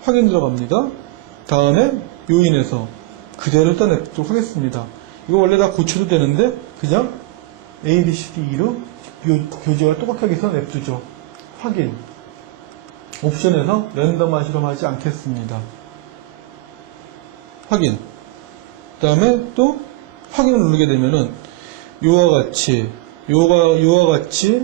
확인 들어갑니다. 다음에 요인에서 그대로 일단 냅두도록 하겠습니다. 이거 원래 다 고쳐도 되는데 그냥 A, B, C, D, E로 교재와 똑같게 해서 냅두죠. 확인. 옵션에서 랜덤화 실험하지 않겠습니다. 확인. 그 다음에 또 확인을 누르게 되면은 요와 같이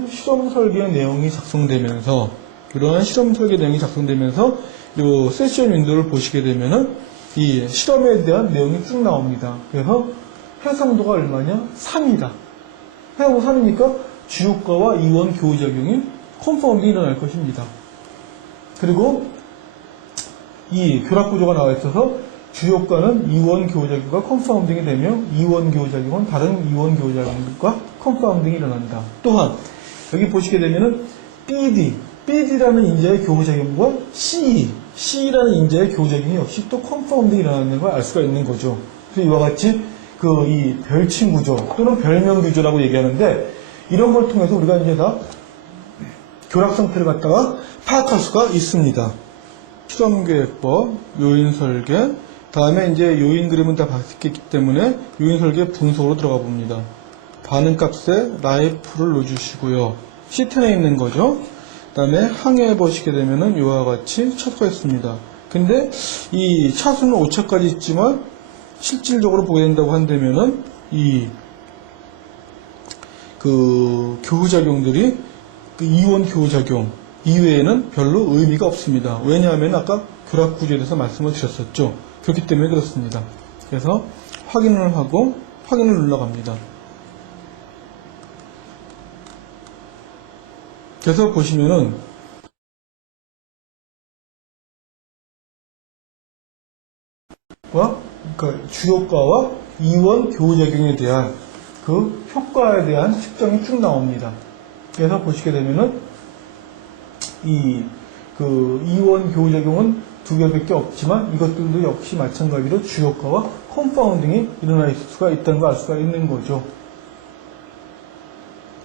실험 설계 내용이 작성되면서 이러한 실험 설계 내용이 작성되면서 요 세션 윈도우를 보시게 되면은 이 실험에 대한 내용이 쭉 나옵니다. 그래서 해상도가 얼마냐? 3이다. 해상도 3이니까 주요가와 이원 교우작용이 컨파운딩이 일어날 것입니다. 그리고 이 교락구조가 나와 있어서 주요가는 이원 교우작용과 컨파운딩이 되며 이원 교우작용은 다른 이원 교우작용과 컨파운딩이 일어난다. 또한 여기 보시게 되면은 BD라는 인자의 교우작용과 C라는 인자의 교우작용이 역시 또 컨파운딩이 일어나는 걸 알 수가 있는 거죠. 그래서 이와 같이 이 별칭 구조 또는 별명 구조라고 얘기하는데 이런 걸 통해서 우리가 이제 다 교락 상태를 갖다가 파악할 수가 있습니다. 실험계획법, 요인설계, 다음에 이제 요인 그림은 다 봤기 때문에 요인설계 분석으로 들어가 봅니다. 반응값에 라이프를 넣어주시고요. C10에 있는 거죠. 그 다음에 항해 보시게 되면은 이와 같이 차수가 있습니다. 근데 이 차수는 5차까지 있지만 실질적으로 보게 된다고 한다면은 교우작용들이 이원 교우작용 이외에는 별로 의미가 없습니다. 왜냐하면 아까 교락구조에 대해서 말씀을 드렸었죠. 그렇기 때문에 그렇습니다. 그래서 확인을 하고 확인을 눌러갑니다. 그래서 보시면은 그러니까 주요가와 이원 교우작용에 대한 그 효과에 대한 측정이 쭉 나옵니다. 그래서 보시게 되면은 이원 교우작용은 2개밖에 없지만 이것들도 역시 마찬가지로 주요가와 컴파운딩이 일어날 수가 있다는 걸 알 수가 있는 거죠.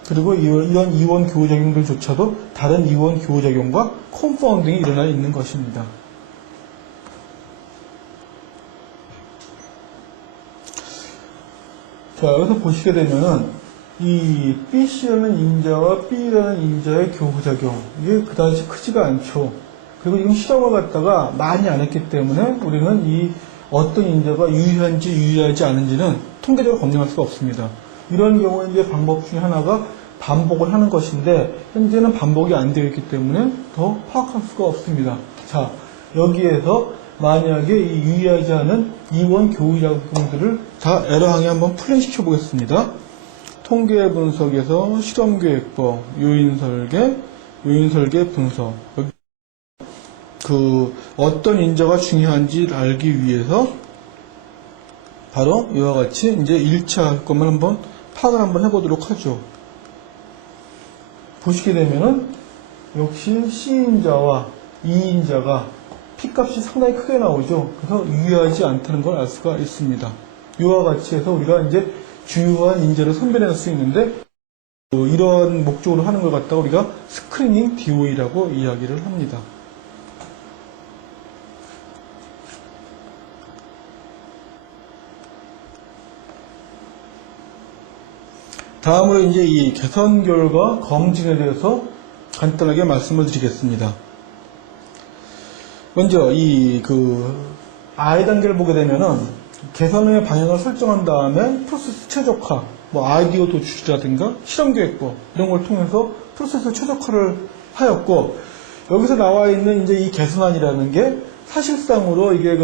그리고 이런 이원 교우작용들조차도 다른 이원 교우작용과 컴파운딩이 일어나 있는 것입니다. 자, 여기서 보시게 되면은 이 BC라는 인자와 B라는 인자의 교우작용 이게 그다지 크지가 않죠. 그리고 지금 실험을 갖다가 많이 안 했기 때문에 우리는 이 어떤 인자가 유효한지 유효하지 않은지는 통계적으로 검증할 수가 없습니다. 이런 경우에 이제 방법 중에 하나가 반복을 하는 것인데 현재는 반복이 안 되어 있기 때문에 더 파악할 수가 없습니다. 자, 여기에서 만약에 이 유의하지 않은 이원 교우작용들을 다 에러항에 한번 플랜시켜 보겠습니다. 통계 분석에서 실험계획법, 요인설계 분석. 어떤 인자가 중요한지 알기 위해서 바로 이와 같이 이제 1차 것만 한번 파악을 한번 해보도록 하죠. 보시게 되면은 역시 C인자와 E인자가 P값이 상당히 크게 나오죠. 그래서 유의하지 않다는 걸 알 수가 있습니다. 이와 같이 해서 우리가 이제 주요한 인재를 선별할 수 있는데, 이런 목적으로 하는 걸 갖다가 우리가 스크리닝 DOE라고 이야기를 합니다. 다음으로 이제 이 개선 결과 검증에 대해서 간단하게 말씀을 드리겠습니다. 먼저 I 단계를 보게 되면은 개선의 방향을 설정한 다음에 프로세스 최적화, 아이디어 도출이라든가 실험 계획부 이런 걸 통해서 프로세스 최적화를 하였고, 여기서 나와 있는 이제 이 개선안이라는 게 사실상으로 이게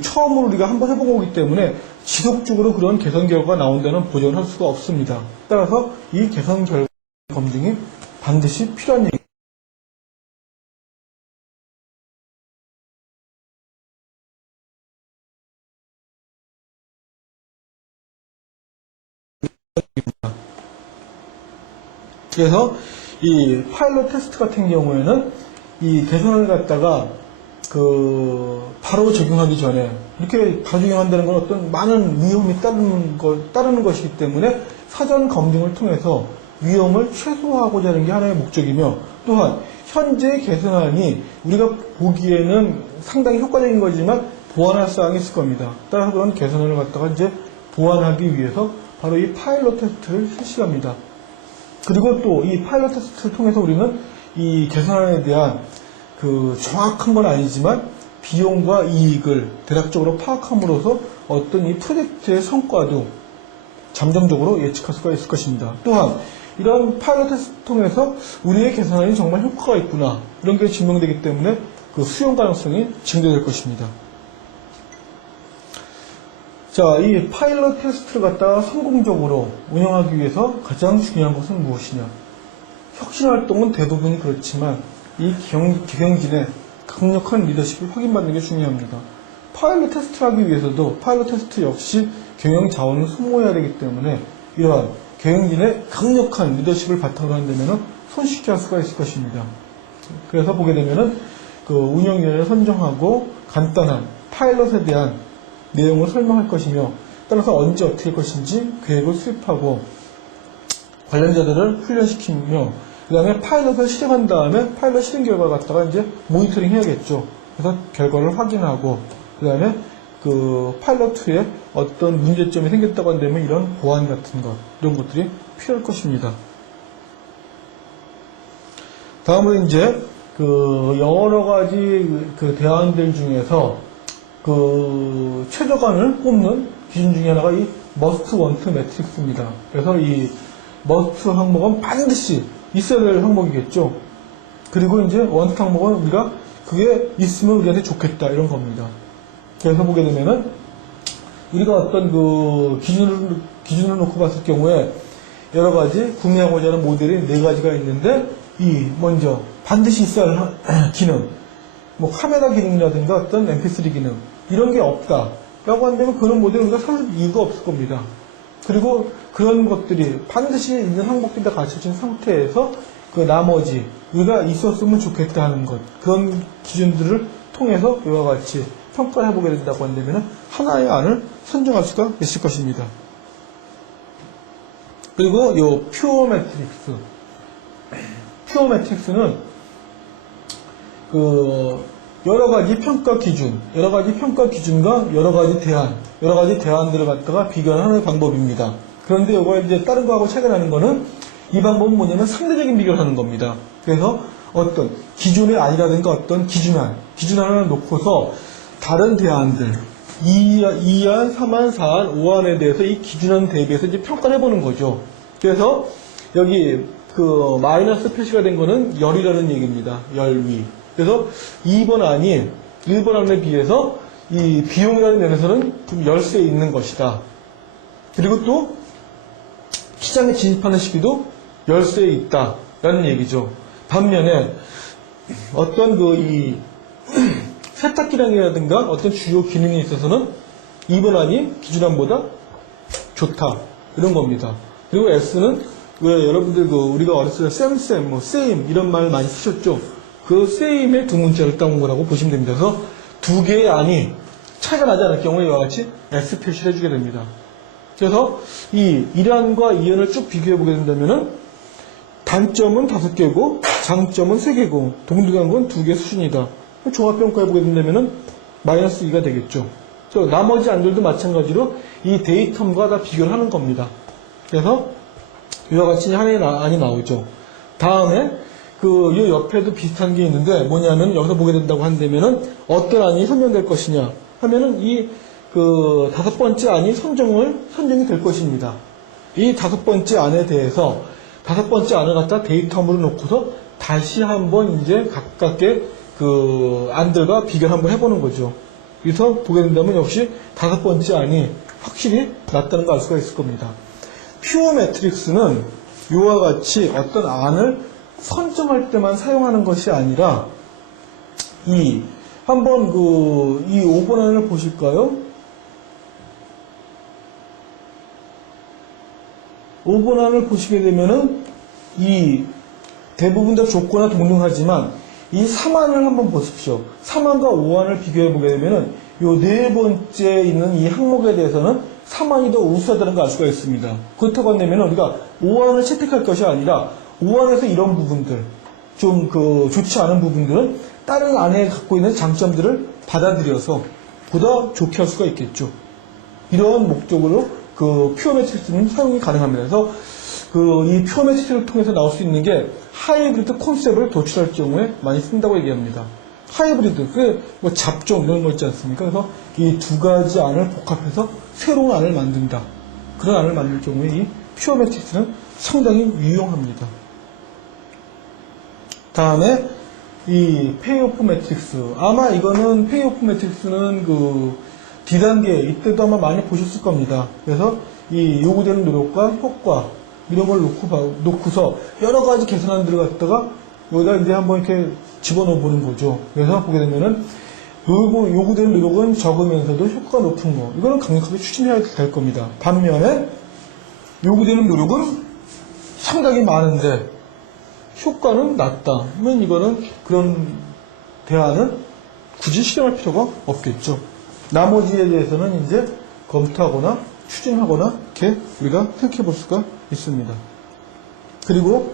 처음으로 우리가 한번 해본 거기 때문에 지속적으로 그런 개선 결과가 나온다는 보장을 할 수가 없습니다. 따라서 이 개선 결과 검증이 반드시 필요한 얘기입니다. 그래서 이 파일럿 테스트 같은 경우에는 이 개선을 갖다가 바로 적용하기 전에, 이렇게 바로 적용한다는 건 어떤 많은 위험이 따르는 것이기 때문에 사전 검증을 통해서 위험을 최소화하고자 하는 게 하나의 목적이며, 또한 현재 개선안이 우리가 보기에는 상당히 효과적인 거지만 보완할 사항이 있을 겁니다. 따라서 그런 개선안을 갖다가 이제 보완하기 위해서 바로 이 파일럿 테스트를 실시합니다. 그리고 또 이 파일럿 테스트를 통해서 우리는 이 개선안에 대한 정확한 건 아니지만 비용과 이익을 대략적으로 파악함으로써 어떤 이 프로젝트의 성과도 잠정적으로 예측할 수가 있을 것입니다. 또한 이런 파일럿 테스트를 통해서 우리의 개선안이 정말 효과가 있구나, 이런 게 증명되기 때문에 수용 가능성이 증대될 것입니다. 자, 이 파일럿 테스트를 갖다가 성공적으로 운영하기 위해서 가장 중요한 것은 무엇이냐? 혁신 활동은 대부분이 그렇지만 이 경영진의 강력한 리더십을 확인받는 게 중요합니다. 파일럿 테스트를 하기 위해서도 파일럿 테스트 역시 경영 자원을 소모해야 되기 때문에 이러한 경영진의 강력한 리더십을 바탕으로 한다면 손쉽게 할 수가 있을 것입니다. 그래서 보게 되면은 운영위원회를 선정하고 간단한 파일럿에 대한 내용을 설명할 것이며, 따라서 언제 어떻게 할 것인지 계획을 수립하고 관련자들을 훈련시키며, 그 다음에 파일럿을 실행한 다음에 파일럿 실행 결과를 갖다가 이제 모니터링 해야겠죠. 그래서 결과를 확인하고, 그 다음에 파일럿 후에 어떤 문제점이 생겼다고 한다면 이런 보완 같은 것, 이런 것들이 필요할 것입니다. 다음으로 이제 여러 가지 대안들 중에서 최저간을 뽑는 기준 중에 하나가 이 머스트 원트 매트릭스입니다. 그래서 이 머스트 항목은 반드시 있어야 될 항목이겠죠. 그리고 이제 원트 항목은 우리가 그게 있으면 우리한테 좋겠다, 이런 겁니다. 그래서 보게 되면은 우리가 어떤 기준을 놓고 봤을 경우에 여러 가지 구매하고자 하는 모델이 4가지가 있는데, 먼저 반드시 있어야 할 기능, 카메라 기능이라든가 어떤 mp3 기능, 이런 게 없다 라고 한다면 그런 모델은 우리가 살 이유가 없을 겁니다. 그리고 그런 것들이 반드시 있는 항목들이 다 갖춰진 상태에서 나머지 우리가 있었으면 좋겠다 하는 것, 그런 기준들을 통해서 이와 같이 평가를 해보게 된다고 한다면 하나의 안을 선정할 수가 있을 것입니다. 그리고 이 퓨어 매트릭스는 여러 가지 평가 기준과 여러 가지 대안들을 갖다가 비교하는 방법입니다. 그런데 이거 이제 다른 거하고 차이가 나는 거는, 이 방법은 뭐냐면 상대적인 비교를 하는 겁니다. 그래서 어떤 기존의 안이라든가 어떤 기준안을 놓고서 다른 대안들, 2안, 3안, 4안, 5안에 대해서 이 기준안 대비해서 이제 평가를 해보는 거죠. 그래서 여기 마이너스 표시가 된 거는 열이라는 얘기입니다. 열위. 그래서 2번 안이 1번 안에 비해서 이 비용이라는 면에서는 좀 열세에 있는 것이다. 그리고 또 시장에 진입하는 시기도 열세에 있다라는 얘기죠. 반면에 어떤 세탁기량이라든가 어떤 주요 기능에 있어서는 2번 안이 기준안보다 좋다, 이런 겁니다. 그리고 S는 왜 여러분들 우리가 어렸을 때 쌤, 세임 이런 말 많이 쓰셨죠. 그 same의 두 문자를 따온 거라고 보시면 됩니다. 그래서 두 개의 안이 차이가 나지 않을 경우에 이와 같이 S 표시를 해주게 됩니다. 그래서 이 1안과 2안을 쭉 비교해 보게 된다면은 단점은 5개고 장점은 3개고 동등한 건 2개 수준이다. 종합평가해 보게 된다면은 마이너스 2가 되겠죠. 그래서 나머지 안들도 마찬가지로 이 데이텀과 다 비교를 하는 겁니다. 그래서 이와 같이 하나의 안이 나오죠. 다음에 요 옆에도 비슷한 게 있는데 뭐냐면 여기서 보게 된다고 한다면은 어떤 안이 선정될 것이냐 하면은 이 5번째 안이 선정이 될 것입니다. 이 5번째 안에 대해서 5번째 안을 갖다 데이텀으로 놓고서 다시 한번 이제 가깝게 안들과 비교를 한번 해보는 거죠. 그래서 보게 된다면 역시 5번째 안이 확실히 낫다는 걸 알 수가 있을 겁니다. 퓨어 매트릭스는 이와 같이 어떤 안을 선정할 때만 사용하는 것이 아니라 한번 이 5번 안을 보실까요? 5번 안을 보시게 되면은 이 대부분 다 조건과 동등하지만 이 3안을 한번 보십시오. 3안과 5안을 비교해 보게 되면은 요 네 번째 있는 이 항목에 대해서는 3안이 더 우수하다는 걸 알 수가 있습니다. 그렇다고 한다면 우리가 5안을 채택할 것이 아니라 5안에서 이런 부분들, 좀 좋지 않은 부분들은 다른 안에 갖고 있는 장점들을 받아들여서 보다 좋게 할 수가 있겠죠. 이러한 목적으로 퓨어 매트릭스는 사용이 가능합니다. 그래서 이 퓨어 매트릭스를 통해서 나올 수 있는 게 하이브리드 콘셉트를 도출할 경우에 많이 쓴다고 얘기합니다. 하이브리드, 뭐 잡종 이런 거 있지 않습니까? 그래서 이 두 가지 안을 복합해서 새로운 안을 만든다. 그런 안을 만들 경우에 이 퓨어 매트릭스는 상당히 유용합니다. 다음에 이 페이오프 매트릭스. 아마 이거는 페이오프 매트릭스는 D단계 이때도 아마 많이 보셨을 겁니다. 그래서 이 요구되는 노력과 효과 이런 걸 놓고서 여러 가지 계산안들을 갖다가 여기다 이제 한번 이렇게 집어넣어 보는 거죠. 그래서 보게 되면은 요구되는 노력은 적으면서도 효과가 높은 거. 이거는 강력하게 추진해야 될 겁니다. 반면에 요구되는 노력은 상당히 많은데 효과는 낮다. 그러면 이거는 그런 대안은 굳이 실행할 필요가 없겠죠. 나머지에 대해서는 이제 검토하거나 추진하거나 이렇게 우리가 생각해 볼 수가 있습니다. 그리고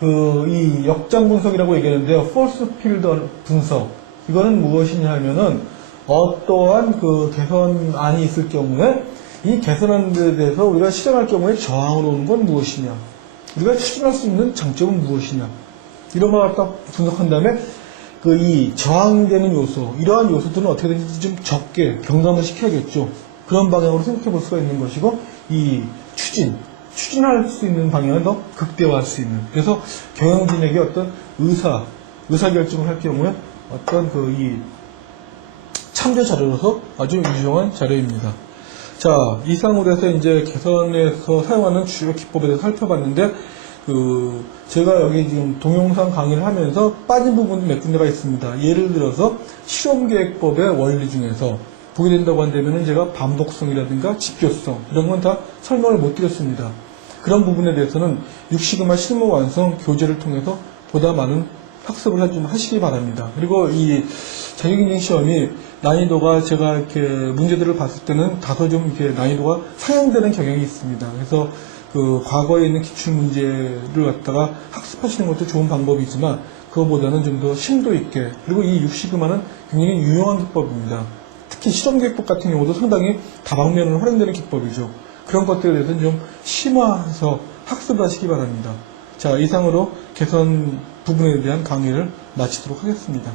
이 역장 분석이라고 얘기하는데요. 폴스 필드 분석. 이거는 무엇이냐 하면은 어떠한 개선안이 있을 경우에 이 개선안에 대해서 우리가 실행할 경우에 저항으로 오는 건 무엇이냐. 우리가 추진할 수 있는 장점은 무엇이냐. 이런 걸 갖다 분석한 다음에 이 저항되는 요소, 이러한 요소들은 어떻게든지 좀 적게 경감을 시켜야겠죠. 그런 방향으로 생각해 볼 수가 있는 것이고, 이 추진할 수 있는 방향을 더 극대화할 수 있는. 그래서 경영진에게 어떤 의사결정을 할 경우에 어떤 이 참조 자료로서 아주 유용한 자료입니다. 자, 이상으로 해서 이제 개선에서 사용하는 주요 기법에 대해서 살펴봤는데, 제가 여기 지금 동영상 강의를 하면서 빠진 부분이 몇 군데가 있습니다. 예를 들어서 실험계획법의 원리 중에서 보게 된다고 한다면 제가 반복성이라든가 지표성 이런 건 다 설명을 못 드렸습니다. 그런 부분에 대해서는 6시그마 실무 완성 교재를 통해서 보다 많은 학습을 좀 하시기 바랍니다. 그리고 이 자격인증 시험이 난이도가 제가 이렇게 문제들을 봤을 때는 다소 좀 이렇게 난이도가 상향되는 경향이 있습니다. 그래서 과거에 있는 기출문제를 갖다가 학습하시는 것도 좋은 방법이지만 그거보다는 좀 더 심도 있게, 그리고 이 6시그마는 굉장히 유용한 기법입니다. 특히 실험계획법 같은 경우도 상당히 다방면으로 활용되는 기법이죠. 그런 것들에 대해서는 좀 심화해서 학습을 하시기 바랍니다. 자, 이상으로 개선 부분에 대한 강의를 마치도록 하겠습니다.